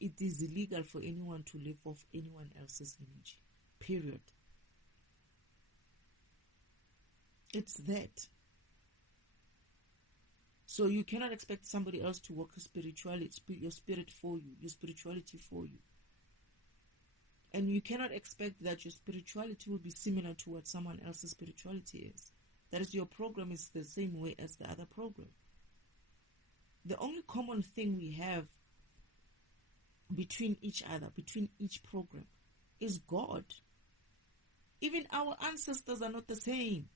it is illegal for anyone to live off anyone else's energy. Period. It's that. So you cannot expect somebody else to work your spirit for you, your spirituality for you. And you cannot expect that your spirituality will be similar to what someone else's spirituality is. That is, your program is the same way as the other program. The only common thing we have between each other, between each program, is God. Even our ancestors are not the same.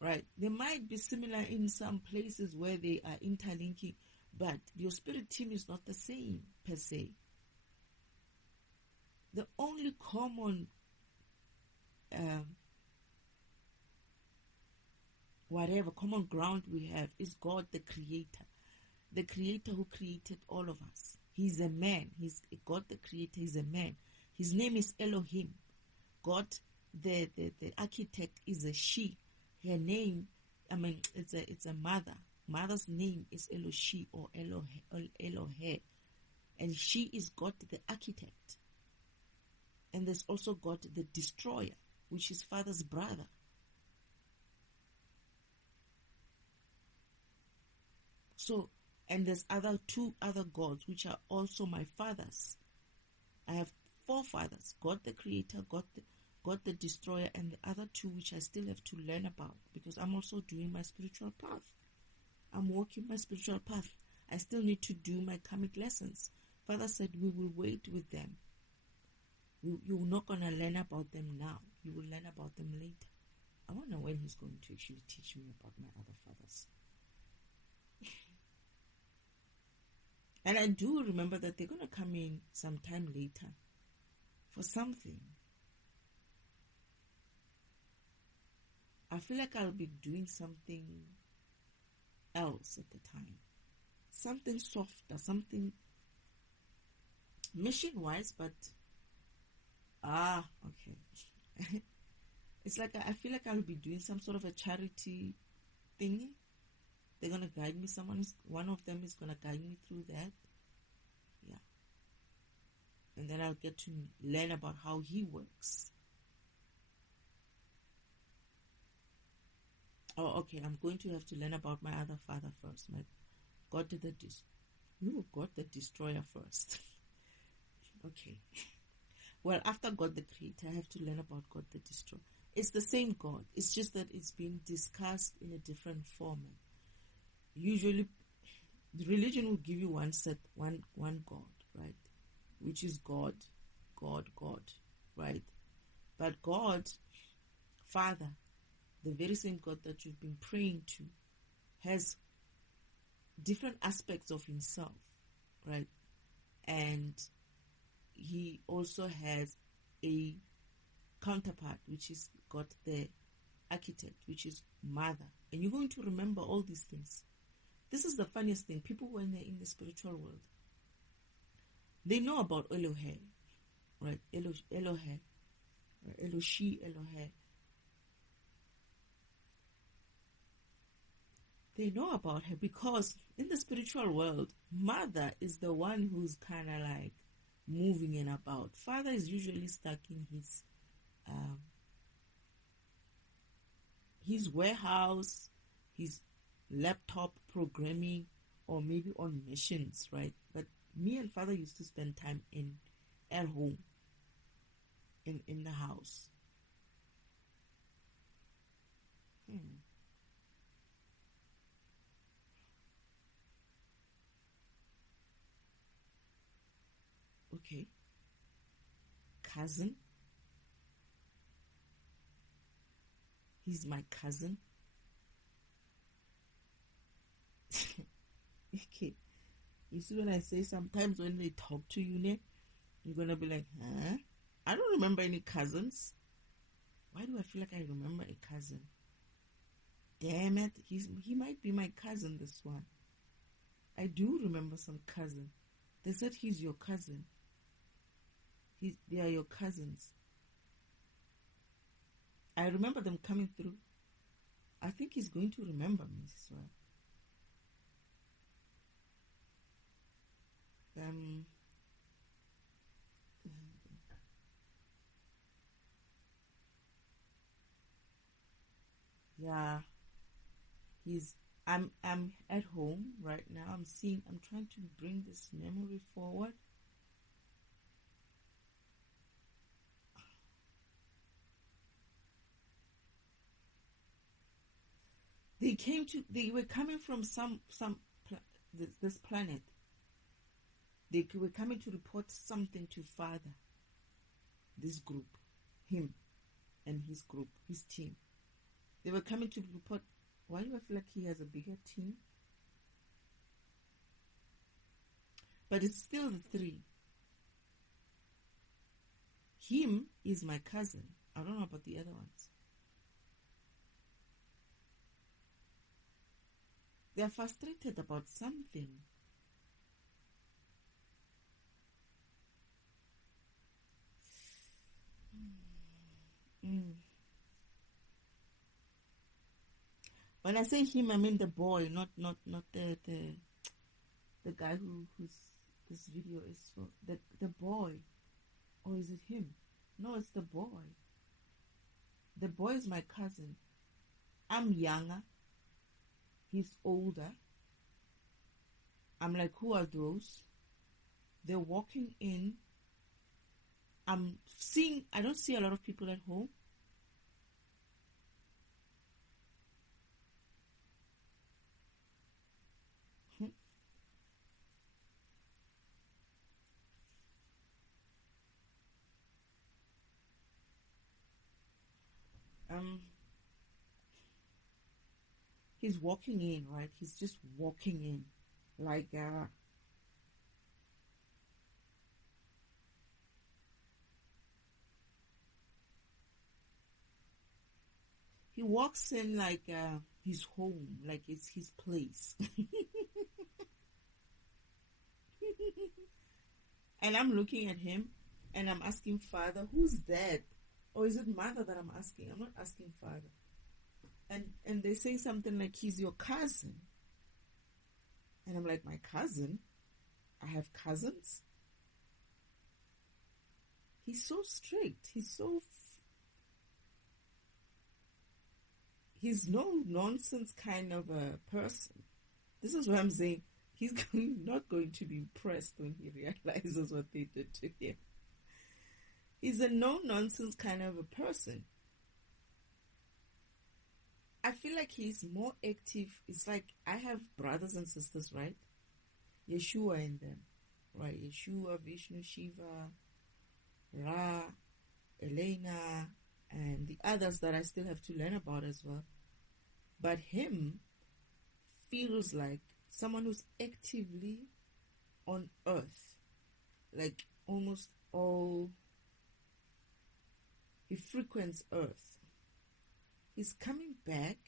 Right? They might be similar in some places where they are interlinking, but your spirit team is not the same per se. The only common common ground we have is God, the creator who created all of us. He's a man. He's God, the creator. He's a man. His name is Elohim. God, the architect, is a she. Her name, it's a mother. Mother's name is Eloshi or Elohe. And she is God, the architect. And there's also God, the destroyer, which is Father's brother. So, and there's two other gods, which are also my fathers. I have 4 fathers: God the creator, God the destroyer, and the other 2 which I still have to learn about, because I'm also doing my spiritual path. I'm walking my spiritual path. I still need to do my karmic lessons. Father said we will wait with them. You're not going to learn about them now. You will learn about them later. I wonder when he's going to actually teach me about my other fathers. And I do remember that they're going to come in sometime later for something. I feel like I'll be doing something else at the time. Something softer, something mission-wise, but okay. It's like I feel like I'll be doing some sort of a charity thingy. They're going to guide me. One of them is going to guide me through that. Yeah. And then I'll get to learn about how he works. Oh, okay. I'm going to have to learn about my other father first. My God the destroyer first. Okay. Well, after God the creator, I have to learn about God the destroyer. It's the same God. It's just that it's being discussed in a different format. Usually, the religion will give you one God, right? Which is God, right? But God, Father, the very same God that you've been praying to, has different aspects of himself. right? And he also has a counterpart, which is got the architect, which is mother. And you're going to remember all these things. This is the funniest thing. People, when they're in the spiritual world, they know about Elohim, right? Elohim, Eloshi, Elohim. They know about her because in the spiritual world, mother is the one who's kind of like moving and about. Father is usually stuck in his warehouse, his laptop programming, or maybe on missions, right? But me and father used to spend time at home, in the house. Okay. Cousin. He's my cousin. Okay. You see when I say sometimes when they talk to you, you're going to be like, huh? I don't remember any cousins. Why do I feel like I remember a cousin? Damn it. He might be my cousin, this one. I do remember some cousin. They said he's your cousin. They are your cousins. I remember them coming through. I think he's going to remember me as well. Yeah, I'm at home right now. I'm trying to bring this memory forward. They were coming from this planet. They were coming to report something to father. This group, him and his group, his team. They were coming to report. Why do I feel like he has a bigger team? But it's still the three. Him is my cousin. I don't know about the other ones. They are frustrated about something. When I say him, I mean the boy, not the guy who's this video is for. The boy, or is it him? No, it's the boy. The boy is my cousin. I'm younger. He's older. I'm like, who are those? They're walking in. I don't see a lot of people at home. He's walking in, right? He's just walking in. Like, he walks in like his home, like it's his place. And I'm looking at him and I'm asking father, who's that? Or is it mother that I'm asking? I'm not asking father. And they say something like, he's your cousin. And I'm like, my cousin? I have cousins? He's so strict. He's no nonsense kind of a person. This is what I'm saying. He's not going to be impressed when he realizes what they did to him. He's a no nonsense kind of a person. I feel like he's more active. It's like I have brothers and sisters, right? Yeshua and them, right? Yeshua, Vishnu, Shiva, Ra, Elena, and the others that I still have to learn about as well. But him feels like someone who's actively on earth, like almost all, he frequents earth. He's coming back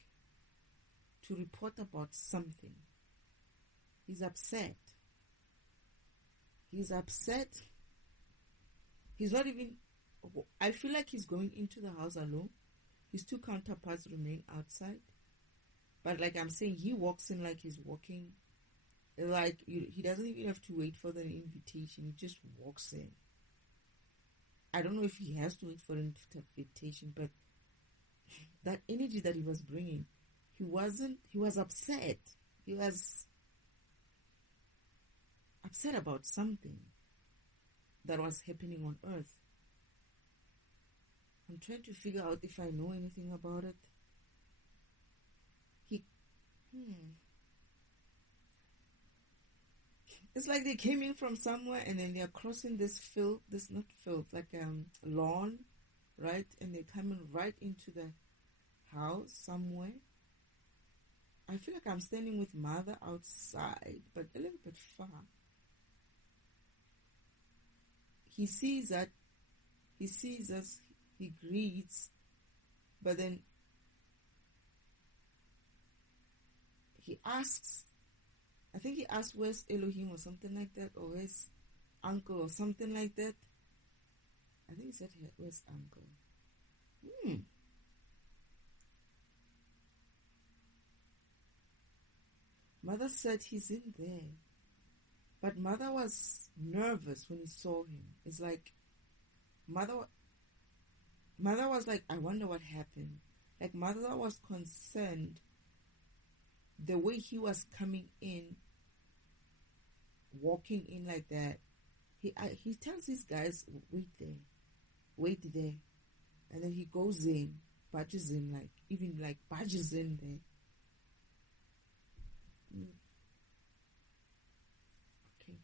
to report about something. He's upset. He's upset. He's not even, I feel like he's going into the house alone. His two counterparts remain outside. But like I'm saying, he walks in like he's walking, like he doesn't even have to wait for the invitation. He just walks in. I don't know if he has to wait for an invitation, but that energy that he was bringing, he was upset. He was upset about something that was happening on earth. I'm trying to figure out if I know anything about it. It's like they came in from somewhere and then they're crossing this field, not field, like lawn, right? And they're coming right into the house somewhere. I feel like I'm standing with Mother outside, but a little bit far. He sees us, he greets, but then he asks, I think he asked where's Elohim or something like that, or where's uncle or something like that. I think he said where's uncle. Mother said he's in there. But Mother was nervous when he saw him. It's like Mother was like, I wonder what happened. Like Mother was concerned the way he was coming in, walking in like that. He tells these guys, wait there. And then he goes in, barges in, barges in there. Okay.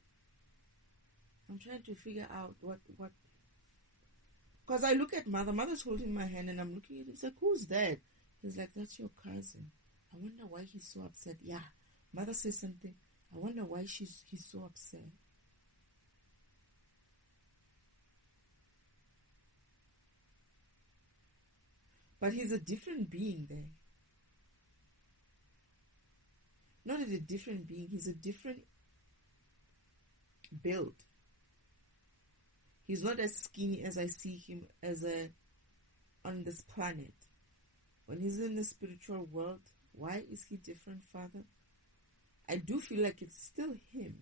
I'm trying to figure out what. Because I look at Mother's holding my hand and I'm looking at him. He's like, who's that? He's like, that's your cousin. I wonder why he's so upset. Yeah, Mother says something. I wonder why he's so upset. But he's a different being there. Not a different being, he's a different build. He's not as skinny as I see him on this planet. When he's in the spiritual world, why is he different, Father? I do feel like it's still him.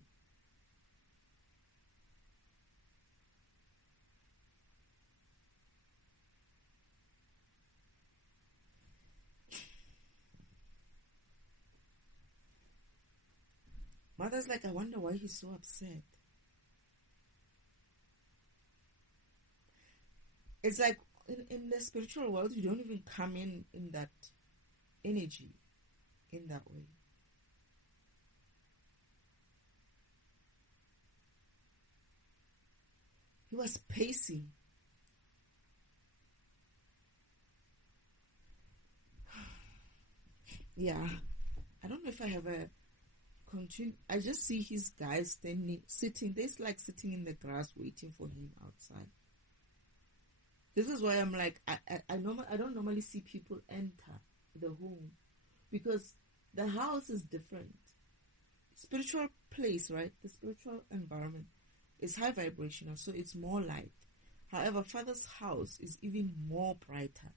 Mother's like, I wonder why he's so upset. It's like in the spiritual world, you don't even come in that energy in that way. He was pacing. Yeah, I don't know if I have a continue. I just see his guys sitting. They're like sitting in the grass waiting for him outside. This is why I'm like, I don't normally see people enter the home because the house is different. Spiritual place, right? The spiritual environment is high vibrational, so it's more light. However, Father's house is even more brighter.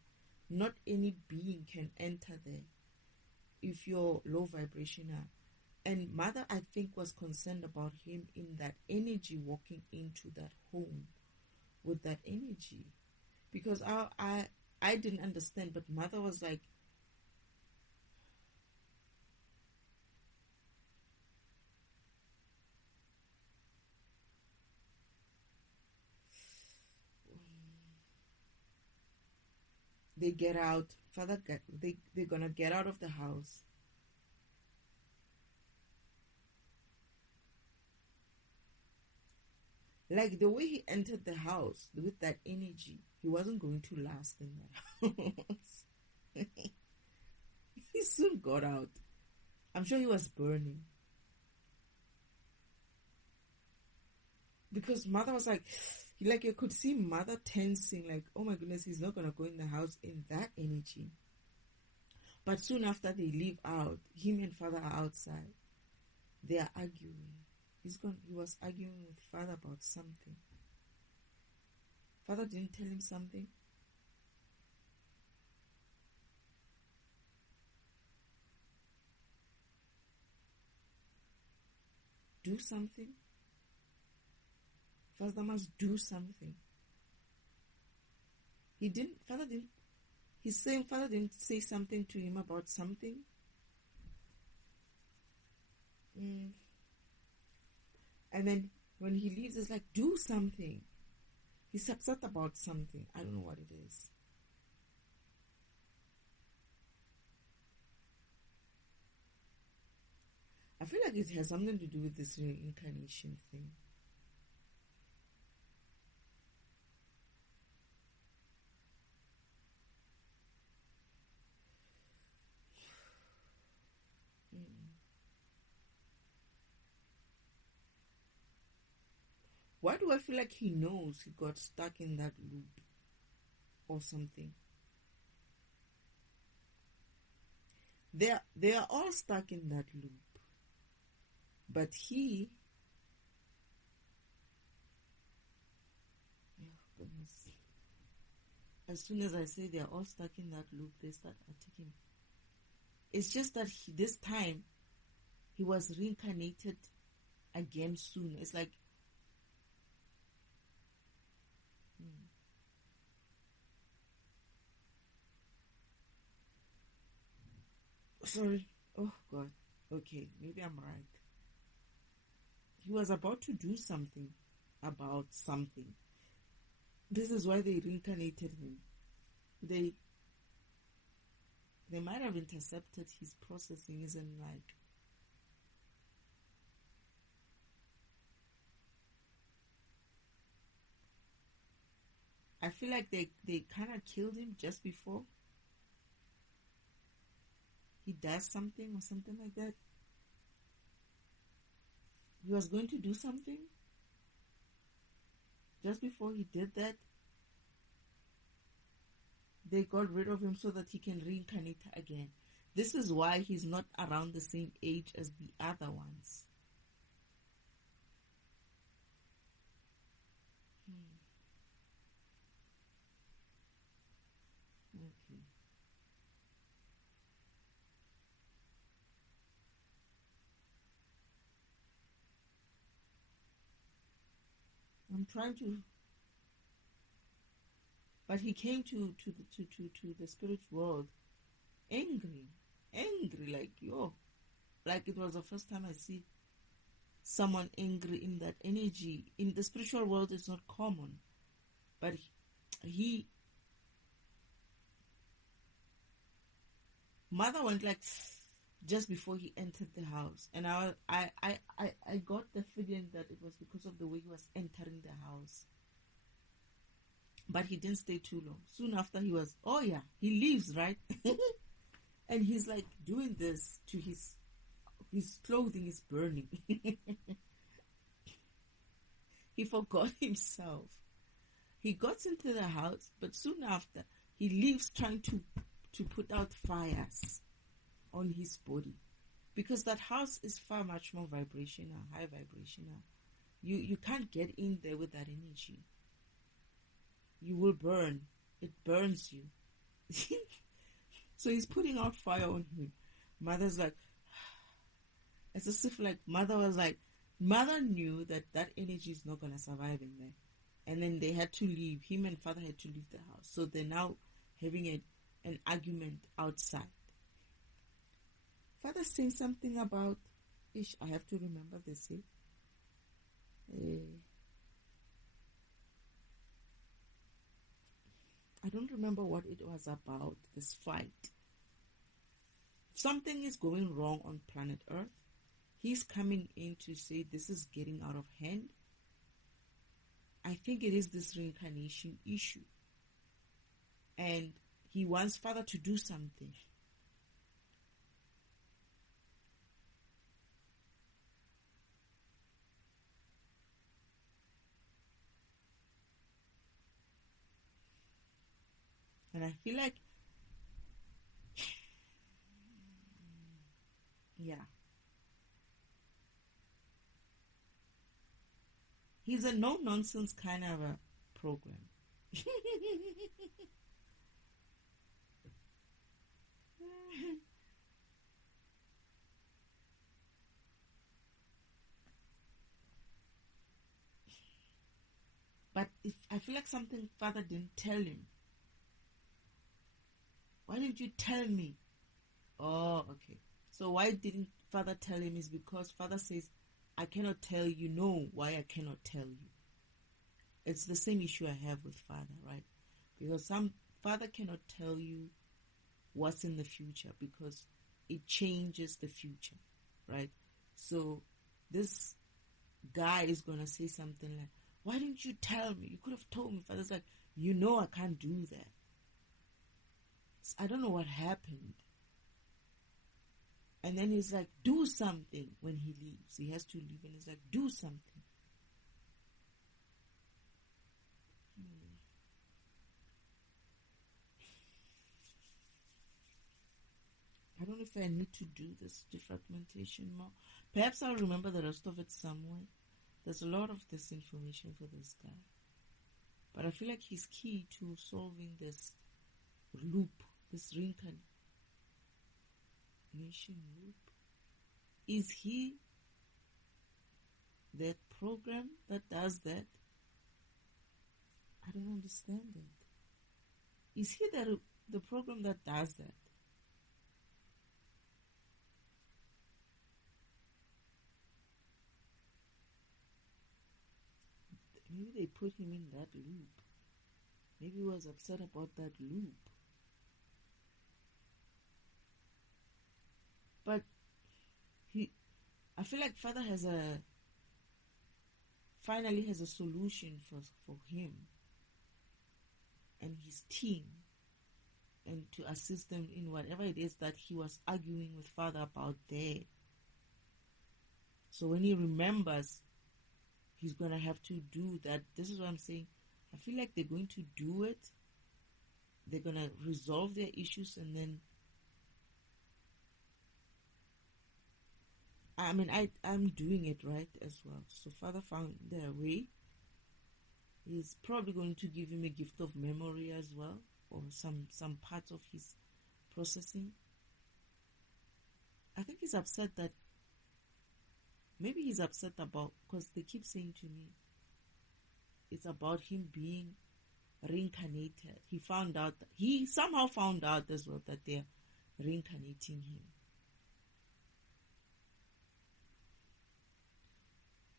Not any being can enter there if you're low vibrational. And Mother, I think, was concerned about him in that energy, walking into that home with that energy. Because I didn't understand, but Mother was like, they get out. Father, they're going to get out of the house. Like the way he entered the house with that energy, he wasn't going to last in that house. He soon got out. I'm sure he was burning. Because mother was like you could see mother tensing, like, oh my goodness, he's not going to go in the house in that energy. But soon after they leave out, him and father are outside. They are arguing. He was arguing with father about something. Father didn't tell him something. Do something. Father must do something. He's saying father didn't say something to him about something. And then when he leaves, it's like, do something. He's upset about something. I don't know what it is. I feel like it has something to do with this reincarnation thing. Why do I feel like he knows he got stuck in that loop or something? They are all stuck in that loop. But he... Oh, goodness. As soon as I say they are all stuck in that loop, they start attacking. It's just that this time, he was reincarnated again soon. It's like... Sorry. Oh, God. Okay, maybe I'm right. He was about to do something about something. This is why they reincarnated him. They might have intercepted his processing, isn't like... I feel like they kind of killed him just before he does something or something like that. He was going to do something. Just before he did that, they got rid of him so that he can reincarnate again. This is why he's not around the same age as the other ones. Okay. I'm trying to... But he came to the spirit world angry, like, yo. Like, it was the first time I see someone angry in that energy. In the spiritual world, it's not common. But he mother went like just before he entered the house, and I got the feeling that it was because of the way he was entering the house. But he didn't stay too long. Soon after, he was, oh yeah, he leaves, right? And he's like doing this to his clothing is burning. He forgot himself. He got into the house, but soon after, he leaves trying to put out fires on his body, because that house is far much more vibrational, high vibrational. You can't get in there with that energy. You will burn. It burns you. So he's putting out fire on him. Mother's like, it's as if like mother knew that energy is not going to survive in there. And then they had to leave. Him and father had to leave the house. So they're now having an argument outside. Father's saying something about, I have to remember this. I don't remember what it was about, this fight. Something is going wrong on planet Earth. He's coming in to say this is getting out of hand. I think it is this reincarnation issue. And he wants father to do something. I feel like, yeah, he's a no-nonsense kind of a program. But if I feel like something Father didn't tell him. Why didn't you tell me? Oh, okay. So why didn't Father tell him is because Father says, I cannot tell you. No, why I cannot tell you. It's the same issue I have with Father, right? Because some Father cannot tell you what's in the future because it changes the future, right? So this guy is going to say something like, why didn't you tell me? You could have told me. Father's like, I can't do that. So I don't know what happened. And then he's like, do something when he leaves. He has to leave and he's like, do something. I don't know if I need to do this defragmentation more. Perhaps I'll remember the rest of it somewhere. There's a lot of this information for this guy. But I feel like he's key to solving this loop, this reincarnation loop. Is he that program that does that? I don't understand that. Is he the program that does that? Maybe they put him in that loop. Maybe he was upset about that loop. But I feel like Father finally has a solution for him and his team, and to assist them in whatever it is that he was arguing with Father about there. So when he remembers, he's going to have to do that. This is what I'm saying. I feel like they're going to do it. They're going to resolve their issues and then... I mean, I'm doing it right as well. So Father found their way. He's probably going to give him a gift of memory as well, or some part of his processing. I think he's upset that... Maybe he's upset about... Because they keep saying to me, it's about him being reincarnated. He somehow found out as well that they're reincarnating him.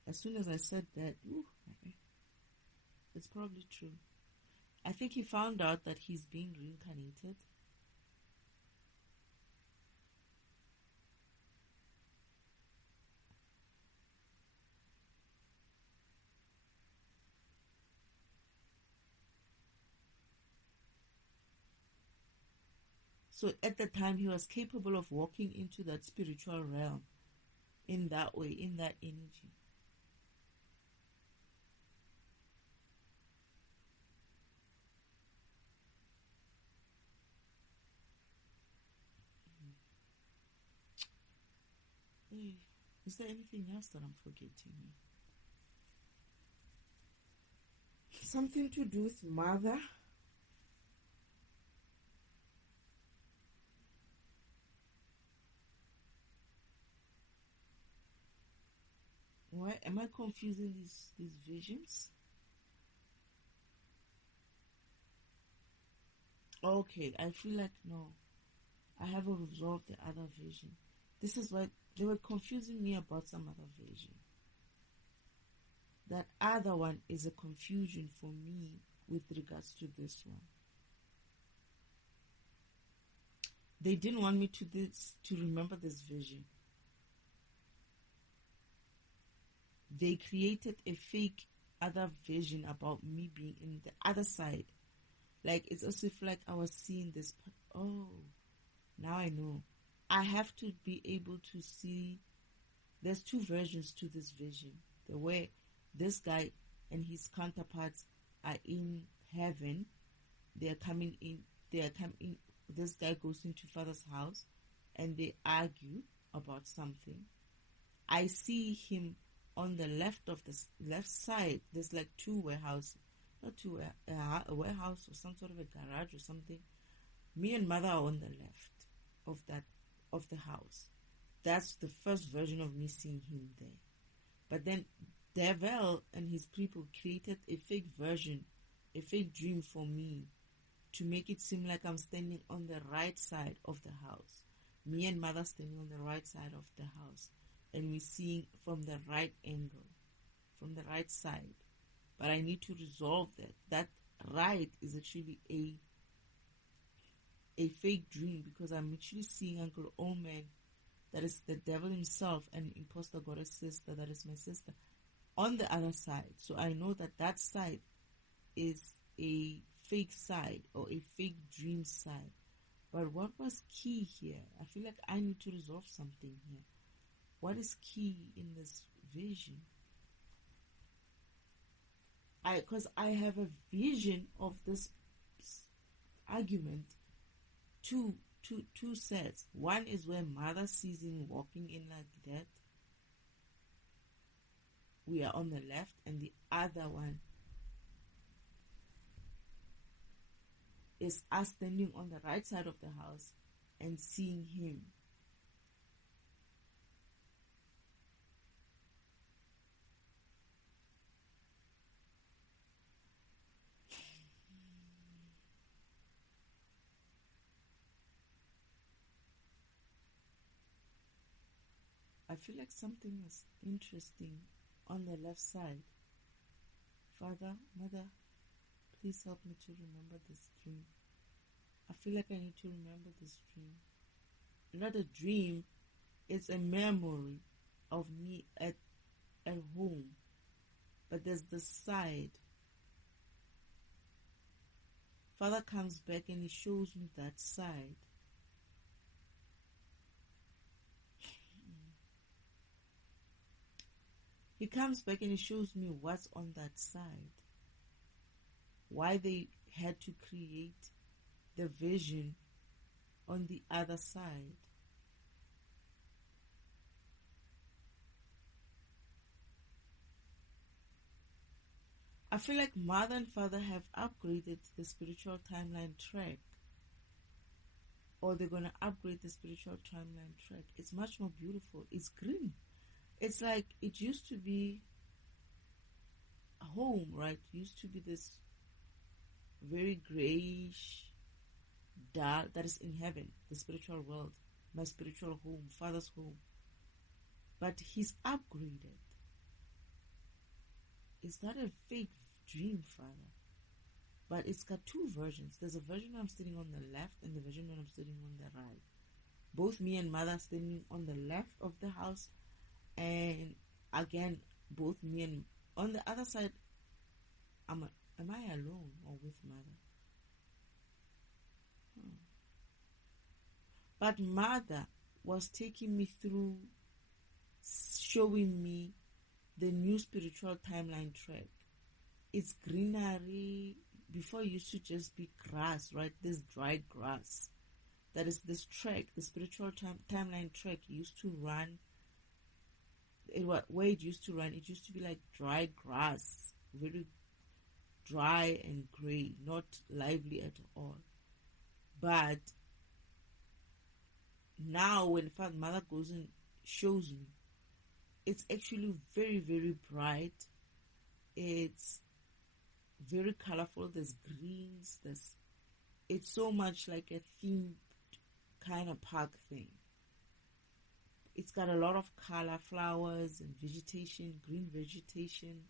As soon as I said that, it's probably true. I think he found out that he's being reincarnated. So at the time, he was capable of walking into that spiritual realm in that way, in that energy. Is there anything else that I'm forgetting? Something to do with mother. Why am I confusing these visions? Okay, I feel like no. I haven't resolved the other vision. This is why they were confusing me about some other vision. That other one is a confusion for me with regards to this one. They didn't want me to remember this vision. They created a fake other vision about me being in the other side. Like, it's as if like I was seeing this. Oh, now I know. I have to be able to see. There's two versions to this vision. The way this guy and his counterparts are in heaven, they're coming in they are coming. This guy goes into father's house, and they argue about something. I see him on the left of the left side. There's like two warehouses, not two, a warehouse or some sort of a garage or something. Me and mother are on the left of the house. That's the first version of me seeing him there. But then Devil and his people created a fake version, a fake dream for me to make it seem like I'm standing on the right side of the house. Me and mother standing on the right side of the house. And we're seeing from the right angle, from the right side. But I need to resolve that. That right is actually a fake dream, because I'm actually seeing Uncle Omen, that is the devil himself, and imposter goddess sister, that is my sister, on the other side. So I know that that side is a fake side or a fake dream side. But what was key here? I feel like I need to resolve something here. What is key in this vision? Because I have a vision of this argument, two sets. One is where mother sees him walking in like that. We are on the left, and the other one is us standing on the right side of the house and seeing him. I feel like something is interesting on the left side. Father, mother, please help me to remember this dream. I feel like I need to remember this dream. Not a dream, it's a memory of me at home. But there's the side. Father comes back and he shows me that side. He comes back and he shows me what's on that side. Why they had to create the vision on the other side. I feel like mother and father have upgraded the spiritual timeline track. Or they're going to upgrade the spiritual timeline track. It's much more beautiful. It's green. It's like it used to be a home, right? It used to be this very grayish, dark, that is in heaven, the spiritual world, my spiritual home, father's home. But he's upgraded. It's not a fake dream, father. But it's got two versions. There's a version when I'm sitting on the left and the version when I'm sitting on the right. Both me and mother standing on the left of the house. And again, both me and on the other side, am I alone or with mother? But mother was taking me through, showing me the new spiritual timeline track. It's greenery. Before it used to just be grass, right? This dry grass. That is this track, the spiritual timeline track used to run. Where it used to run, it used to be like dry grass, very dry and gray, not lively at all. But now when mother goes and shows me, it's actually very, very bright. It's very colorful. There's greens. It's so much like a themed kind of park thing. It's got a lot of color, flowers and vegetation, green vegetation.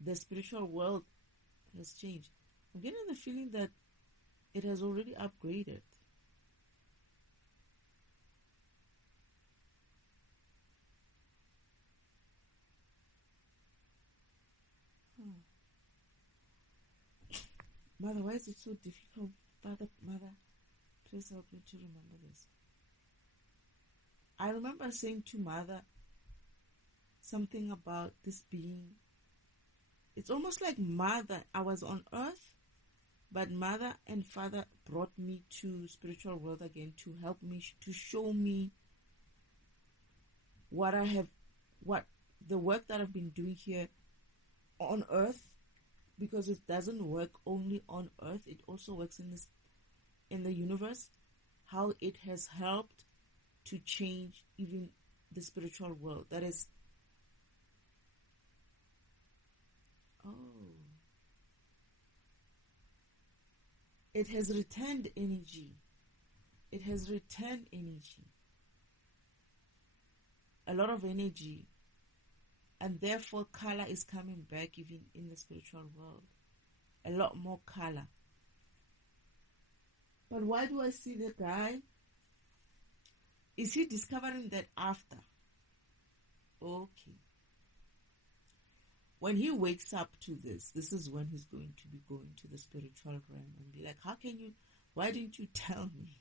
The spiritual world has changed. I'm getting the feeling that it has already upgraded. Mother, why is it so difficult? Father, mother, please help me to remember this. I remember saying to mother something about this being. It's almost like mother, I was on earth But mother and father brought me to spiritual world again to help me, to show me what the work that I've been doing here on earth, because it doesn't work only on earth, it also works in the universe, how it has helped to change even the spiritual world. That is, it has returned energy. It has returned energy. A lot of energy. And therefore color is coming back even in the spiritual world. A lot more color. But why do I see the guy? Is he discovering that after? Okay. When he wakes up to this is when he's going to be going to the spiritual realm and be like, why didn't you tell me?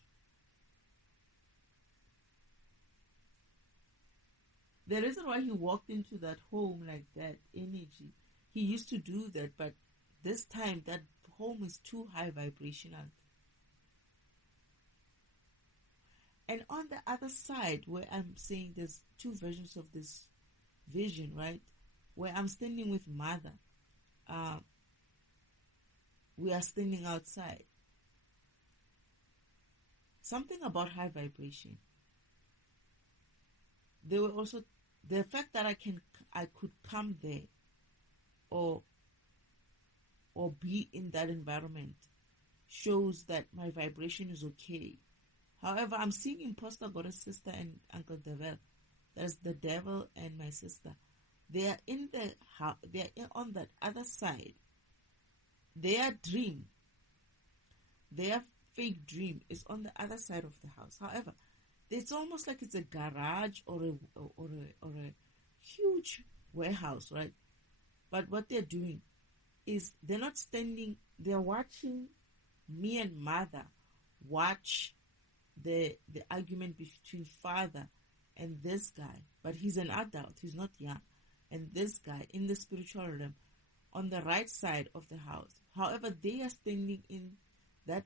The reason why he walked into that home like that, energy, he used to do that, but this time that home is too high vibrational. And on the other side, where I'm saying there's two versions of this vision, right? Where I'm standing with mother, we are standing outside. Something about high vibration. There were also the fact that I could come there or be in that environment shows that my vibration is okay. However, I'm seeing imposter goddess sister and Uncle Devil. There's the devil and my sister. They are on that other side. Their dream, their fake dream is on the other side of the house. However, it's almost like it's a garage or a huge warehouse, right? But what they're doing is they're not standing, they're watching me and mother watch the argument between father and this guy. But he's an adult, he's not young. And this guy in the spiritual realm on the right side of the house. However, they are standing in that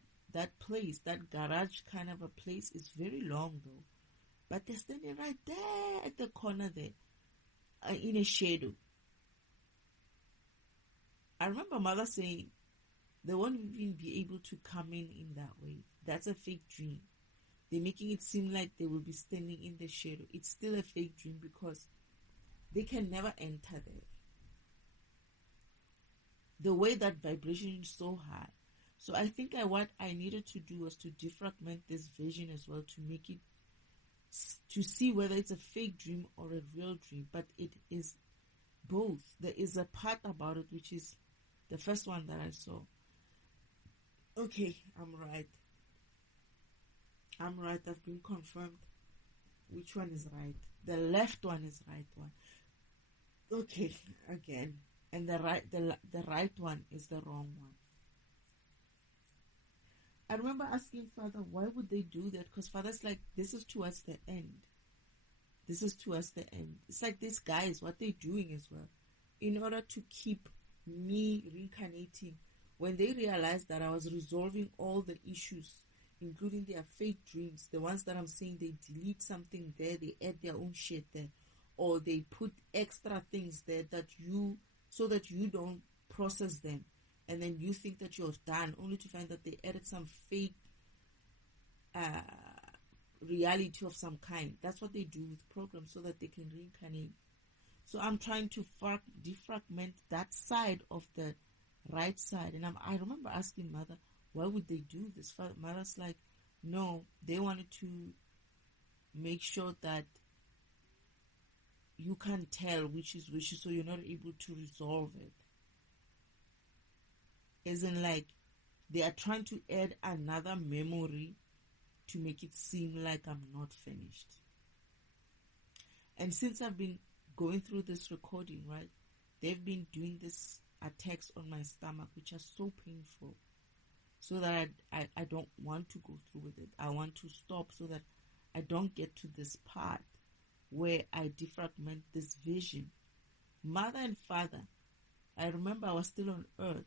place, that garage kind of a place. Is very long though, but they're standing right there at the corner there, in a shadow. I remember mother saying they won't even be able to come in that way. That's a fake dream. They're making it seem like they will be standing in the shadow. It's still a fake dream because they can never enter there. The way that vibration is so high. So I think what I needed to do was to defragment this vision as well, to make it, to see whether it's a fake dream or a real dream. But it is both. There is a part about it which is the first one that I saw. Okay, I'm right. I've been confirmed. Which one is right? The left one is right one. Okay, again. And the right one is the wrong one. I remember asking Father, why would they do that? Because Father's like, this is towards the end. It's like these guys, what they're doing as well, in order to keep me reincarnating. When they realized that I was resolving all the issues, including their fake dreams, the ones that I'm saying they delete something there, they add their own shit there, or they put extra things there so that you don't process them. And then you think that you're done, only to find that they added some fake reality of some kind. That's what they do with programs, so that they can reincarnate. So I'm trying to defragment that side of the right side. And I remember asking Mother, why would they do this? Mother's like, no, they wanted to make sure that you can't tell which is which, so you're not able to resolve it. As in, like, they are trying to add another memory to make it seem like I'm not finished. And since I've been going through this recording, right, they've been doing this attacks on my stomach, which are so painful, so that I don't want to go through with it. I want to stop so that I don't get to this part where I defragment this vision. Mother and father, I remember I was still on earth.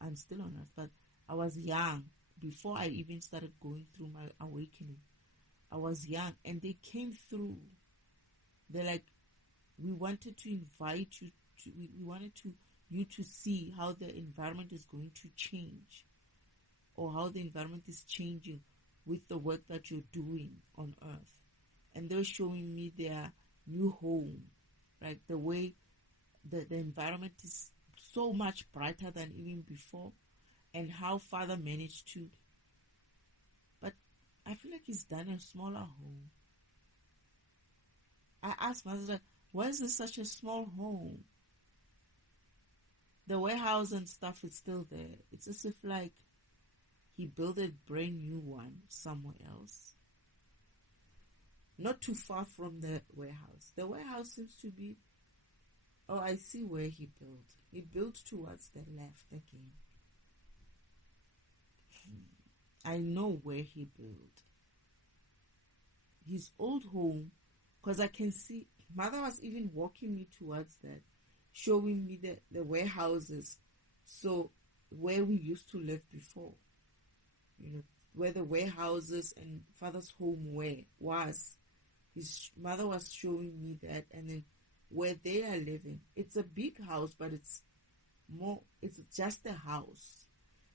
I'm still on earth, but I was young before I even started going through my awakening. I was young, and they came through. They're like, we wanted to invite you to, we wanted you to see how the environment is going to change, or how the environment is changing with the work that you're doing on earth. And they're showing me their new home, like the way the environment is so much brighter than even before, and how Father managed to. But I feel like he's done a smaller home. I asked Mother, why is this such a small home? The warehouse and stuff is still there. It's as if like he built a brand new one somewhere else. Not too far from the warehouse. The warehouse seems to be... Oh, I see where he built. He built towards the left again. I know where he built. His old home, because I can see... Mother was even walking me towards that, showing me the warehouses. So, where we used to live before. You know, where the warehouses and Father's home was. His mother was showing me that, and then where they are living. It's a big house, but it's just a house.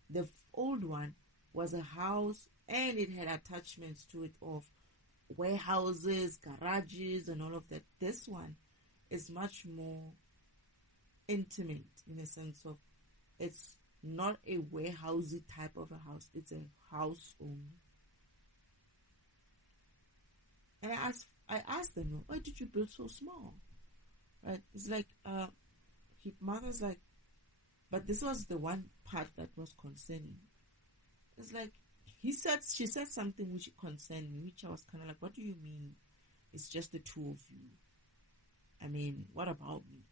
The old one was a house, and it had attachments to it of warehouses, garages, and all of that. This one is much more intimate in a sense of it's not a warehousey type of a house. It's a house only. And I asked them, why did you build so small? Right? It's like, Mother's like, but this was the one part that was concerning. It's like, she said something which concerned me, which I was kind of like, what do you mean? It's just the two of you. I mean, what about me?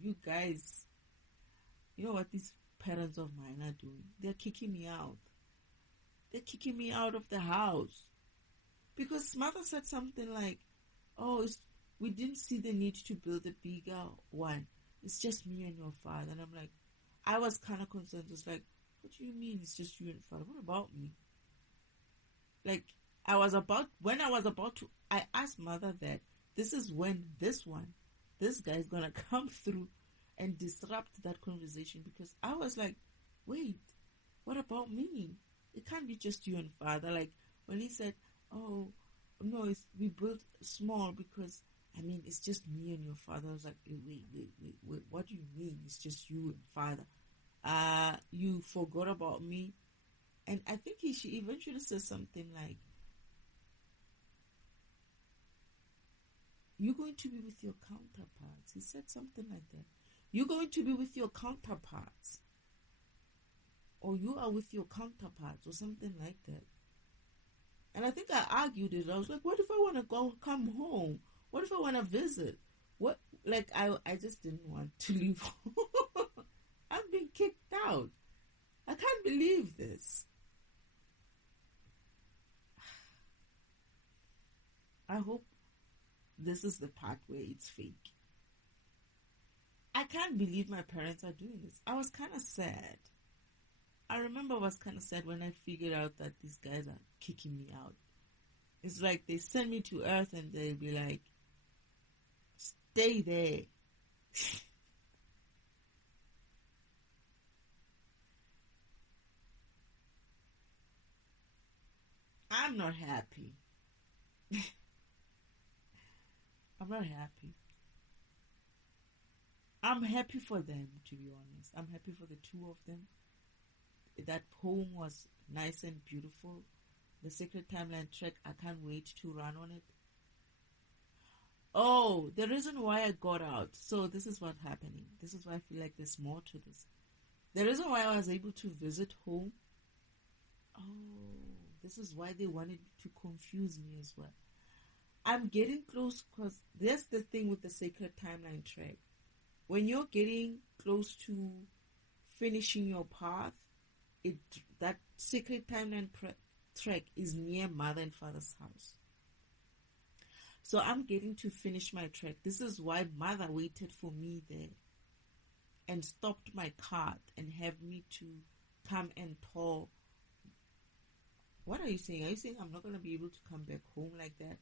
You guys, you know what these parents of mine are doing? They're kicking me out. They're kicking me out of the house. Because Mother said something like, oh, we didn't see the need to build a bigger one. It's just me and your father. And I'm like, I was kind of concerned. It's like, what do you mean it's just you and father? What about me? Like, I asked Mother that this is when this guy is going to come through and disrupt that conversation, because I was like, wait, what about me? It can't be just you and father. Like, when he said, oh, no, we built small because, I mean, it's just me and your father. I was like, wait, what do you mean it's just you and father? You forgot about me? And I think she eventually said something like, you're going to be with your counterparts. He said something like that. You're going to be with your counterparts. Or you are with your counterparts, or something like that. And I think I argued it. I was like, what if I want to come home? What if I want to visit? What? Like, I just didn't want to leave. I've been kicked out. I can't believe this. I hope this is the part where it's fake. I can't believe my parents are doing this. I was kind of sad. I remember I was kind of sad when I figured out that these guys are kicking me out. It's like they send me to Earth and they'll be like, stay there. I'm not happy. I'm not happy. I'm happy for them, to be honest. I'm happy for the two of them. That poem was nice and beautiful. The Sacred Timeline track, I can't wait to run on it. Oh, the reason why I got out. So this is what's happening. This is why I feel like there's more to this. The reason why I was able to visit home. Oh, this is why they wanted to confuse me as well. I'm getting close because there's the thing with the Sacred Timeline track. When you're getting close to finishing your path, that Sacred Timeline track is near Mother and Father's house. So I'm getting to finish my track. This is why Mother waited for me there and stopped my cart and have me to come and tour. What are you saying? Are you saying I'm not going to be able to come back home like that?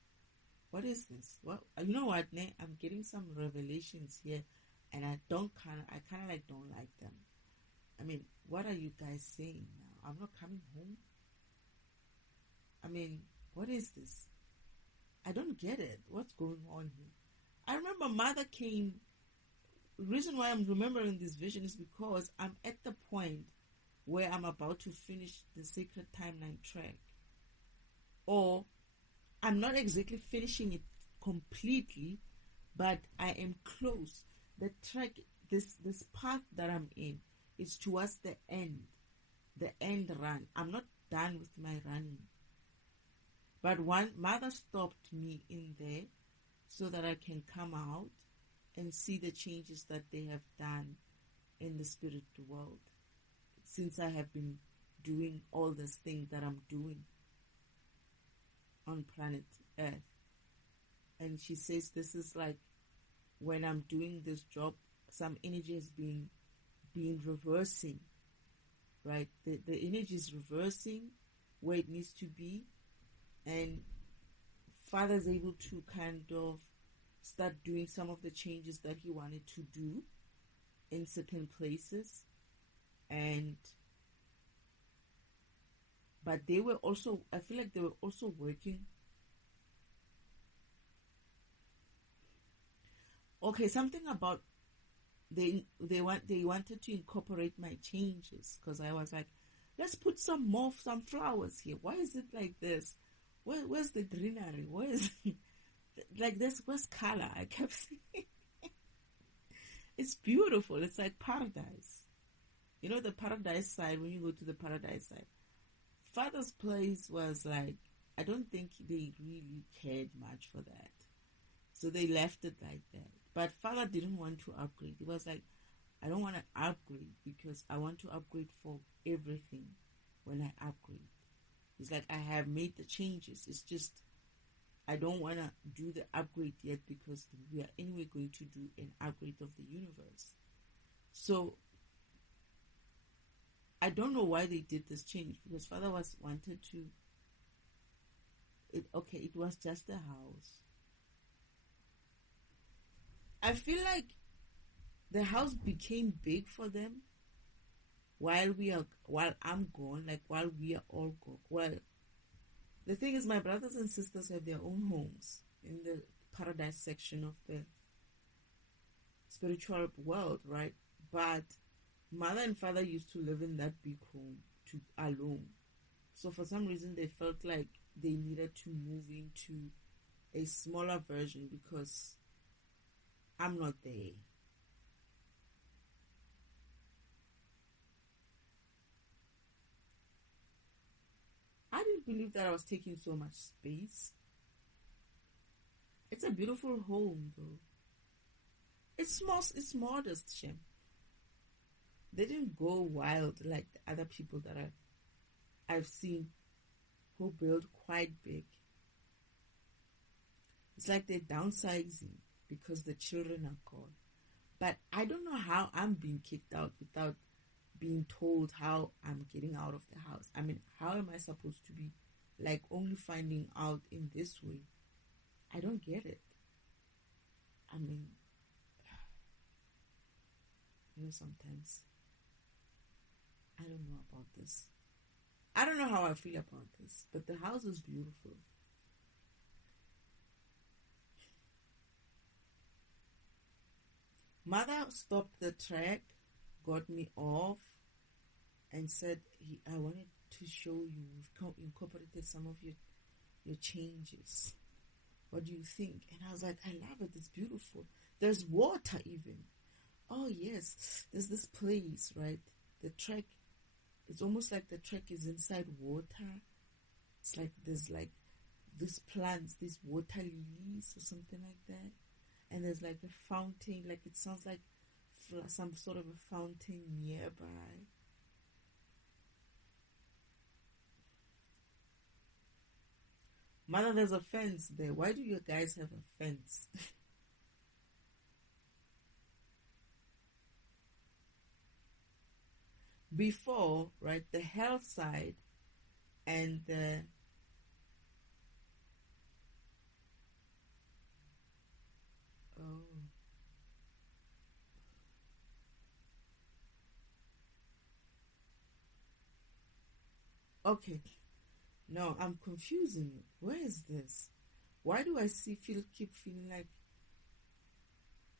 What is this? What, you know what, ne? I'm getting some revelations here, and I kind of like don't like them. I mean, what are you guys saying now? I'm not coming home? I mean, what is this? I don't get it. What's going on here? I remember Mother came. The reason why I'm remembering this vision is because I'm at the point where I'm about to finish the Sacred Timeline track. Or I'm not exactly finishing it completely, but I am close. The track, this path that I'm in, is towards the end run. I'm not done with my running. But one Mother stopped me in there so that I can come out and see the changes that they have done in the spirit world since I have been doing all this thing that I'm doing on planet Earth. And she says this is like when I'm doing this job, some energy has been reversing, right? The energy is reversing where it needs to be, and Father's able to kind of start doing some of the changes that he wanted to do in certain places. But they were also, I feel like they were also working. Okay, something about they wanted to incorporate my changes, because I was like, let's put some flowers here. Why is it like this? Where's the greenery? Where is like this? Where's color? I kept saying it's beautiful. It's like paradise. You know, the paradise side, when you go to the paradise side, Father's place was like, I don't think they really cared much for that. So they left it like that. But Father didn't want to upgrade. He was like, I don't want to upgrade because I want to upgrade for everything when I upgrade. He's like, I have made the changes. It's just, I don't want to do the upgrade yet because we are anyway going to do an upgrade of the universe. So, I don't know why they did this change, because Father wanted to, it was just a house. I feel like the house became big for them while I'm gone, like while we are all gone. Well, the thing is, my brothers and sisters have their own homes in the paradise section of the spiritual world, right? But Mother and Father used to live in that big home alone. So for some reason, they felt like they needed to move into a smaller version because I'm not there. I didn't believe that I was taking so much space. It's a beautiful home, though. It's small, it's modest, Shem. They didn't go wild like the other people that I've seen who build quite big. It's like they're downsizing because the children are gone. But I don't know how I'm being kicked out without being told how I'm getting out of the house. I mean, how am I supposed to be like only finding out in this way? I don't get it. I mean, you know, sometimes I don't know about this. I don't know how I feel about this, but the house is beautiful. Mother stopped the track, got me off, and said, I wanted to show you, we've incorporated some of your changes. What do you think? And I was like, I love it. It's beautiful. There's water even. Oh, yes. There's this place, right? The track, it's almost like the track is inside water. It's like there's like these plants, these water lilies or something like that. And there's like a fountain, like it sounds like some sort of a fountain nearby. Mother, there's a fence there. Why do you guys have a fence? Before, right, the health side and the oh, okay. No, I'm confusing it. Where is this? Why do I keep feeling like,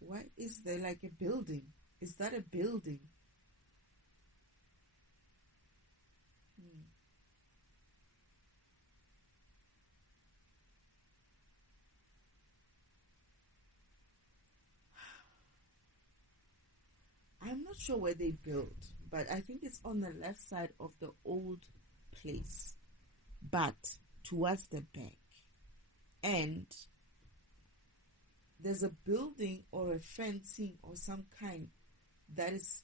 why is there like a building? Is that a building? Hmm. I'm not sure where they built, but I think it's on the left side of the old place, but towards the back. And there's a building or a fencing or some kind that is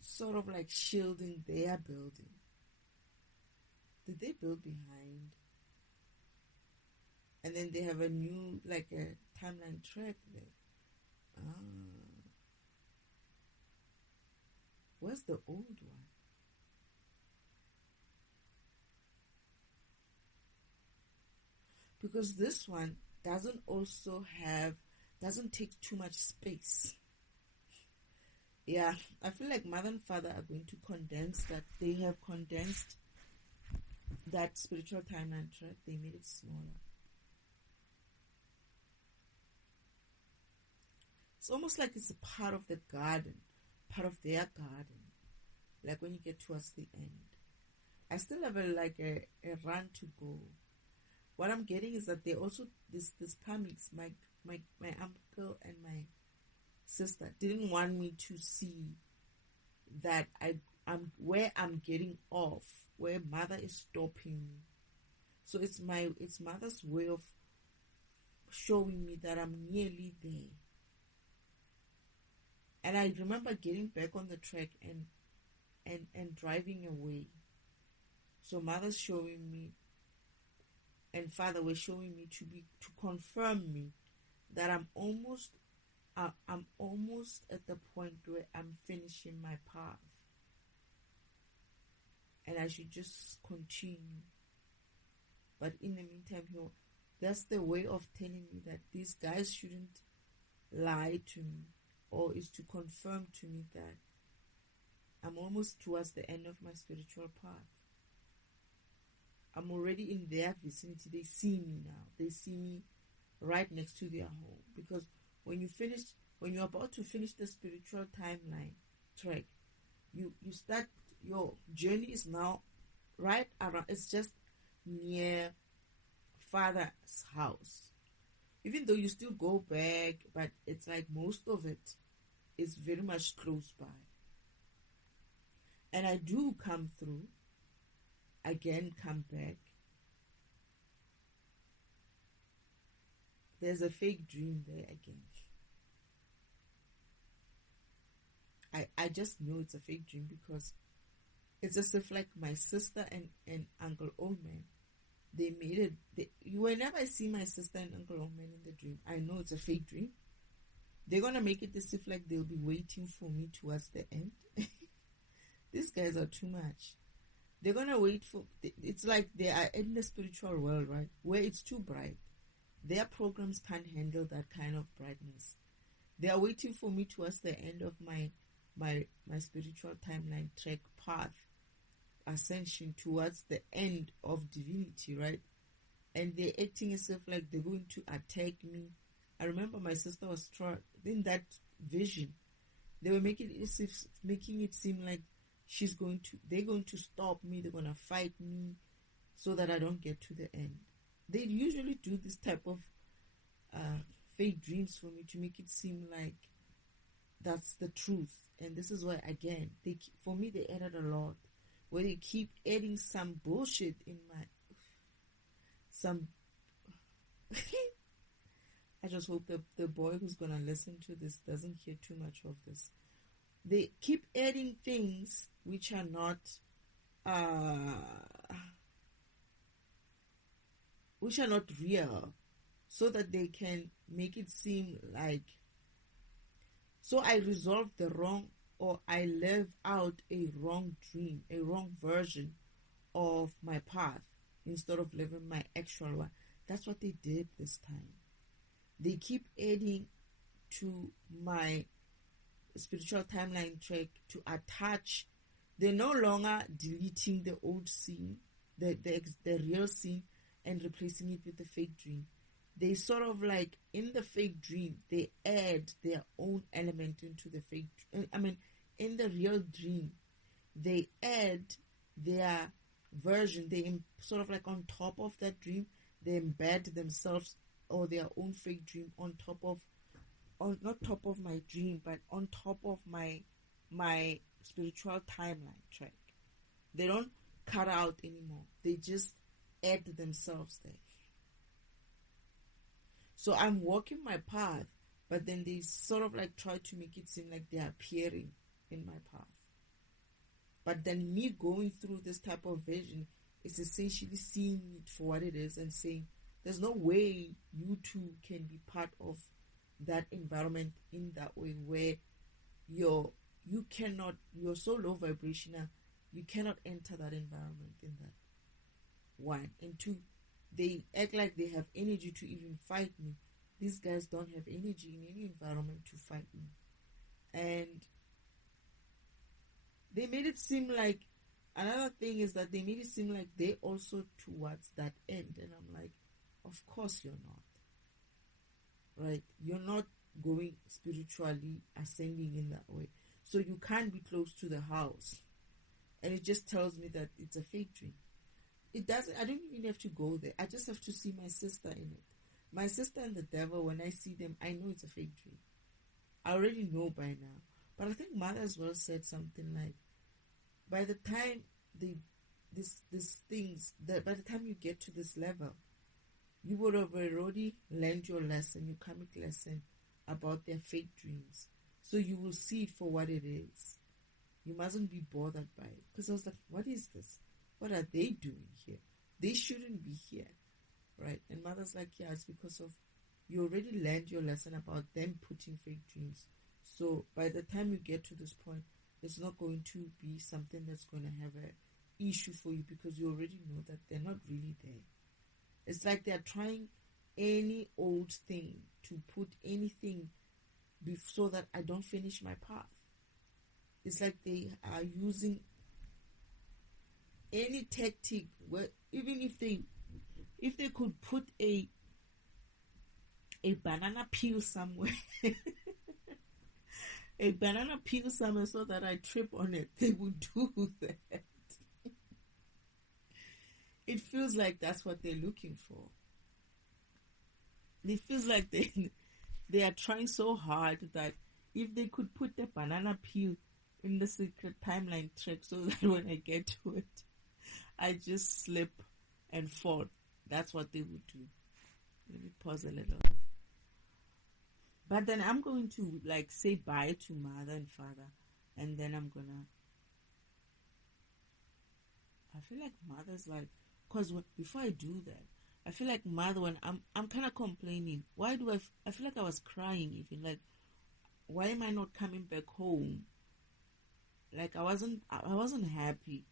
sort of like shielding their building. Did they build behind? And then they have a new, like a timeline track there. Ah, where's the old one? Because this one doesn't take too much space. Yeah, I feel like mother and father are going to condense that. They have condensed that spiritual timeline track. They made it smaller. It's almost like it's a part of the garden, part of their garden. Like when you get towards the end. I still have a run to go. What I'm getting is that they also this comics, my uncle and my sister didn't want me to see that I'm where I'm getting off, where mother is stopping me. So it's mother's way of showing me that I'm nearly there. And I remember getting back on the track and driving away. So mother's showing me and father were showing me to confirm me that I'm almost at the point where I'm finishing my path. And I should just continue. But in the meantime, that's the way of telling me that these guys shouldn't lie to me, or is to confirm to me that I'm almost towards the end of my spiritual path. I'm already in their vicinity. They see me now. They see me right next to their home. Because when you're about to finish the spiritual timeline track, you start, your journey is now right around, it's just near father's house. Even though you still go back, but it's like most of it is very much close by. And I do come through, again come back. There's a fake dream there again. I just know it's a fake dream because it's as if like my sister and Uncle Oldman, they made it. Whenever I see my sister and Uncle Oldman in the dream, I know it's a fake dream. They're gonna make it as if like they'll be waiting for me towards the end. These guys are too much. They're gonna wait for. It's like they are in the spiritual world, right, where it's too bright. Their programs can't handle that kind of brightness. They are waiting for me towards the end of my spiritual timeline track path, ascension towards the end of divinity, right? And they're acting as if like they're going to attack me. I remember my sister was in that vision. They were making it seem like they're going to stop me. They're going to fight me so that I don't get to the end. They usually do this type of fake dreams for me to make it seem like that's the truth. And this is why, again, for me, they added a lot. Where they keep adding some bullshit in I just hope the boy who's going to listen to this doesn't hear too much of this. They keep adding things which are not which are not real, so that they can make it seem like. So I resolve the wrong, or I live out a wrong dream, a wrong version of my path instead of living my actual one. That's what they did this time. They keep adding to my spiritual timeline track to attach. They're no longer deleting the old scene, the real scene, and replacing it with the fake dream. They sort of like, in the fake dream, they add their own element into the fake. In the real dream, they add their version. They sort of like on top of that dream, they embed themselves or their own fake dream on top of, not top of my dream, but on top of my spiritual timeline track. They don't cut out anymore. They just add themselves there. So I'm walking my path, but then they sort of like try to make it seem like they're appearing in my path. But then me going through this type of vision is essentially seeing it for what it is and saying, there's no way you two can be part of that environment in that way, where you're so low vibrational, you cannot enter that environment in that. One. And two, they act like they have energy to even fight me. These guys don't have energy in any environment to fight me. And they made it seem like, another thing is that they made it seem like they also towards that end. And I'm like, of course you're not. Right? You're not going spiritually ascending in that way. So you can't be close to the house. And it just tells me that it's a fake dream. It doesn't, I don't even have to go there. I just have to see my sister in it. My sister and the devil, when I see them, I know it's a fake dream. I already know by now. But I think Mother as well said something like, by the time by the time you get to this level, you would have already learned your lesson, your karmic lesson about their fake dreams. So you will see it for what it is. You mustn't be bothered by it. Because I was like, what is this? What are they doing here? They shouldn't be here, right? And Mother's like, yeah, it's because of, you already learned your lesson about them putting fake dreams. So by the time you get to this point, it's not going to be something that's going to have an issue for you, because you already know that they're not really there. It's like they're trying any old thing to put anything so that I don't finish my path. It's like they are using any tactic where, even if they could put a banana peel somewhere a banana peel somewhere so that I trip on it, they would do that. It feels like that's what they're looking for. It feels like they are trying so hard that if they could put the banana peel in the secret timeline track so that when I get to it, I just slip and fall. That's what they would do. Let me pause a little. But then I'm going to like say bye to Mother and Father, and then I'm gonna. I feel like Mother's like, cause before I do that, I feel like Mother, when I'm kind of complaining. Why do I feel like I was crying even, like, why am I not coming back home? Like I wasn't happy.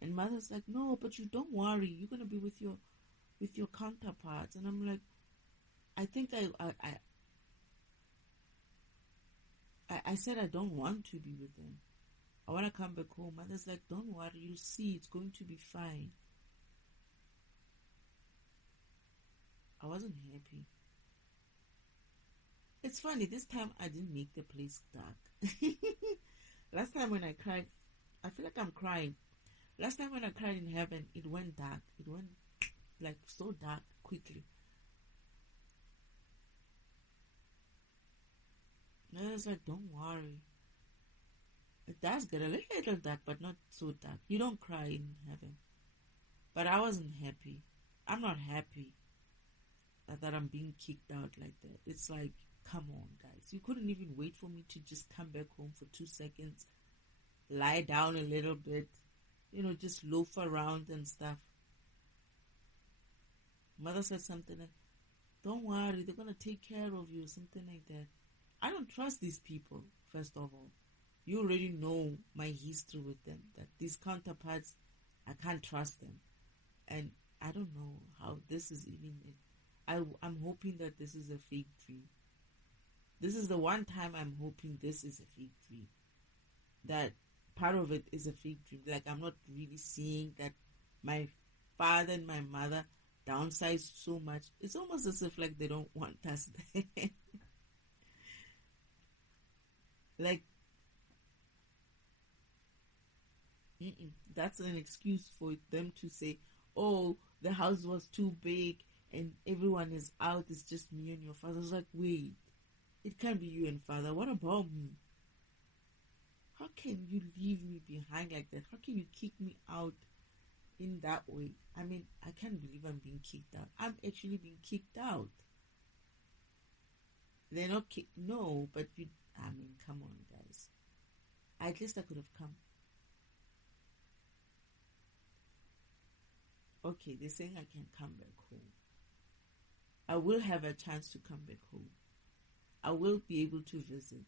And Mother's like, no, but you don't worry, you're gonna be with your counterparts. And I'm like, I think I said I don't want to be with them. I want to come back home. Mother's like, don't worry, you'll see, it's going to be fine. I wasn't happy. It's funny, this time I didn't make the place dark. Last time when I cried, I feel like I'm crying. Last time when I cried in heaven, it went dark. It went like so dark quickly. And I was like, don't worry. It does get a little dark, but not so dark. You don't cry in heaven. But I wasn't happy. I'm not happy that I'm being kicked out like that. It's like, come on, guys. You couldn't even wait for me to just come back home for 2 seconds, lie down a little bit, just loaf around and stuff. Mother said something like, don't worry, they're going to take care of you, something like that. I don't trust these people, first of all. You already know my history with them, that these counterparts, I can't trust them. And I don't know how this is even it. I'm hoping that this is a fake dream. This is the one time I'm hoping this is a fake dream. That part of it is a fake dream. Like, I'm not really seeing that my father and my mother downsized so much. It's almost as if like they don't want us there. Like, that's an excuse for them to say, oh, the house was too big and everyone is out, it's just me and your father. I was like, wait, it can't be you and father. What about me? How can you leave me behind like that? How can you kick me out in that way? I mean, I can't believe I'm being kicked out. I'm actually being kicked out. They're not no, but I mean, come on, guys. At least I could have come. Okay, they're saying I can come back home. I will have a chance to come back home. I will be able to visit.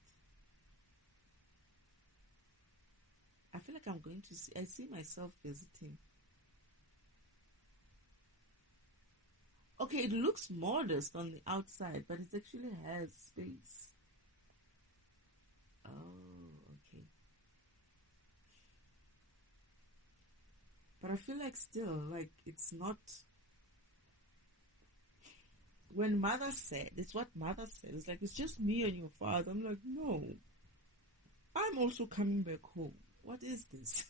I feel like I'm going to see, I see myself visiting. Okay, it looks modest on the outside, but it actually has space. Oh, okay. But I feel like still, like, it's not... When mother said, it's what mother said. It's like, it's just me and your father. I'm like, no. I'm also coming back home. What is this?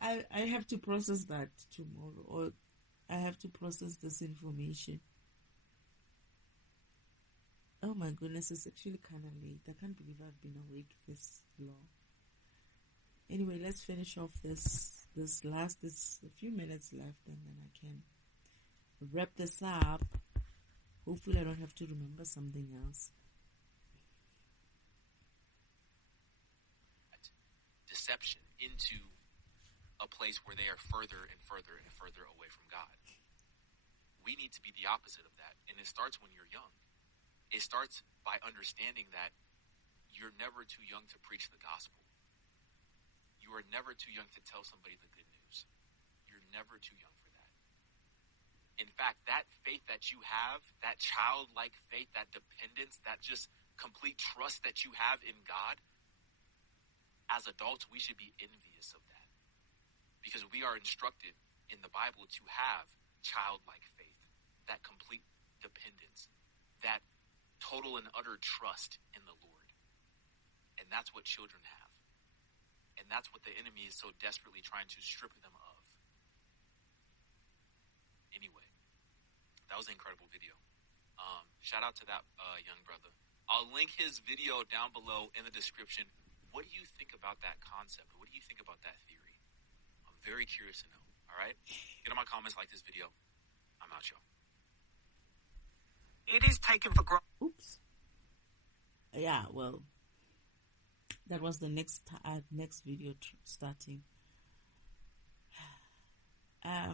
I have to process that tomorrow. Or I have to process this information. Oh my goodness, it's actually kind of late. I can't believe I've been awake this long. Anyway, let's finish off this a few minutes left, and then I can wrap this up. Hopefully I don't have to remember something else. Deception into a place where they are further and further and further away from God. We need to be the opposite of that, and it starts when you're young. It starts by understanding that you're never too young to preach the gospel. You are never too young to tell somebody the good news. You're never too young for that. In fact, that faith that you have, that childlike faith, that dependence, that just complete trust that you have in God, as adults, we should be envious of that. Because we are instructed in the Bible to have childlike faith, that complete dependence, that total and utter trust in the Lord. And that's what children have. And that's what the enemy is so desperately trying to strip them of. Anyway, that was an incredible video. Shout out to that young brother. I'll link his video down below in the description. What do you think about that concept? What do you think about that theory? I'm very curious to know. All right? Get in my comments, like this video. I'm out, y'all. It is taken for granted. Oops. Yeah, well, that was the next video starting. I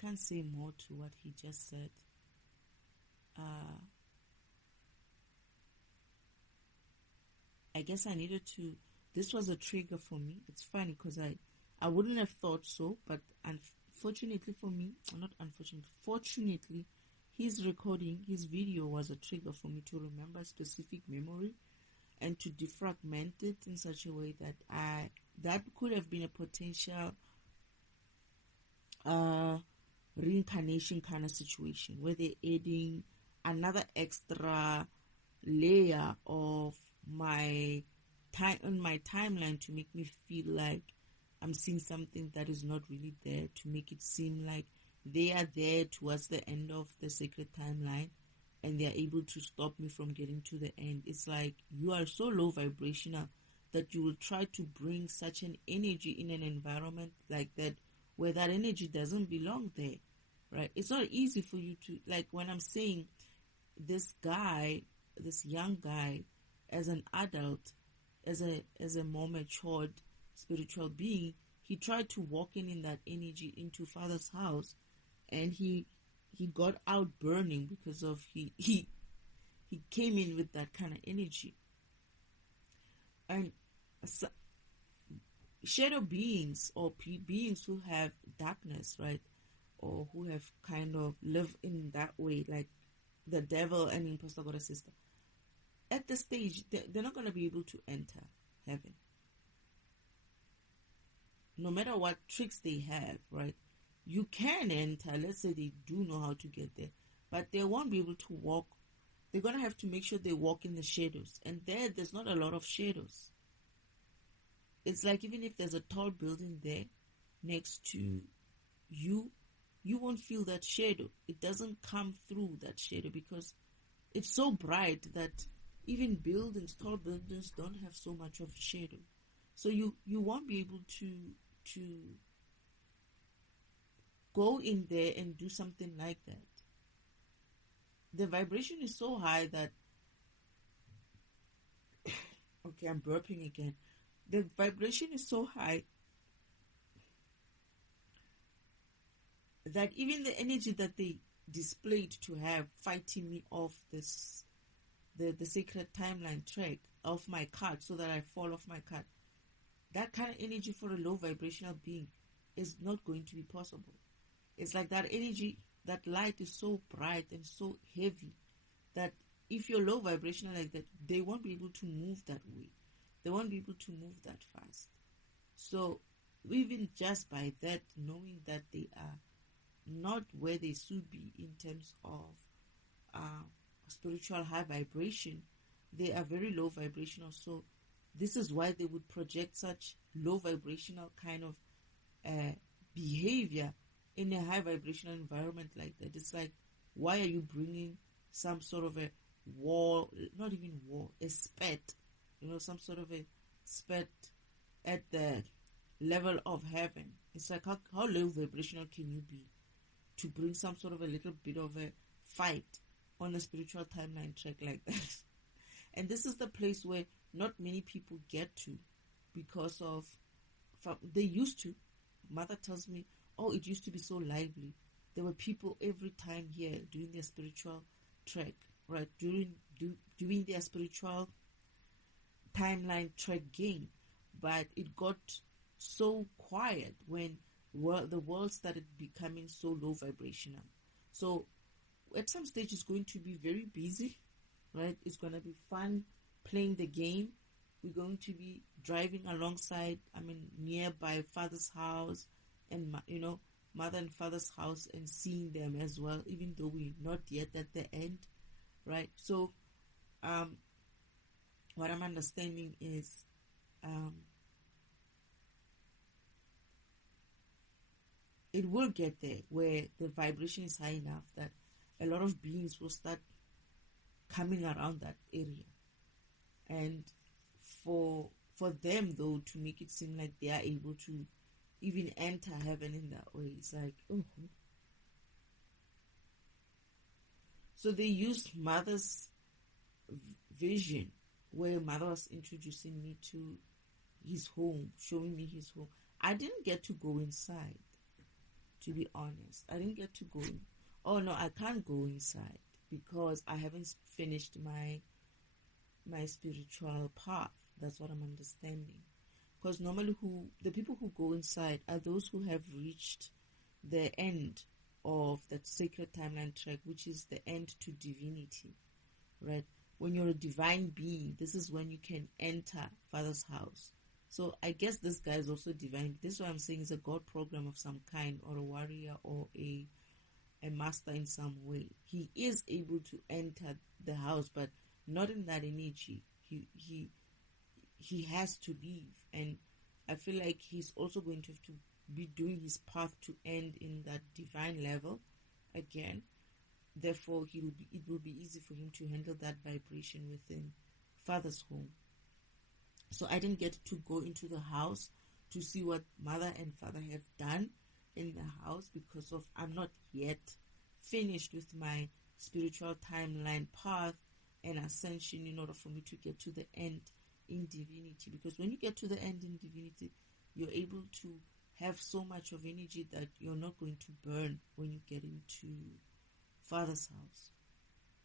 can't say more to what he just said. I guess I needed to... This was a trigger for me. It's funny because I wouldn't have thought so, but unfortunately for me, not unfortunately, fortunately, his video was a trigger for me to remember a specific memory and to defragment it in such a way that that could have been a potential reincarnation kind of situation where they're adding another extra layer of my time on my timeline to make me feel like I'm seeing something that is not really there, to make it seem like they are there towards the end of the sacred timeline and they are able to stop me from getting to the end. It's like you are so low vibrational that you will try to bring such an energy in an environment like that where that energy doesn't belong there, right? It's not easy for you to, like when I'm saying this young guy, as an adult, as a more matured spiritual being, he tried to walk in that energy into Father's house, and he got out burning because of he came in with that kind of energy. And shadow beings, or beings who have darkness, right, or who have kind of live in that way, like the devil and imposter god sister, at the stage they're not going to be able to enter heaven, no matter what tricks they have, right? You can enter, let's say they do know how to get there, but they won't be able to walk. They're going to have to make sure they walk in the shadows, and there's not a lot of shadows. It's like, even if there's a tall building there next to you, you won't feel that shadow. It doesn't come through that shadow because it's so bright that even tall buildings don't have so much of shadow. So you won't be able to go in there and do something like that. The vibration is so high that okay, I'm burping again. The vibration is so high that even the energy that they displayed to have fighting me off the sacred timeline track off my cart so that I fall off my cart, that kind of energy for a low vibrational being is not going to be possible. It's like that energy, that light is so bright and so heavy that if you're low vibrational like that, they won't be able to move that way. They won't be able to move that fast. So even just by that, knowing that they are not where they should be in terms of spiritual high vibration, they are very low vibrational. So this is why they would project such low vibrational kind of behavior in a high vibrational environment like that. It's like, why are you bringing some sort of a wall, not even wall, a spat, some sort of a spat at the level of heaven? It's like, how low vibrational can you be to bring some sort of a little bit of a fight on a spiritual timeline track like that? And this is the place where not many people get to because of, they used to. Mother tells me, oh, it used to be so lively. There were people every time here doing their spiritual trek, right? Doing their spiritual timeline trek game. But it got so quiet when the world started becoming so low vibrational. So at some stage it's going to be very busy, right? It's going to be fun playing the game. We're going to be driving alongside, nearby Father's house and, Mother and Father's house, and seeing them as well, even though we're not yet at the end, right? So what I'm understanding is it will get there where the vibration is high enough that a lot of beings will start coming around that area. And for them, though, to make it seem like they are able to even enter heaven in that way, it's like, oh. So they used Mother's vision, where Mother was introducing me to his home, showing me his home. I didn't get to go inside, to be honest. I didn't get to go in. Oh no, I can't go inside because I haven't finished my spiritual path. That's what I'm understanding. Because normally the people who go inside are those who have reached the end of that sacred timeline track, which is the end to divinity, right? When you're a divine being, this is when you can enter Father's house. So I guess this guy is also divine. This is what I'm saying, is a God program of some kind, or a warrior, or a master in some way. He is able to enter the house, but not in that energy. He has to leave, and I feel like he's also going to have to be doing his path to end in that divine level again. Therefore, it will be easy for him to handle that vibration within Father's home. So I didn't get to go into the house to see what Mother and Father have done in the house because of I'm not yet finished with my spiritual timeline path and ascension in order for me to get to the end in divinity, because when you get to the end in divinity, you're able to have so much of energy that you're not going to burn when you get into Father's house.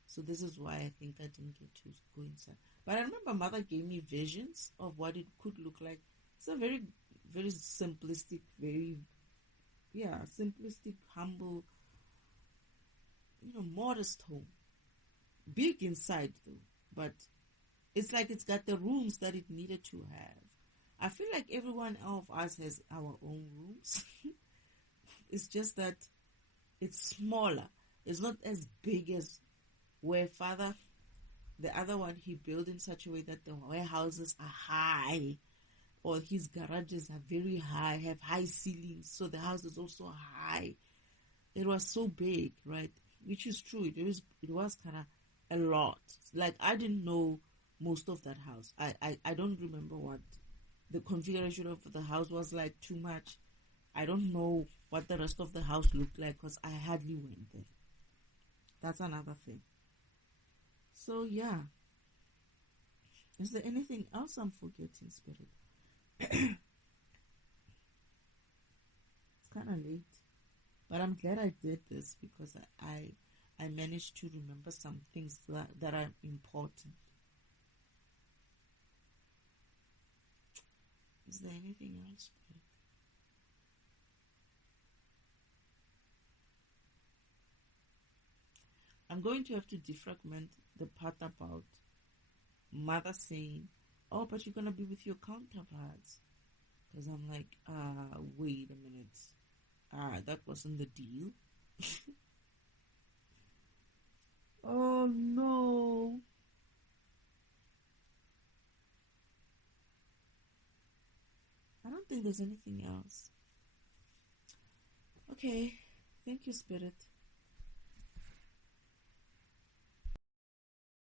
So this is why I think I didn't get to go inside. But I remember Mother gave me visions of what it could look like. It's a very, very simplistic, simplistic, humble, modest home. Big inside though, but it's like it's got the rooms that it needed to have. I feel like everyone of us has our own rooms. It's just that it's smaller. It's not as big as where Father, the other one, he built in such a way that the warehouses are high, or his garages are very high, have high ceilings, so the house is also high. It was so big, right? Which is true. It was kind of a lot. Like, I didn't know most of that house. I don't remember what the configuration of the house was like too much. I don't know what the rest of the house looked like because I hardly went there. That's another thing. So yeah. Is there anything else I'm forgetting, Spirit? It's kind of late. But I'm glad I did this because I managed to remember some things that are important. Is there anything else? I'm going to have to defragment the part about Mother saying, oh, but you're going to be with your counterparts. Because I'm like, wait a minute. That wasn't the deal. Oh, no. I don't think there's anything else. Okay. Thank you, Spirit.